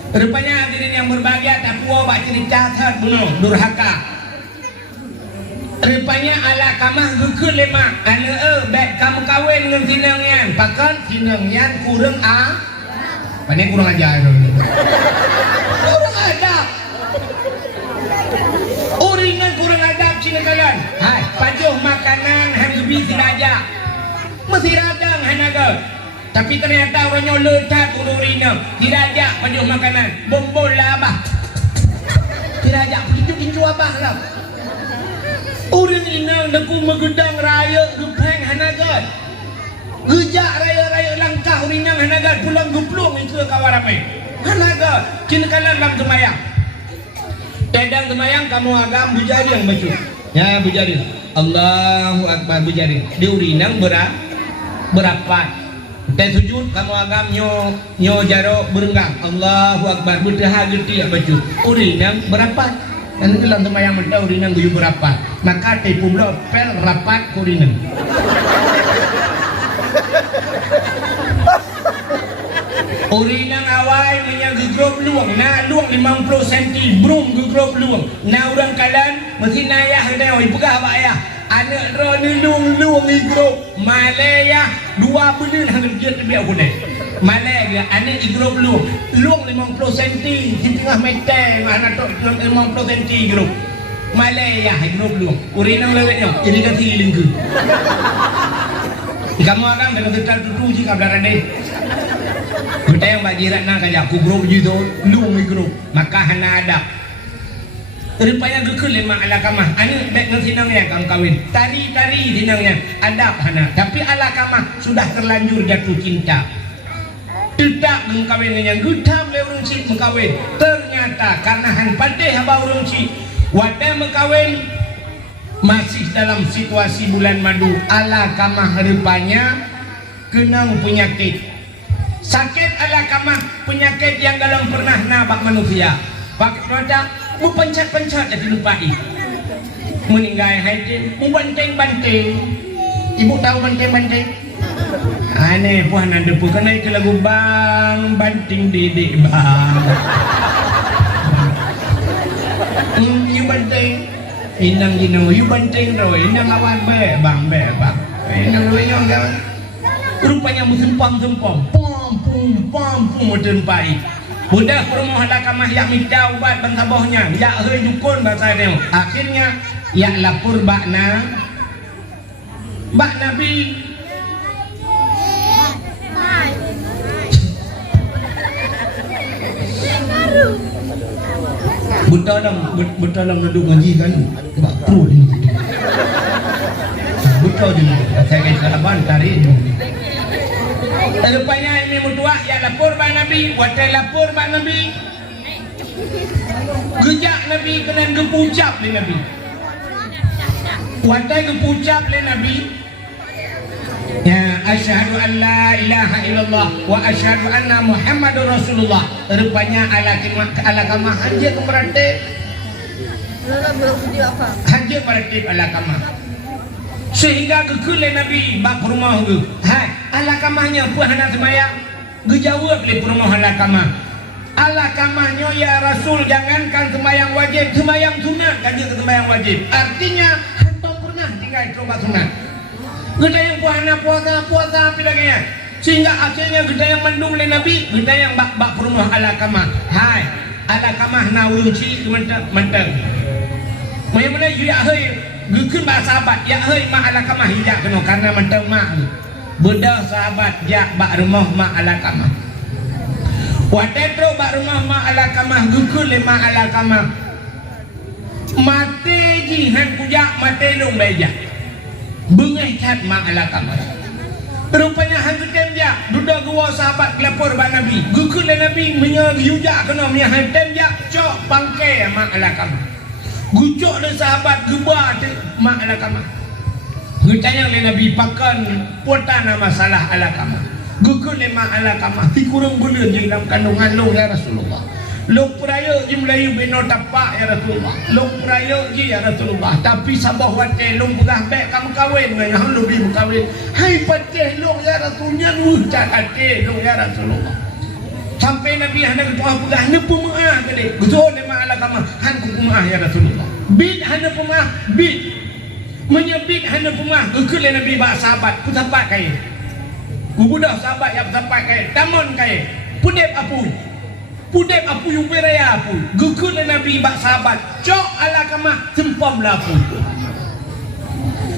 rupanya hadirin yang berbahagia tak puas bak cerita hat bunuh durhaka rupanya ala kamah gukul lemak ana baik kamu kahwin dengan sinang yang pakan sinang yang kurang panik kurang ajar kurang adab uringan kurang adab cina kalian hai pajuh makanan hanggebi siraja mesti radang hanaga tapi ternyata orangnya letak urina siraja pajuh makanan bombol lah abah siraja begitu kincu abah lah Orang inang daku megedang raya gepeng hanagat. Gejak raya-raya itu kawan ramai. Hanaga cinakalan dalam semayang. Tedang semayang kamu agam bujari yang baca. Ya bujari. Allahu Akbar bujari. Dia urinang berapat. Teh sujud kamu agam nyo jaro berenggang. Allahu Akbar bertahap geti baca. Urinang berapat. Dan dalam semayang mereka urinang guyu berapat. Maka teh pumlo pel rapat urinang. Urinang awal punya gegrop luang. Nah luang 50 cm brum gegrop luang. Nah orang kalan mesti nayah dia oi pegah pak ayah. Anak ro ni luang gegrop. Malaya 2 bulan hang dia biar aku deh. Malaya anak gegrop luang. Luang 50 cm di tengah meter anak tok 50 cm gegrop. Malaya gegrop luang. Urinang lewetnya jadi kan hiling ke. Kamu akan dengan tetal tutu jika belaran deh. Kita yang bajirat nak kajak kubro begitu, luang grup maka hana ada. Rupanya gekul lima ala kamah. Ani baik ngesinang yang kamu kawin. Tari sinangnya adab hana. Tapi ala kamah sudah terlanjur jatuh cinta. Tidak mengkawin dengan gutam le urang si mengkawin. Ternyata karena han pandai haba urang si wadah mengkawin masih dalam situasi bulan madu. Ala kamah rupanya kenang penyakit. Sakit ala kamah penyakit yang dalam pernah nabak manusia. Pakai roda, mu pencet-pencet jadi lupai. Meninggal hati, mu banteng-banteng. Ibu tahu banteng-banteng? Aneh puan ada pun kena ke lagu bang banting dedek bang. You banteng, inang gino, you banteng roy, inang awan be bang. Inang roy yang kawan. Rupanya musim pam. Pum modern baik. Budak permoh kamah yak minta ubat bang sabohnya. Yak hei dukun bahasa dia. Akhirnya yak lapor bak Nabi. Betul dalam duduk ngaji kan. Bak pro ni. Betul je. Saya kata kalaban tarik. Rupanya ini mutua ya lapor bang Nabi, watai lapor bang Nabi. Gejak Nabi kena gepucap le Nabi. Watai gepucap le Nabi. Ya asyhadu an la ilaha illallah wa asyhadu anna Muhammadur Rasulullah. Rupanya ala kamah haji kemeratib. Haji kemeratib ala kamah. Sehingga kekule Nabi bak rumah ke. Hai, ala kamahnya puan anak semayang. Gejawab le rumah ala kamah. Ala kamahnya ya Rasul jangankan semayang wajib, semayang sunat kan dia semayang wajib. Artinya hantar pernah tinggal coba sunat. Geda yang puan anak puasa pilihnya. Sehingga akhirnya geda yang mendung le Nabi, geda yang bak rumah ala kamah. Hai, ala kamah na urung ci mentang. Mana you ya hei gekun ba sahabat ya hei ma ala kamah hijak kena karena mentang mak. Bedah sahabat jak bak rumah ma ala kamah. Watetro bak rumah ma ala kamah gekun le ma ala kamah. Mate ji han pujak mate long beja. Bengai cat ma ala kamah. Rupanya han ketem jak duda gua sahabat kelapor bak Nabi. Gekun le Nabi menyang yujak kena menyang han tem jak cok bangkai ma ala kamah. Gucuk le sahabat gebar mak ala kamah. Gutanya le Nabi pakan puatan masalah ala kamah. Gukul le mak ala kamah. Ti kurang bulan je dalam kandungan lo ya Rasulullah. Lo peraya je Melayu beno tapak ya Rasulullah. Lo peraya je ya Rasulullah. Tapi sabah wate lo pegah bek kamu kawin dengan lo bi kawin. Hai patih lo ya Rasulnya ngucap hati lo ya Rasulullah. Sampai Nabi hendak tuah pegah ne pemaah tadi. Guzul le mak ala kamah han ku pemaah ya Rasulullah. Bid hana pemaah bid. Menyebik hana pemaah gekul le Nabi ba sahabat ku sahabat kai. Ku budak sahabat yang sahabat kai. Tamon kai. Pudep apu yung beraya apu. Gekul le Nabi ba sahabat. Cok ala kamah sempam la apu.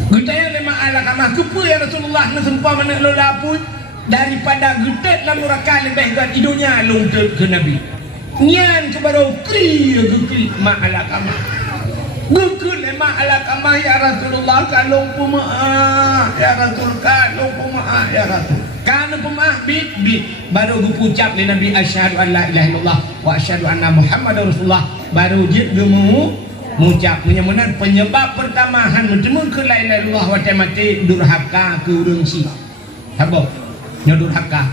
Gudaya le mak ala kamah kupu ya Rasulullah ne sempam mana lo la apu. Daripada gedet lalu rakal lebih kat hidungnya long ke Nabi. Nyan kebaru kri mak ala kamah. Gekul mak ala kamah ya Rasulullah kalong pemaah ya Rasul kalong pemaah ya Rasul. Kana pemah bit baru ucap li Nabi asyhadu an la ilaha illallah wa asyhadu anna Muhammadar Rasulullah baru jid gemu mengucap menyamanan penyebab pertama han menjemu ke la ilaha illallah wa mati durhaka ke urang si. Habok nya durhaka.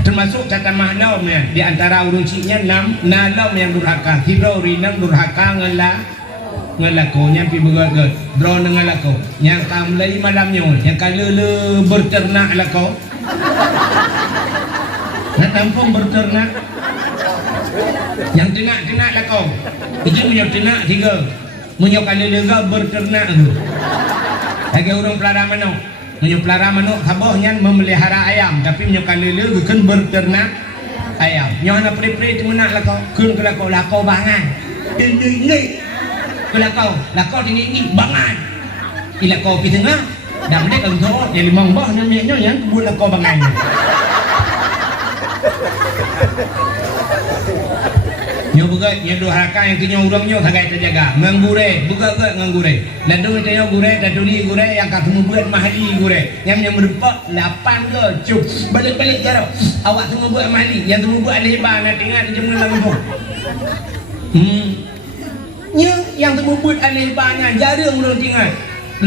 Termasuk kata maknaumnya di antara urang si nya nalam yang durhaka. Hiro rinang durhaka ngelakonya pi begagat. Dro ngalako yang kamlai malamnya yang kalele berternak lako. Nak tampung berternak yang ternak lah kau. Itu punya ternak tiga. Punya kali lega berternak tu. Lagi orang pelara manuk. Punya pelara manuk habahnya memelihara ayam, tapi punya kali lega kan berternak ayam. Yang nak peri-peri tu menak lah kau. Kun ke lakau bangan. Ini. Ke lakau tinggi bangan. Ila kau pergi tengah. Dah mendek kau tu yang limang bah namanya yang kebun lakau bangan. Nyo buka nyo durhaka yang kenyo urang nyo sagai terjaga menggure buka ngangure ladung itu nyo gure daduli gure yang katemu buat mahali gure yang merupak 8 ke cuk balik jaro awak semua buat mahali yang semua buat lebar nak tengah di jemur lampung nyo yang semua buat lebarnya jarang belum tinggal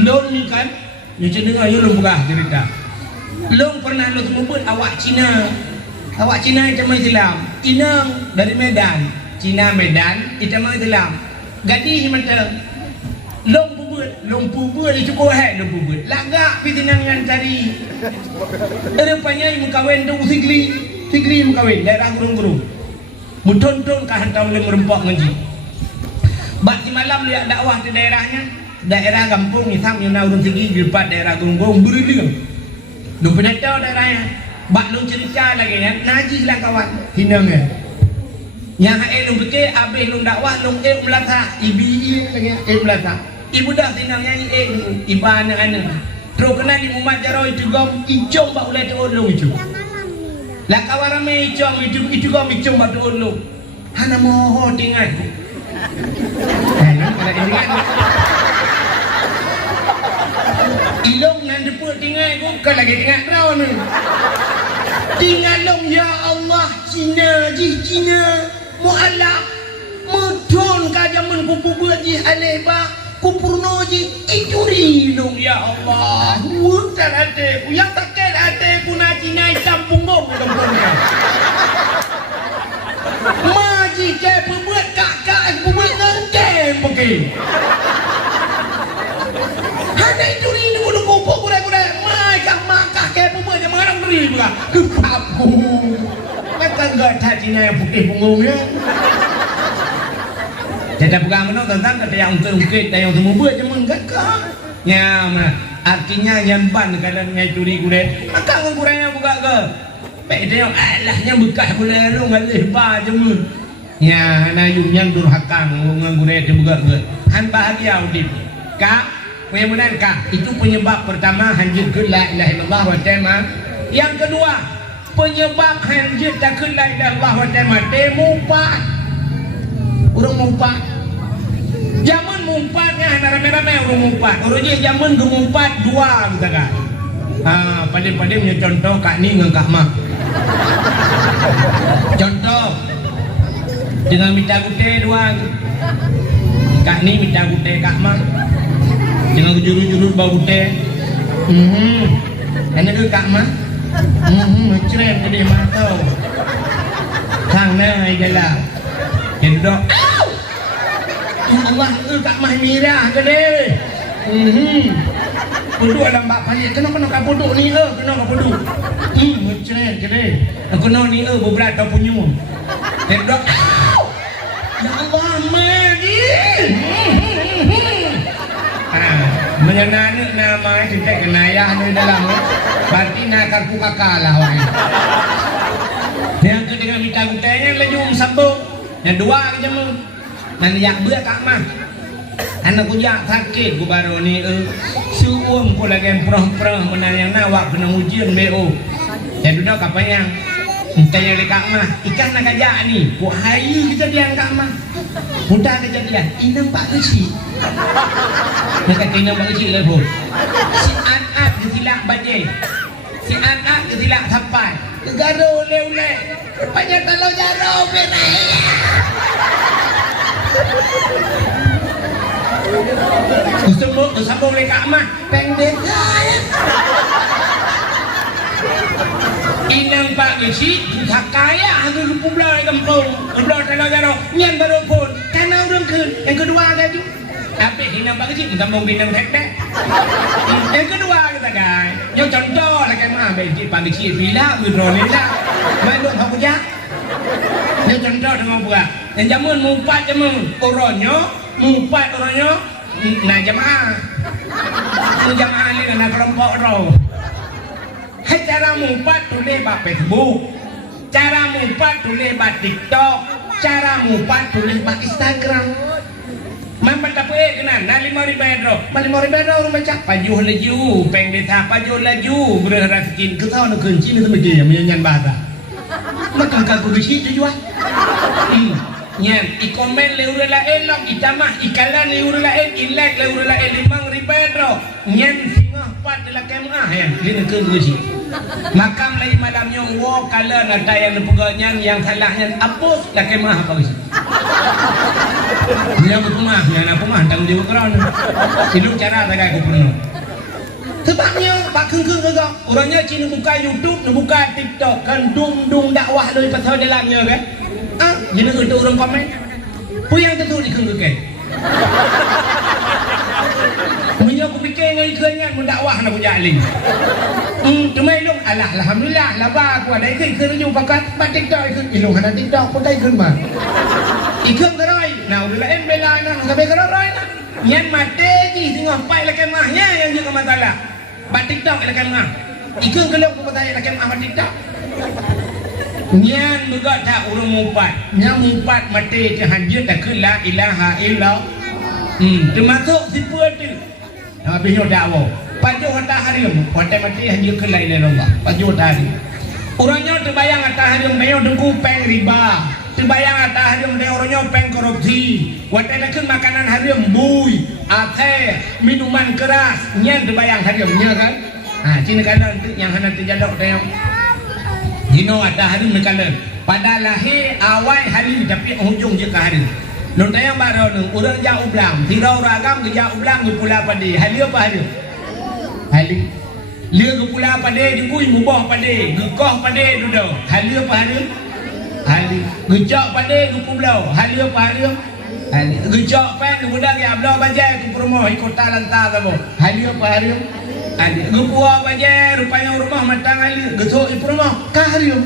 lon ni kan nyo cendengar nyo lu buka cerita long pernah lu semua buat awak Cina macam Islam Cina dari Medan Cina Medan kita mau Islam gadis macam long pubut itu kau long pubut lagak pitinangan cari rupanya mukawin tu sigli mukawin daerah gurung muton-ton kah hantam le merempak ngaji bak di malam lihat dakwah di daerah kampung hitam yang nak urung tinggi di depan daerah gurung beriling lu pernah tahu daerahnya bak lu cerita lagi kan najis lah kawan hinang yang lu fikir habis lu dakwah lu melata ibi lagi melata ibu dah tinangnya iba anak-anak terus kena di umat jaro itu gom icong bak ulai tu lu itu lah kawan ramai icong itu gom icong bak tu lu hana moho tinggal kalau ingat ilong nan deput tinggal bukan lagi tinggal rawan ni tinggal long ya Allah Cina mu'alaf mudun kajaman kupu-kupu ji aleba kupurno ji ituri long ya Allah wutar ateku yang takkan ateku na Cina campung gom maji ke pembuat kakak pembuat nanti pergi hanya ituri ni udah kupuk kuda-kuda mai kang makah ke pembuat yang mengarang beri juga kapu kan gak ada Cina yang putih punggungnya jadi pegang menang tentang kata yang terungkit dan yang semua buat je menggakak nyama artinya yang ban kadang yang curi kuda maka kurangnya buka ke baik dia yang alahnya bekas boleh lu ngalih bah je mun ya nayung yang durhaka nganggurai dia buka ke han bahagia udip kak kemudian kak itu penyebab pertama hanjir ke la ilaha illallah wa ta'ala yang kedua penyebab hanjir tak ke la ilaha illallah wa ta'ala mumpat urang mumpat zaman mumpatnya rame-rame urang mumpat urang zaman gemumpat dua kita kan paling-paling punya contoh kak ni dengan kak mak contoh dengan minta gute dua kak ni minta gute kak mak dengan juru-juru bau gute hanya ke kak mak cerem jadi matau kang na adalah kendok ya Allah kak mah mirah ke deh Puduk dalam bak palik kena kap puduk ni kena kap puduk cerem ke deh kena ni beberat kau punya kendok ya Allah magi menyenangkan nama kita kenayah di dalam berarti nak karpu kakalah orang yang kedua minta gutanya lejum sabuk yang dua aja mu nan yak beut kak mah anak ku yak sakit ku baru ni suum ku lagi perah-perah menan yang nawak kena ujian BO jadi dah kapanya entah yang dekat mah ikan nak ajak ni ku hayu kita diang kak mah mudah kejadian inang pak kecil nak kata inang pak kecil lah pun si an-at disilak bajai si anak kesilak sampai gegaro oleh-oleh rupanya kalau jaro berai sambung leka mah pendek inang pak gesi tak kaya aku kepulau di kampung kepulau kalau jaro nyan baru pun karena orang yang kedua ada juga tapi inang pak gesi kampung bintang tek-tek yang kedua kita guys yang contoh lah kan mah bagi pak gesi bila berdrone lah manduk aku jak yang contoh dengan buat yang jamun mumpat jamun orangnya nah jamaah ni nak kelompok roh hai cara mumpat tulis bab Facebook cara mumpat tulis bab TikTok cara mumpat tulis bab Instagram mampat apa kena na 5.000 ro 5.000 rumah cak pajuh laju peng desa pajuh laju berharap skin ke tahu nak kunci ni semedi menyanyian bahasa maka aku bisi tu jual nyan ikomen le urela elok itamah ikalan le urela ilek le urela 5.000 ro nyan singah pat dalam kemah ya dia nak kunci makam lagi malamnya wo kala ada yang pegawainya yang salahnya hapus lah kemah apa sih yang rumah yang apa mah tanggung jawab kerana hidup cara tak aku penuh sebabnya pak keng-keng juga orangnya Cina buka YouTube buka TikTok kan dung dakwah dari pasal dalamnya kan jadi itu orang komen puyang tentu di keng-keng punya aku fikir dengan ikannya mendakwah nak punya alim cuma ilung alhamdulillah laba aku ada ikan kerja pakat batik tak ikan ilung ada TikTok pun tak ikan mah ikan kerai nah udah lain bela nak sampai kerai nak yang mati je tengah pai lah kemahnya yang juga masalah batik tak lah kemah ikan kelok pun bertanya lah kemah batik tak nyan juga tak urung mumpat yang mumpat mati jahanjir tak ke la ilaha illallah termasuk siapa tu habis yo dakwah pajuh hatta harim hotel mati hanya ke la ilaha illallah pajuh hatta harim orangnya terbayang hatta harim mayo dengku peng riba terbayang hatta harim dia orangnya peng korupsi hotel nak makanan harim bui ate minuman keras nyan terbayang harimnya kan Cina kanan yang hana terjaduk dia Dino ada hari mekalan pada lahir awal hari tapi hujung je ke hari non tayang baru ni orang jauh belang tirau ragam ke jauh belang ke Pulau Padi hari apa hari lia ke Pulau Padi di kui ngubah Padi gekoh Padi duduk hari apa hari gejak Padi ke Pulau hari apa hari gejak pen ke budak yang belau bajai ke rumah ikut talanta kamu hari apa hari Gepua baje rupanya rumah matang ali getuk ibu rumah kaharium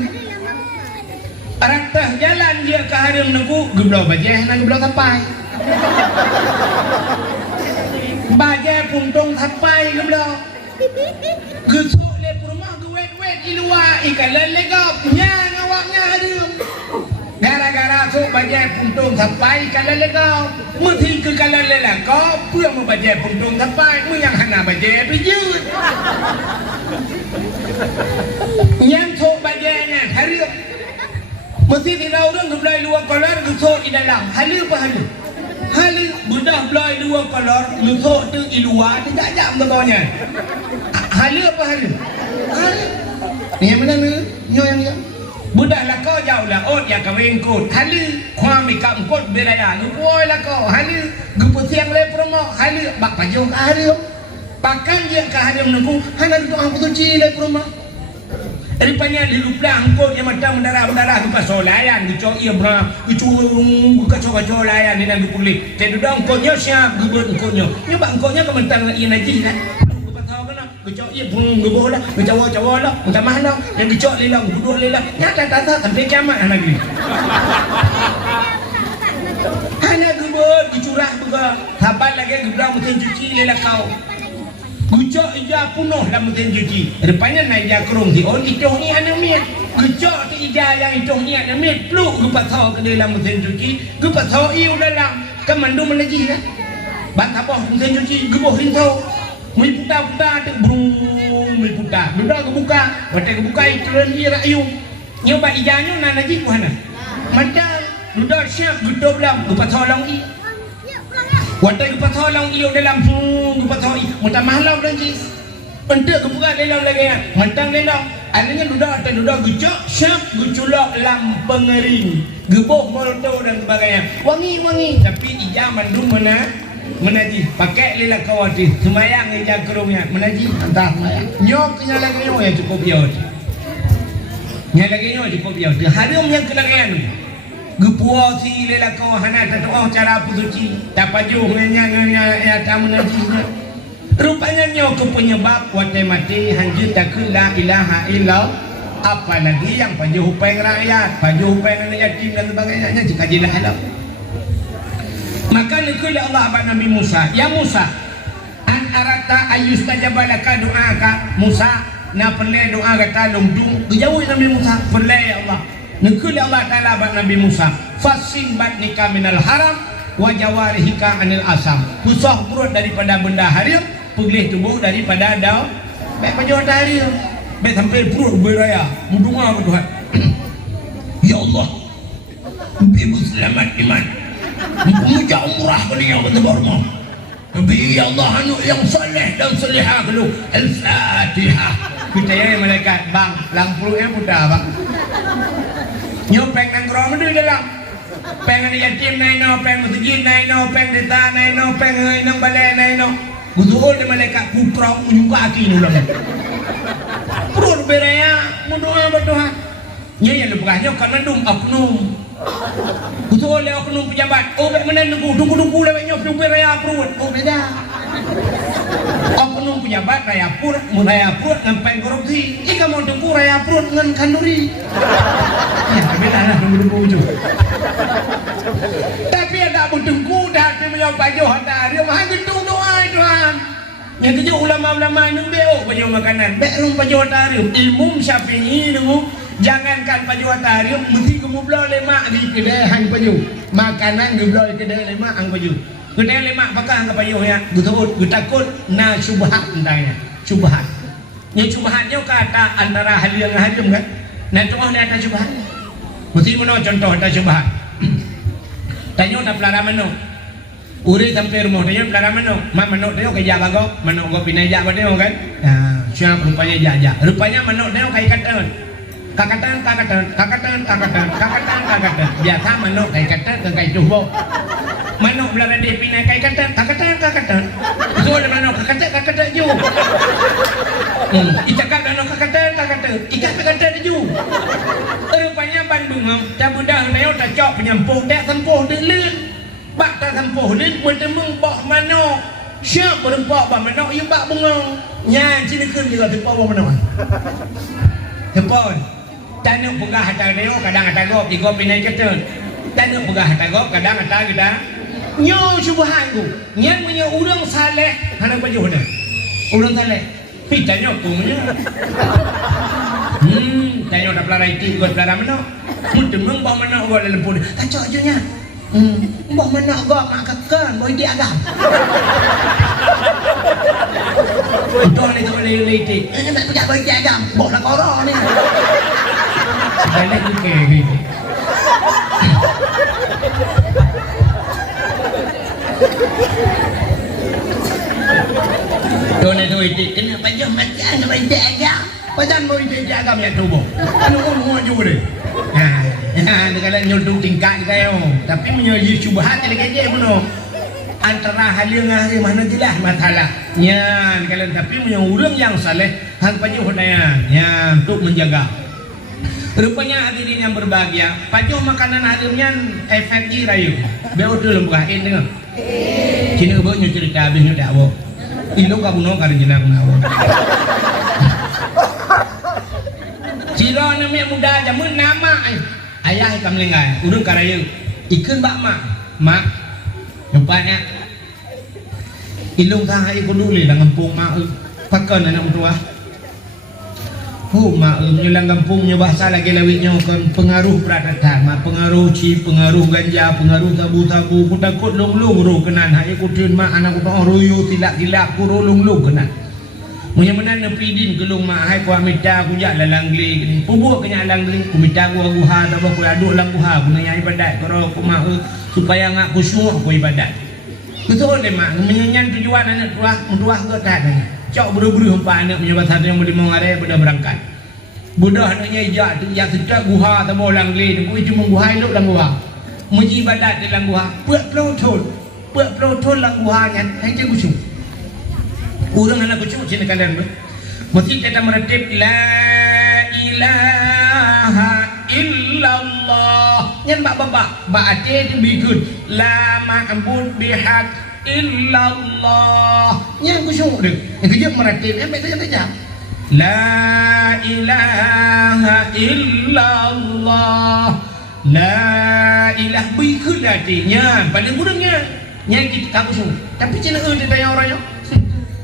aratah jalan dia kaharium naku geblau baje nak geblau tapai baje puntung tapai geblau getuk le rumah gewet di luar ikan lelegap nyang awaknya harium gara-gara tu baje puntung tapai ikan lelegap mesti ke kalan lelah kau puang membaca puntung tapai mu yang hana baca pijut yang sok bacanya hari mesti tidak orang gebelai luar kolor gesok di dalam halu apa halu budak belai luar kolor gesok tu di luar tidak jam betulnya halu apa halu ni yang mana ni yang budak lah kau jauh lah yang kawin kot halu kuami kampot beraya lupuai lah kau halu guputiang le promo halu bak pajong halu pakan dia ke halu menunggu hana itu aku tu cile promo rupanya di luplang kot yang macam mendarah ke pasolayan dicok ia bra dicung kacau layan ni nak dipulik jadi dong kotnya siap gubut kotnya nyoba kotnya kementang ia najis kan gecok ia pun geboh lah cawa lah minta mahal lah yang gecok lelang duduk lelang nyata tak sampai kiamat anak ni hanya gebot dicurah juga sabar lagi geblang mesin cuci lelang kau gecok ija punuh lah mesin cuci rupanya naik ija kerung si on itu ni anak miat gecok tu ija yang itu ni anak miat peluk gepat tau ke dalam mesin cuci gepat tau iu dalam kemandu melejih lah bat apa mesin cuci geboh lintau mai putar tu brung mai putar budak kebuka watai kebuka itu dia rayu nyoba ijanyo na naji ku hana macam budak siap gedop lam ku patolong i watai ku patolong i dalam ku patoi muta mahlau dan jis Untuk kebuka lelong lagi ya. Mentang lelong. Anaknya duda gecok, syap geculok lam pengering. Gebuh molto dan sebagainya. Wangi. Tapi ijam mandung menaji. Pakai lelak kawati. Semayang ijam kerumnya. Menaji. Entah semayang. Nyok lagi nyok ya cukup yot. Lagi nyok cukup yot. Harum yang kelangyan. Gepuah si lelak kawahana tatuah cara pusuci. Tapajuh nganya tamu najinya. Rupanya nyok penyebab wate mati hanjut tak la ilaha illallah. Apalagi yang pajuh hupeng rakyat, pajuh hupeng anak yatim dan sebagainya jika jilah halal. Maka nikul Allah abad Nabi Musa, ya Musa, an arata ayustajabalaka doaka Musa, na perle doa kata lungdung, jauh Nabi Musa, perle ya Allah. Nikul Allah Taala abad Nabi Musa, fasin batnika minal haram, wa jawarihika anil asam. Pusah perut daripada benda haram, pegilih tubuh daripada daun. Baik pajuh haram. Baik sampai perut beraya mudunga ke Tuhan. Ya Allah, ibu selamat iman, memuja umrah kali yang bertebarma. Ya Allah anu yang saleh dan salihah dulu. Al-Fatihah. Kita ya malaikat bang, lampu yang muda bang. Nyopeng nang rom itu dalam. Pengen yatim nai no, peng masjid nai no, peng deta nai no, peng nang balai nai no. Gusul de malaikat putra menyuka aki nulah. Perut beraya mendoa berdoa. Nya yang lebihnya karena dum oknum. Betul le oknum pejabat. Oh bek mana duku le nyop beraya perut. Oh beda. Oknum pejabat raya perut, raya perut ngampai korupsi. Ika mau duku raya perut ngan kanduri. Ya beda lah duku je. Tapi ada duku dah punya baju hantar. Dia mah gendung doa Tuhan. Yang kerja ulama-ulama ini beok baju makanan. Beok baju tarium. Imam Syafi'i itu jangankan baju tarium, mesti kamu belah lemak di kedai hang baju. Makanan dia belah di kedai lemak hang baju. Kedai lemak pakai hang baju ya. Gue takut na syubhat entahnya. Syubhat. Yang syubhatnya kata antara hadir dengan hadir kan. Nah tu orang ada syubhat. Mesti mana contoh ada syubhat. Tanya nak pelara mana? Uri sampai rumah dia pelara manuk. Mak manuk dia kaya bago, manuk go pinai jak dia kan. Nah, siapa rupanya jajak. Rupanya manuk dia kaya katan. Kakatan. Biasa manuk kaya katan ke kaya tubuh. Manuk pelara dia pinai kaya katan. Itu ada manuk kakatan ju. Icakak manuk kakatan. Ikat kakatan ju. Rupanya Bandung cabudang dia tak cok penyampuh dia sempuh dia leh. Bak tak sempuh ni bertemu bak manok. Siap berempak bak manok you bak bunga. Nya sini kun juga tempat bak manok. Tempat. Tanuk pegah hata dia kadang hata gop di gop pinai kata. Tanuk pegah hata gop kadang hata kita. Nyo subhan ku. Nya punya urang saleh hana baju dah. Urang saleh. Pitanya punya. Tanuk dak pelara itu gop pelara manok. Bertemu bak manok gop dalam pun. Kacau je nya. Mbak mana gak makakan boy dia agam. Betul ni tu lelaki. Ini nak pergi boy dia agam. Bawa nak korang ni. Balik ni ke. Tu ni tu lelaki. Kenapa jom macam boy dia agam? Pasal boy dia agam yang tubuh. Anu orang juga deh. Nah, kalau nyodung tingkat kayo, tapi menyoyi syubhat lagi je mono. Antara hal yang hari mana jelas masalah. Nya kalau tapi orang yang saleh hang pajuh hodaya, nya untuk menjaga. Rupanya hadirin yang berbahagia, pajuh makanan hadirnya efek rayu. Beo tu lembahin dengar. Kini ubah cerita habis tak awak. Ilo kabuno kari jenang awak. Ciro namanya muda jamun nama ayah ikam lengai urung karaya ikan bak mak nampaknya ilung kang ai kuduli lang kampung mak pakan anak tua mak nyelang kampungnya bahasa lagi lawitnya kan pengaruh pradata mak pengaruh pengaruh ganja pengaruh tabu ku takut lung ro kenan hai kudun mak anak tua royo tilak ku lung kenan. Punya mana nepidin gelung mak hai ku amita ku jak lalang gli ni. Pubuk kenya lalang gli ku mita ku guha ta ku aduk lang guha ku nanya ibadat karo ku mak supaya ngak khusyuk ku ibadat. Betul le mak menyanyian tujuan anak tuah ke tak. cok buru-buru hempa anak punya pasal yang boleh mengarai budak berangkat. Budak anaknya ijak tu yang sedap guha tamu orang lain, ku cuma guha elok lang guha. Muji ibadat dalam guha, puak pelotol lang guha kan, hai je kusyuk. Urang anak kusyuk sini kalian. Mesti kita meretip la ilaha illallah. Nyan bak ade tu bikun la ma'bud bihaq illallah. Nyan kusyuk dia. Yang kerja meretip sampai saja. La ilaha illallah. La ilah bikun artinya pada burungnya. Nyan kita tak kusyuk. Tapi cina dia tanya orangnya.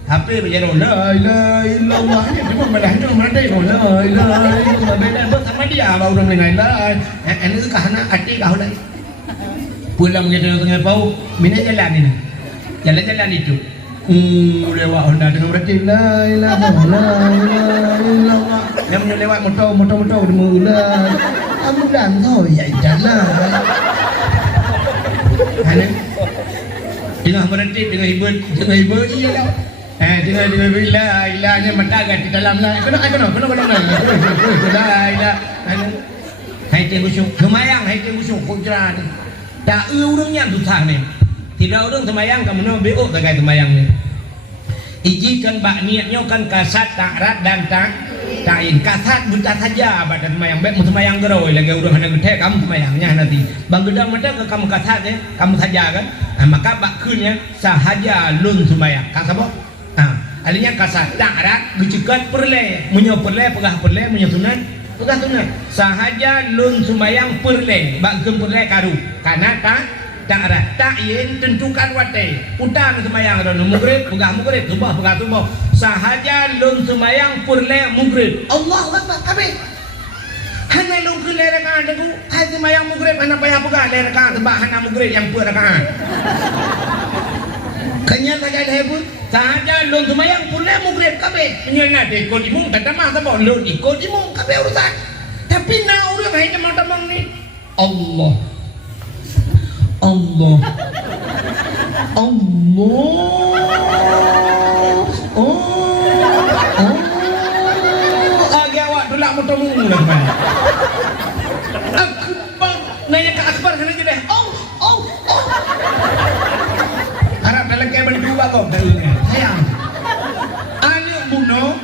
HP berjalan la ilaha illallah ni cuma malahnya mana dia la ilaha illallah beda sama dia baru orang lain lain anak kahana adik kau lain pulang ke tengah bau mina jalan ini jalan itu lewat Honda dengan berarti la ilaha illallah yang lewat motor dimulai amudan tu ya jalan anak tengah berhenti tengah ibu iya lah dengan bila ilahnya mendagat di dalam lah. Kena. La ilah. Hai tengok syuk. Semayang hai tengok syuk kujran. Tak urungnya susah ni. Tidak urung semayang kamu nak beok tak kait semayang ni. Ijikan bak niatnya kan kasat takrat dan ta'in. Kasat buta saja badan semayang. Baik semayang geroi lagi urung hendak gede kamu semayangnya nanti. Bang gedang mata ke kamu kasat ya, kamu saja kan. Maka bak kunnya sahaja lun semayang. Kang sabok? Alinya kasar takrat gejegat perle munyo perle pegah perle munyo sunat pegah sunat sahaja lun sembayang perle bak gem perle karu kana takrat ta'yin tentukan wate utang sembayang ron mugrib pegah mugrib subah pegah subah sahaja lun sembayang perle mugrib Allahu akbar kabeh hana lun ke rakaat aku hai sembayang mugrib hana payah pegah rakaat sebab hana mugrib yang per rakaat kanya tak ada hebut sahaja lon semayang pula mugrib kabeh menyana ikut imung tak tamah sabok lon ikut imung kabeh urusan tapi na urang hai tamang ni Allah agi awak tulak motor-motor dah mana akbar nanya ke akbar kana je deh harap dalam kayak berdua kau dah ingat sayang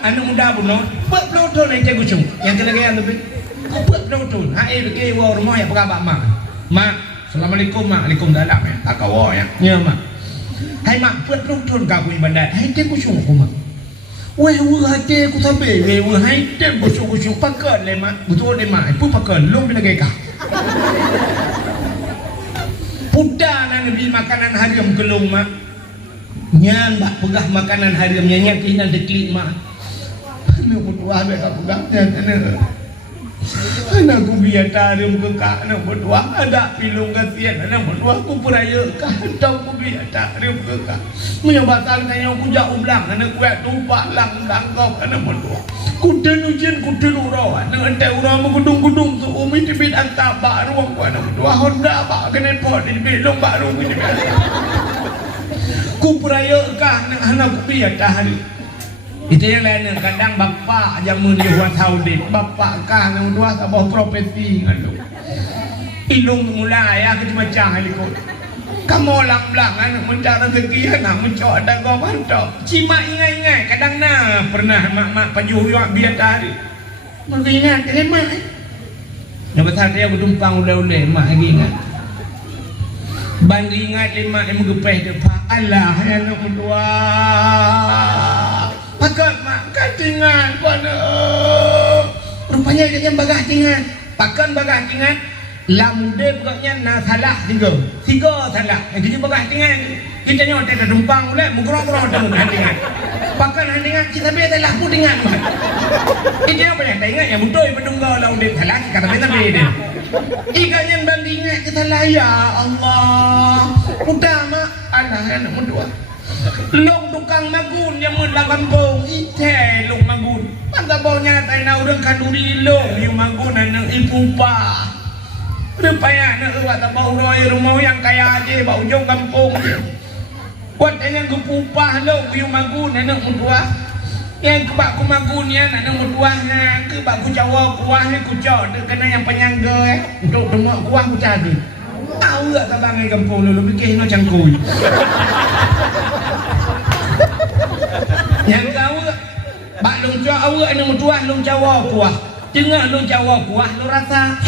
anak muda bunuh buat pelotol yang cikgu cung yang kena-kena tu buat pelotol pergi wa rumah yang pegabak mak Assalamualaikum mak Waalaikumsalam ya tak kau ya mak hai mak buat pelotol kau ibadat hai cikgu cung aku mak weh hati aku sampai hai cikgu cung pakai le mak betul le mak pun pakai lu bila kau Puda nak beli makanan haram kelung mak. Nyang bak pegah makanan haramnya nyang kena deklik mak. Lu berdoa be aku gaknya ana. Ana ku biar haram ke kak ana berdoa ada pilung kasihan ana berdoa ku peraya kah tau ku biar haram ke kak. Menyebatan kaya ku jak ulang ana kuat tupak lang kau ana berdoa. Kuden ujian kuden urawan dengan teh urang mengudung-gudung tu umi tibit antar bak ruang ku ana berdoa Honda bak kena pot di belong bak ruang ku ku peraya kah nak anak ku biar tahan. Itu yang lain kadang bapak jamun di Huat Saudi bapak kah nak dua sabah profesi ngalu ilung mulai ya ke macam haliko kamu lang-lang anak mencari rezeki anak mencok ada kau mantap cima ingat-ingat kadang pernah mak pajuri wak biar tadi mak ingat mak yang besar dia berdumpang ule-ule mak lagi ingat bandi ingat mak yang menggepeh depan Allah yang nak berdua pakat mak katingan pada rupanya dia yang bagah tingan pakan bagah tingan lamde pokoknya na salah tiga salah yang kita bagah tingan kita nyawa tak ada dumpang boleh mugrok-grok dengan handingan pakan handingan kita biar tak laku tingan itu yang boleh tak ingat yang betul berdungga lamde salah kata kita beda ikan yang bandingnya kita lah ya Allah udah mak anak berdua long tukang magun yang mula kampung ite long magun maka baunya taina urang kanduri long yung magun anak ipupa rupanya anak uat bau roy rumah yang kaya aja bau jong kampung buat yang gupupah long yung magun anak mutua Yang kebak ku magunya nak nemu tuahnya, kebak ku cawa kuahnya ku cok kena yang penyangga untuk demuk kuah ku cari. Tahu tak tabang ai kampung lu fikir no cangkui. Yang kau bak lung cok awak nemu tuah lung cawa kuah. Jengah lung cawa kuah lu rasa.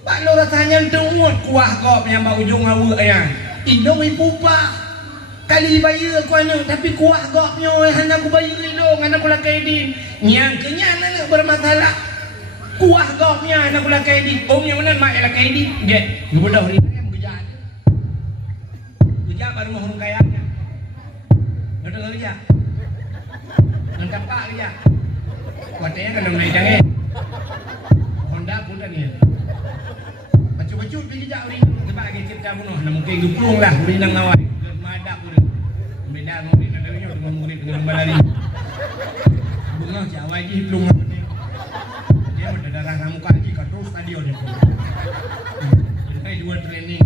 Bak lu rasanya demuk kuah kau yang bak ujung awak ya. Indong ibu pak. Kali bayar aku anak tapi kuah goknya anak aku bayar dong anak aku lakai din yang kenyan anak bermasalah kuah goknya anak aku lakai din omnya mana mak lakai din dia bodoh ni yang kerja baru mau hurung kayaknya betul kerja lengkap pak kerja kuatnya kan naik jangan Honda pun kan ni baju-baju pergi kerja ni sebab lagi cerita bunuh mungkin guplung lah bintang awal madak pun beda mobil nadanya dengan murid dengan balari bunga Jawa ji belum dia berdarah muka ji kat terus stadion dia jadi dua training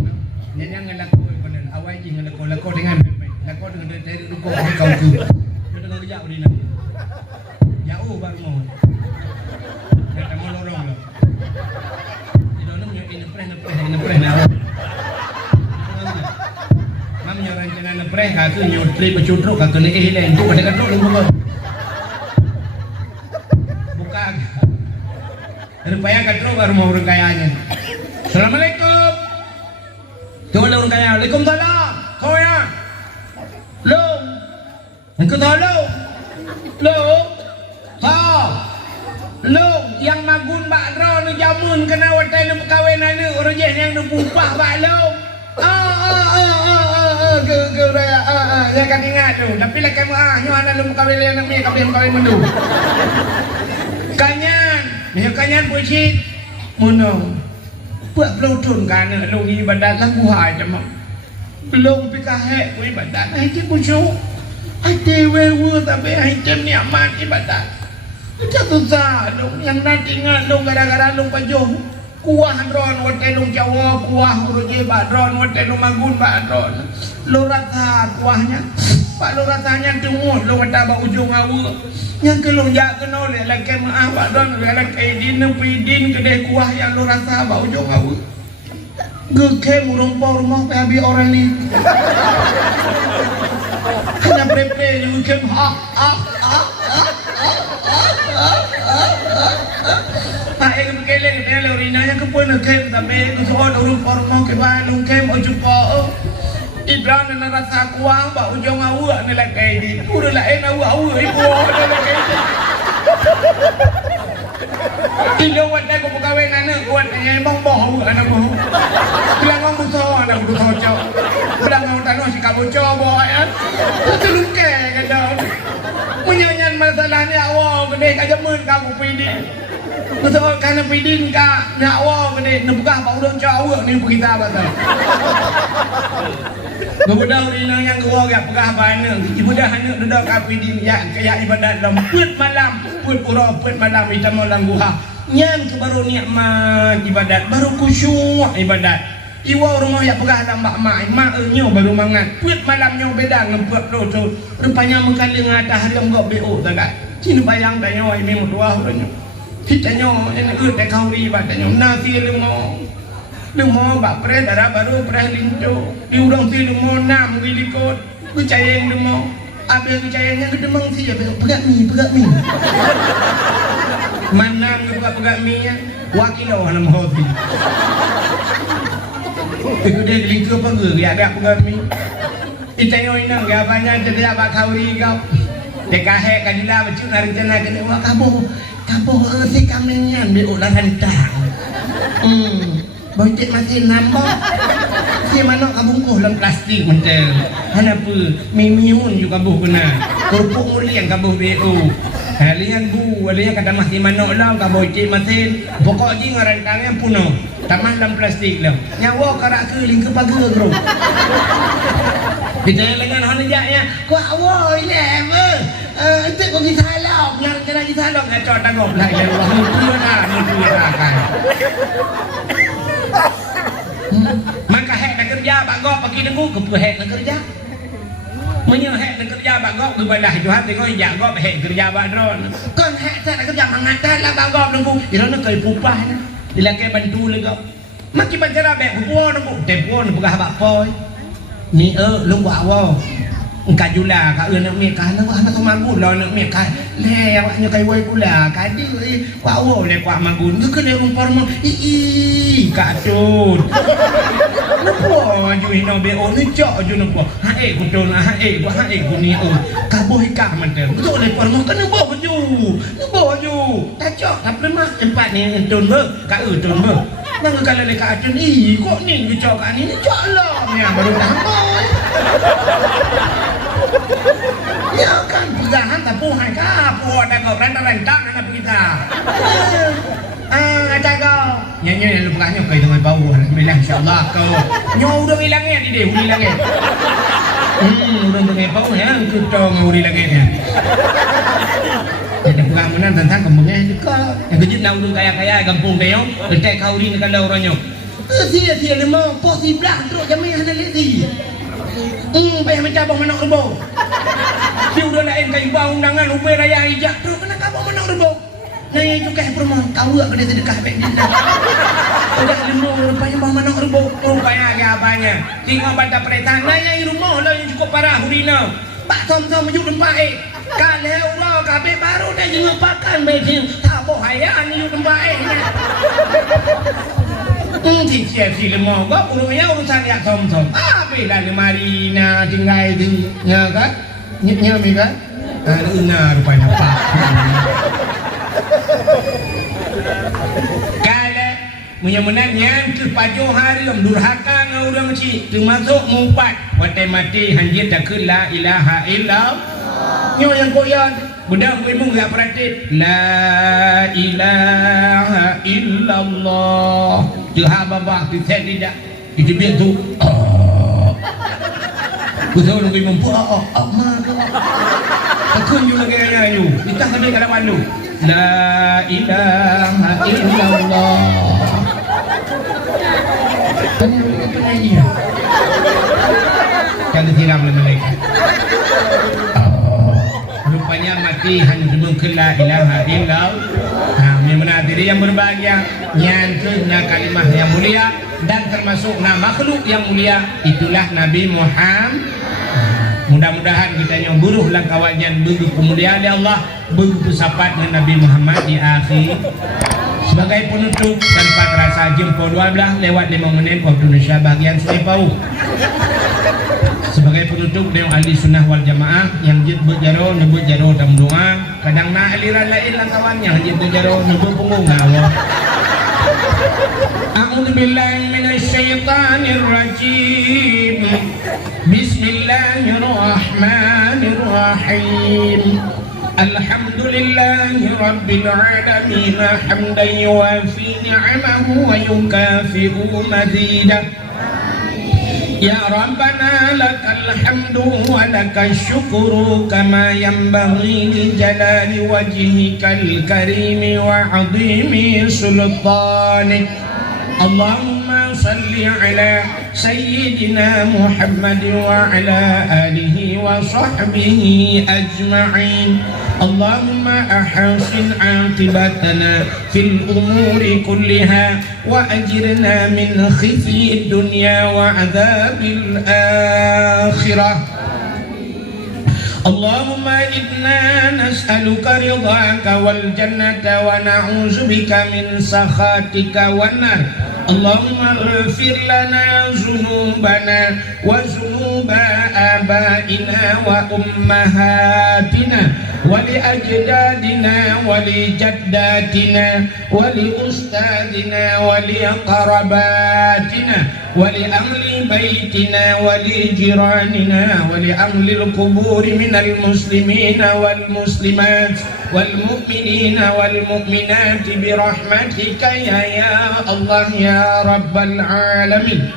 nyanyi ngelako konen awal ji ngelako dengan lako dengan dari ruko kau tu dia dengan kerja di nanti jauh baru mau kita mau lorong lah di dalam ini pernah awal rencana nepres kaki nyutri pecudruk kaki ni lain tu ada kadruk lu buka buka rupanya kadruk baru mau orang kayanya Assalamualaikum tu ada orang kaya Waalaikumsalam kau ya lu engkau tahu lu tahu lu yang magun bak ro nu jamun kena watai nu perkahwinan nu orang yang nu pumpah bak lu ya kan ingat tu tapi lah kamu nyo anak lu kawin yang ni kawin mundu kanyan ni kanyan puisi mundu buat pelutun kan lu ibadat lah buah aja mak belum pikahe ku ibadat ai ti pucu ai te wewu tapi ai tem ni amat ibadat jatuh sah lu yang nanti ingat lu gara-gara lu pajuh kuah ron wate lung Jawa kuah uruji badron wate lung magun badron lu rasa kuahnya pak lu rasanya tunggu lu kata ba ujung awu yang kelung jak kena le laki maaf badron le laki din pidin kedai kuah yang lu rasa ba ujung awu geke murung por rumah pe abi orang ni hanya pre lu kem Pak keleng dia leurinanya ke pun kem tapi ku soal urut pormo ke ba lung kem o jupo ibran na rasa kuah ba ujung awu ni la kai di pura la en awu ibu la kai Ilo wanda ko pagawin anak kuat ay mong boh anak mo bilang ngong buto anak buto cho bilang ngong tanong si kabucho bo ayan tulung ke kadang menyanyian masalahnya awal gede aja mun kamu pidin betul karena pidin ka na awal gede nebuka ba udang cho awak ni kita betul Kemudian ini yang kedua ya pegah banyak ibadah hanya duduk kapidin ya kayak ibadat dalam put malam put urap put malam kita malam buha yang baru nikmat ibadat baru khusyuk ibadat iwa rumah ya pegah dalam mak nyo baru mangat put malamnya beda ngempet lo tu rupanya mengkandung ada hari yang gak bo tak cini bayang tanyo ini mutua orangnya kita nyo ini tak kau ibadatnya nasi Lumo bak pre darah baru pre lintu di udang si lumo nam gilikot kucayeng lumo abis kucayengnya gede mang si ya pegat mi mana pegat mi ya wakilo hanam hobi itu dia gilikot apa ya ada pegat mi itayo inang ya banyak jadi abak kauri kau dekahe kadila bacun rencana kena wak kaboh si kamennya ambil ulah rentang Bocik masih nambah si mana kabungkuh dalam plastik mentel kenapa mimiun juga kabuh kena kerupuk muli yang kabuh BO alian kata masih mana lah kabocik masih pokok je ngarantangnya puno taman dalam plastik lah nyawa karak ke lingkup pagar bro kita dengan hanajanya kau awal ini itu kau kisah lah yang kena kisah lah ngacau tanggup lah ya Allah mutu kan maka hek nak kerja pak gop pagi nunggu ke hek nak kerja menyehek dan kerja bagok kebalah itu hati kau jak gop hek kerja badron kan hek tak kerja mangatan lah bagok nunggu ira nak kai pupah na dilake bantu le kau maki bacara bek puo nunggu tepuo nunggu gah bak poi ni lu buat awak engkau jula kau nak mekah nak anak magu lah nak mekah le awaknya kai wai pula kadi kau awak le kau magu ni kena rumpar mau katut napo ju ino be on cok ju napo hae ku ton hae ku ni kaboh ikak mate betul le par mau kena bawa ju tak cok tak lemah tempat ni ton be ka ton be nang kalau le ka ton kok ni ju cok ka ni cok lah ni baru tambah ya kan pegangan tapu hai ka po ada kau rentang anak kita ada kau nyanyi yang lupa nyanyi kau dengan bau bilang insyaallah kau nyaw udah hilangnya di deh hilangnya udah dengan bau ya kita ngau hilangnya ada pengamunan tentang kembangnya juga yang kejut nak udah kaya kampung dia betek kau di kalau orangnya dia lemah possible terus jamin ada lagi payah mencabang menang rebo dia udah lain kayu bau undangan ubay raya hijak terus kena kabang menang rebo nah itu kayak perempuan kau tak kena sedekah baik dia udah lemah rupanya bau menang rebo rupanya agak apanya tinggal baca perintah nah yang rumah lah yang cukup parah hurina pak tom-tom menyuk lempah kalau Allah kabeh baru dia juga pakan besin tak bohaya ni yuk lempah si lemah kau urunya urusan ya tom-tom bila lemari na tinggal di ya kan nyami kan benar rupanya pak kalau menyemenangnya terpacu hari durhaka ngau ci termasuk mumpat watai mati hanjir tak la ilaha illallah nyo yang koyan budak ibu enggak praktik la ilaha illallah Tuhan babak saya tidak itu biar tu betul nunggu mampu aku juga kena you kita sampai kada malu la ilaha illallah kan apa lagi ya kan ditiram oleh malaikat rupanya mati hanya sebelum la ilaha illallah. Menadiri yang berbahagia nyantunna kalimah yang mulia dan termasuk nama makhluk yang mulia itulah Nabi Muhammad. Mudah-mudahan kita yang buruh langkawajan begitu kemuliaan Allah begitu sapat dengan Nabi Muhammad di akhir sebagai penutup tanpa terasa jempol 12 lewat 5 menit waktu Indonesia bagian sepau sebagai penutup dengan ahli sunnah wal jamaah yang jid berjaro nebut jaro dalam doa kadang na aliran lain lah kawan yang jid berjaro nebut punggung Allah a'udzubillahi minasyaitanir rajim bismillahirrahmanirrahim alhamdulillahi rabbil alamin hamdan yuwafi ni'amahu wa yukafi'u mazidah Ya Rabbana lakal hamdu wa lakal syukru kama yanbaghi li jalali wajhikal karimi wa azimi sultanik Allahumma salli ala sayyidina Muhammad wa ala alihi wa sahbihi ajma'in Allahumma ahsin aqibatana fil umuri kulliha wa ajirna min khizyi dunya wa adzabil akhirah Allahumma inna nas'aluka ridhaka wal jannata wa na'udzu bika min sakhatika wan nar Allahumma ighfir lana dhunubana wa dhunuba abaina wa ummahatina wa li ajdadina wa li jaddatina wa li ustadina wa li qarabatina wa li ahli baitina wa li jiranina wa li ahli al-qubur min al-muslimina wal muslimat wal mu'minina wal mu'minat bi rahmatika ya Allah ya rabbal alamin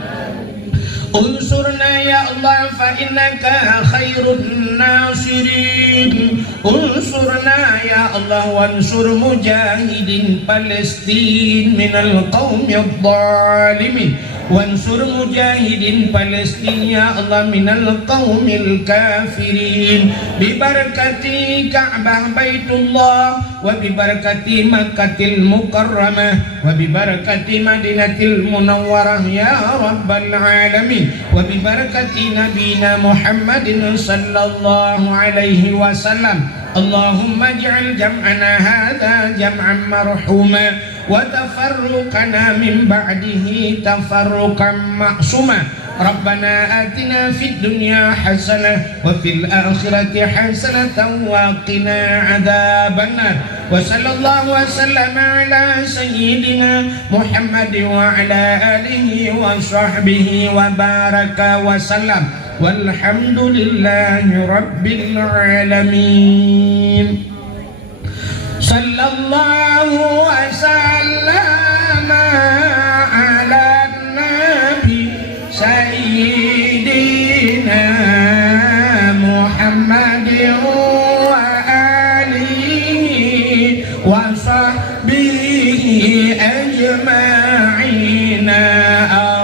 Unsurna ya Allah fa innaka khairun nasirin Unsurna ya Allah wansur mujahidin Palestin minal qawmi adh-dhalimin وانصر مجاهدين فلسطين يا الله من القوم الكافرين ببركة كعبة بيت الله وببركة مكة المكرمة وببركة مدينة المنورة يا رب العالمين وببركة نبينا محمد صلى الله عليه وسلم اللهم اجعل جمعنا هذا جمعا مرحوما وتفرقنا من بعده تفرقا معصوما ربنا آتنا في الدنيا حسنة وفي الآخرة حسنة وقنا عذاب النار وصلى الله وسلم على سيدنا محمد وعلى آله وصحبه وبارك وسلم والحمد لله رب العالمين صلى الله وسلم على النبي سيدنا محمد وآله وصحبه أجمعين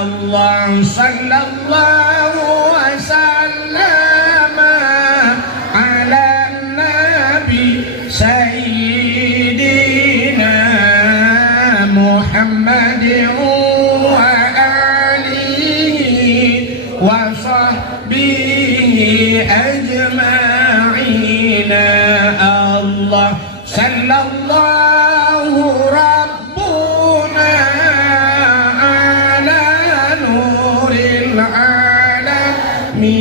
الله صلى الله وسلم على النبي سيدنا محمد وآله وصحبه أجمعين الله صلى الله ربنا على نور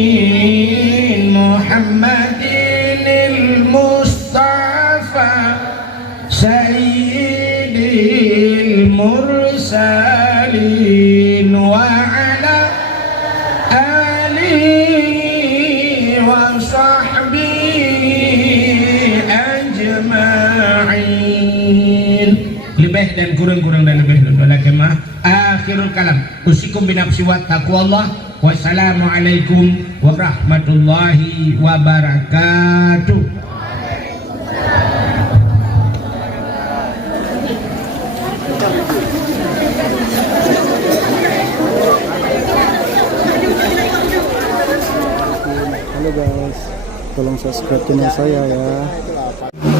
العالمين محمد المصطفى سيد المرسلين وعلى آله وصحبه أجمعين lebih dan kurang-kurang dan lebih dan kemah akhirul kalam usikum binafsi wa taqwallah wassalamualaikum warahmatullahi wabarakatuh. Halo guys, tolong subscribe channel saya ya.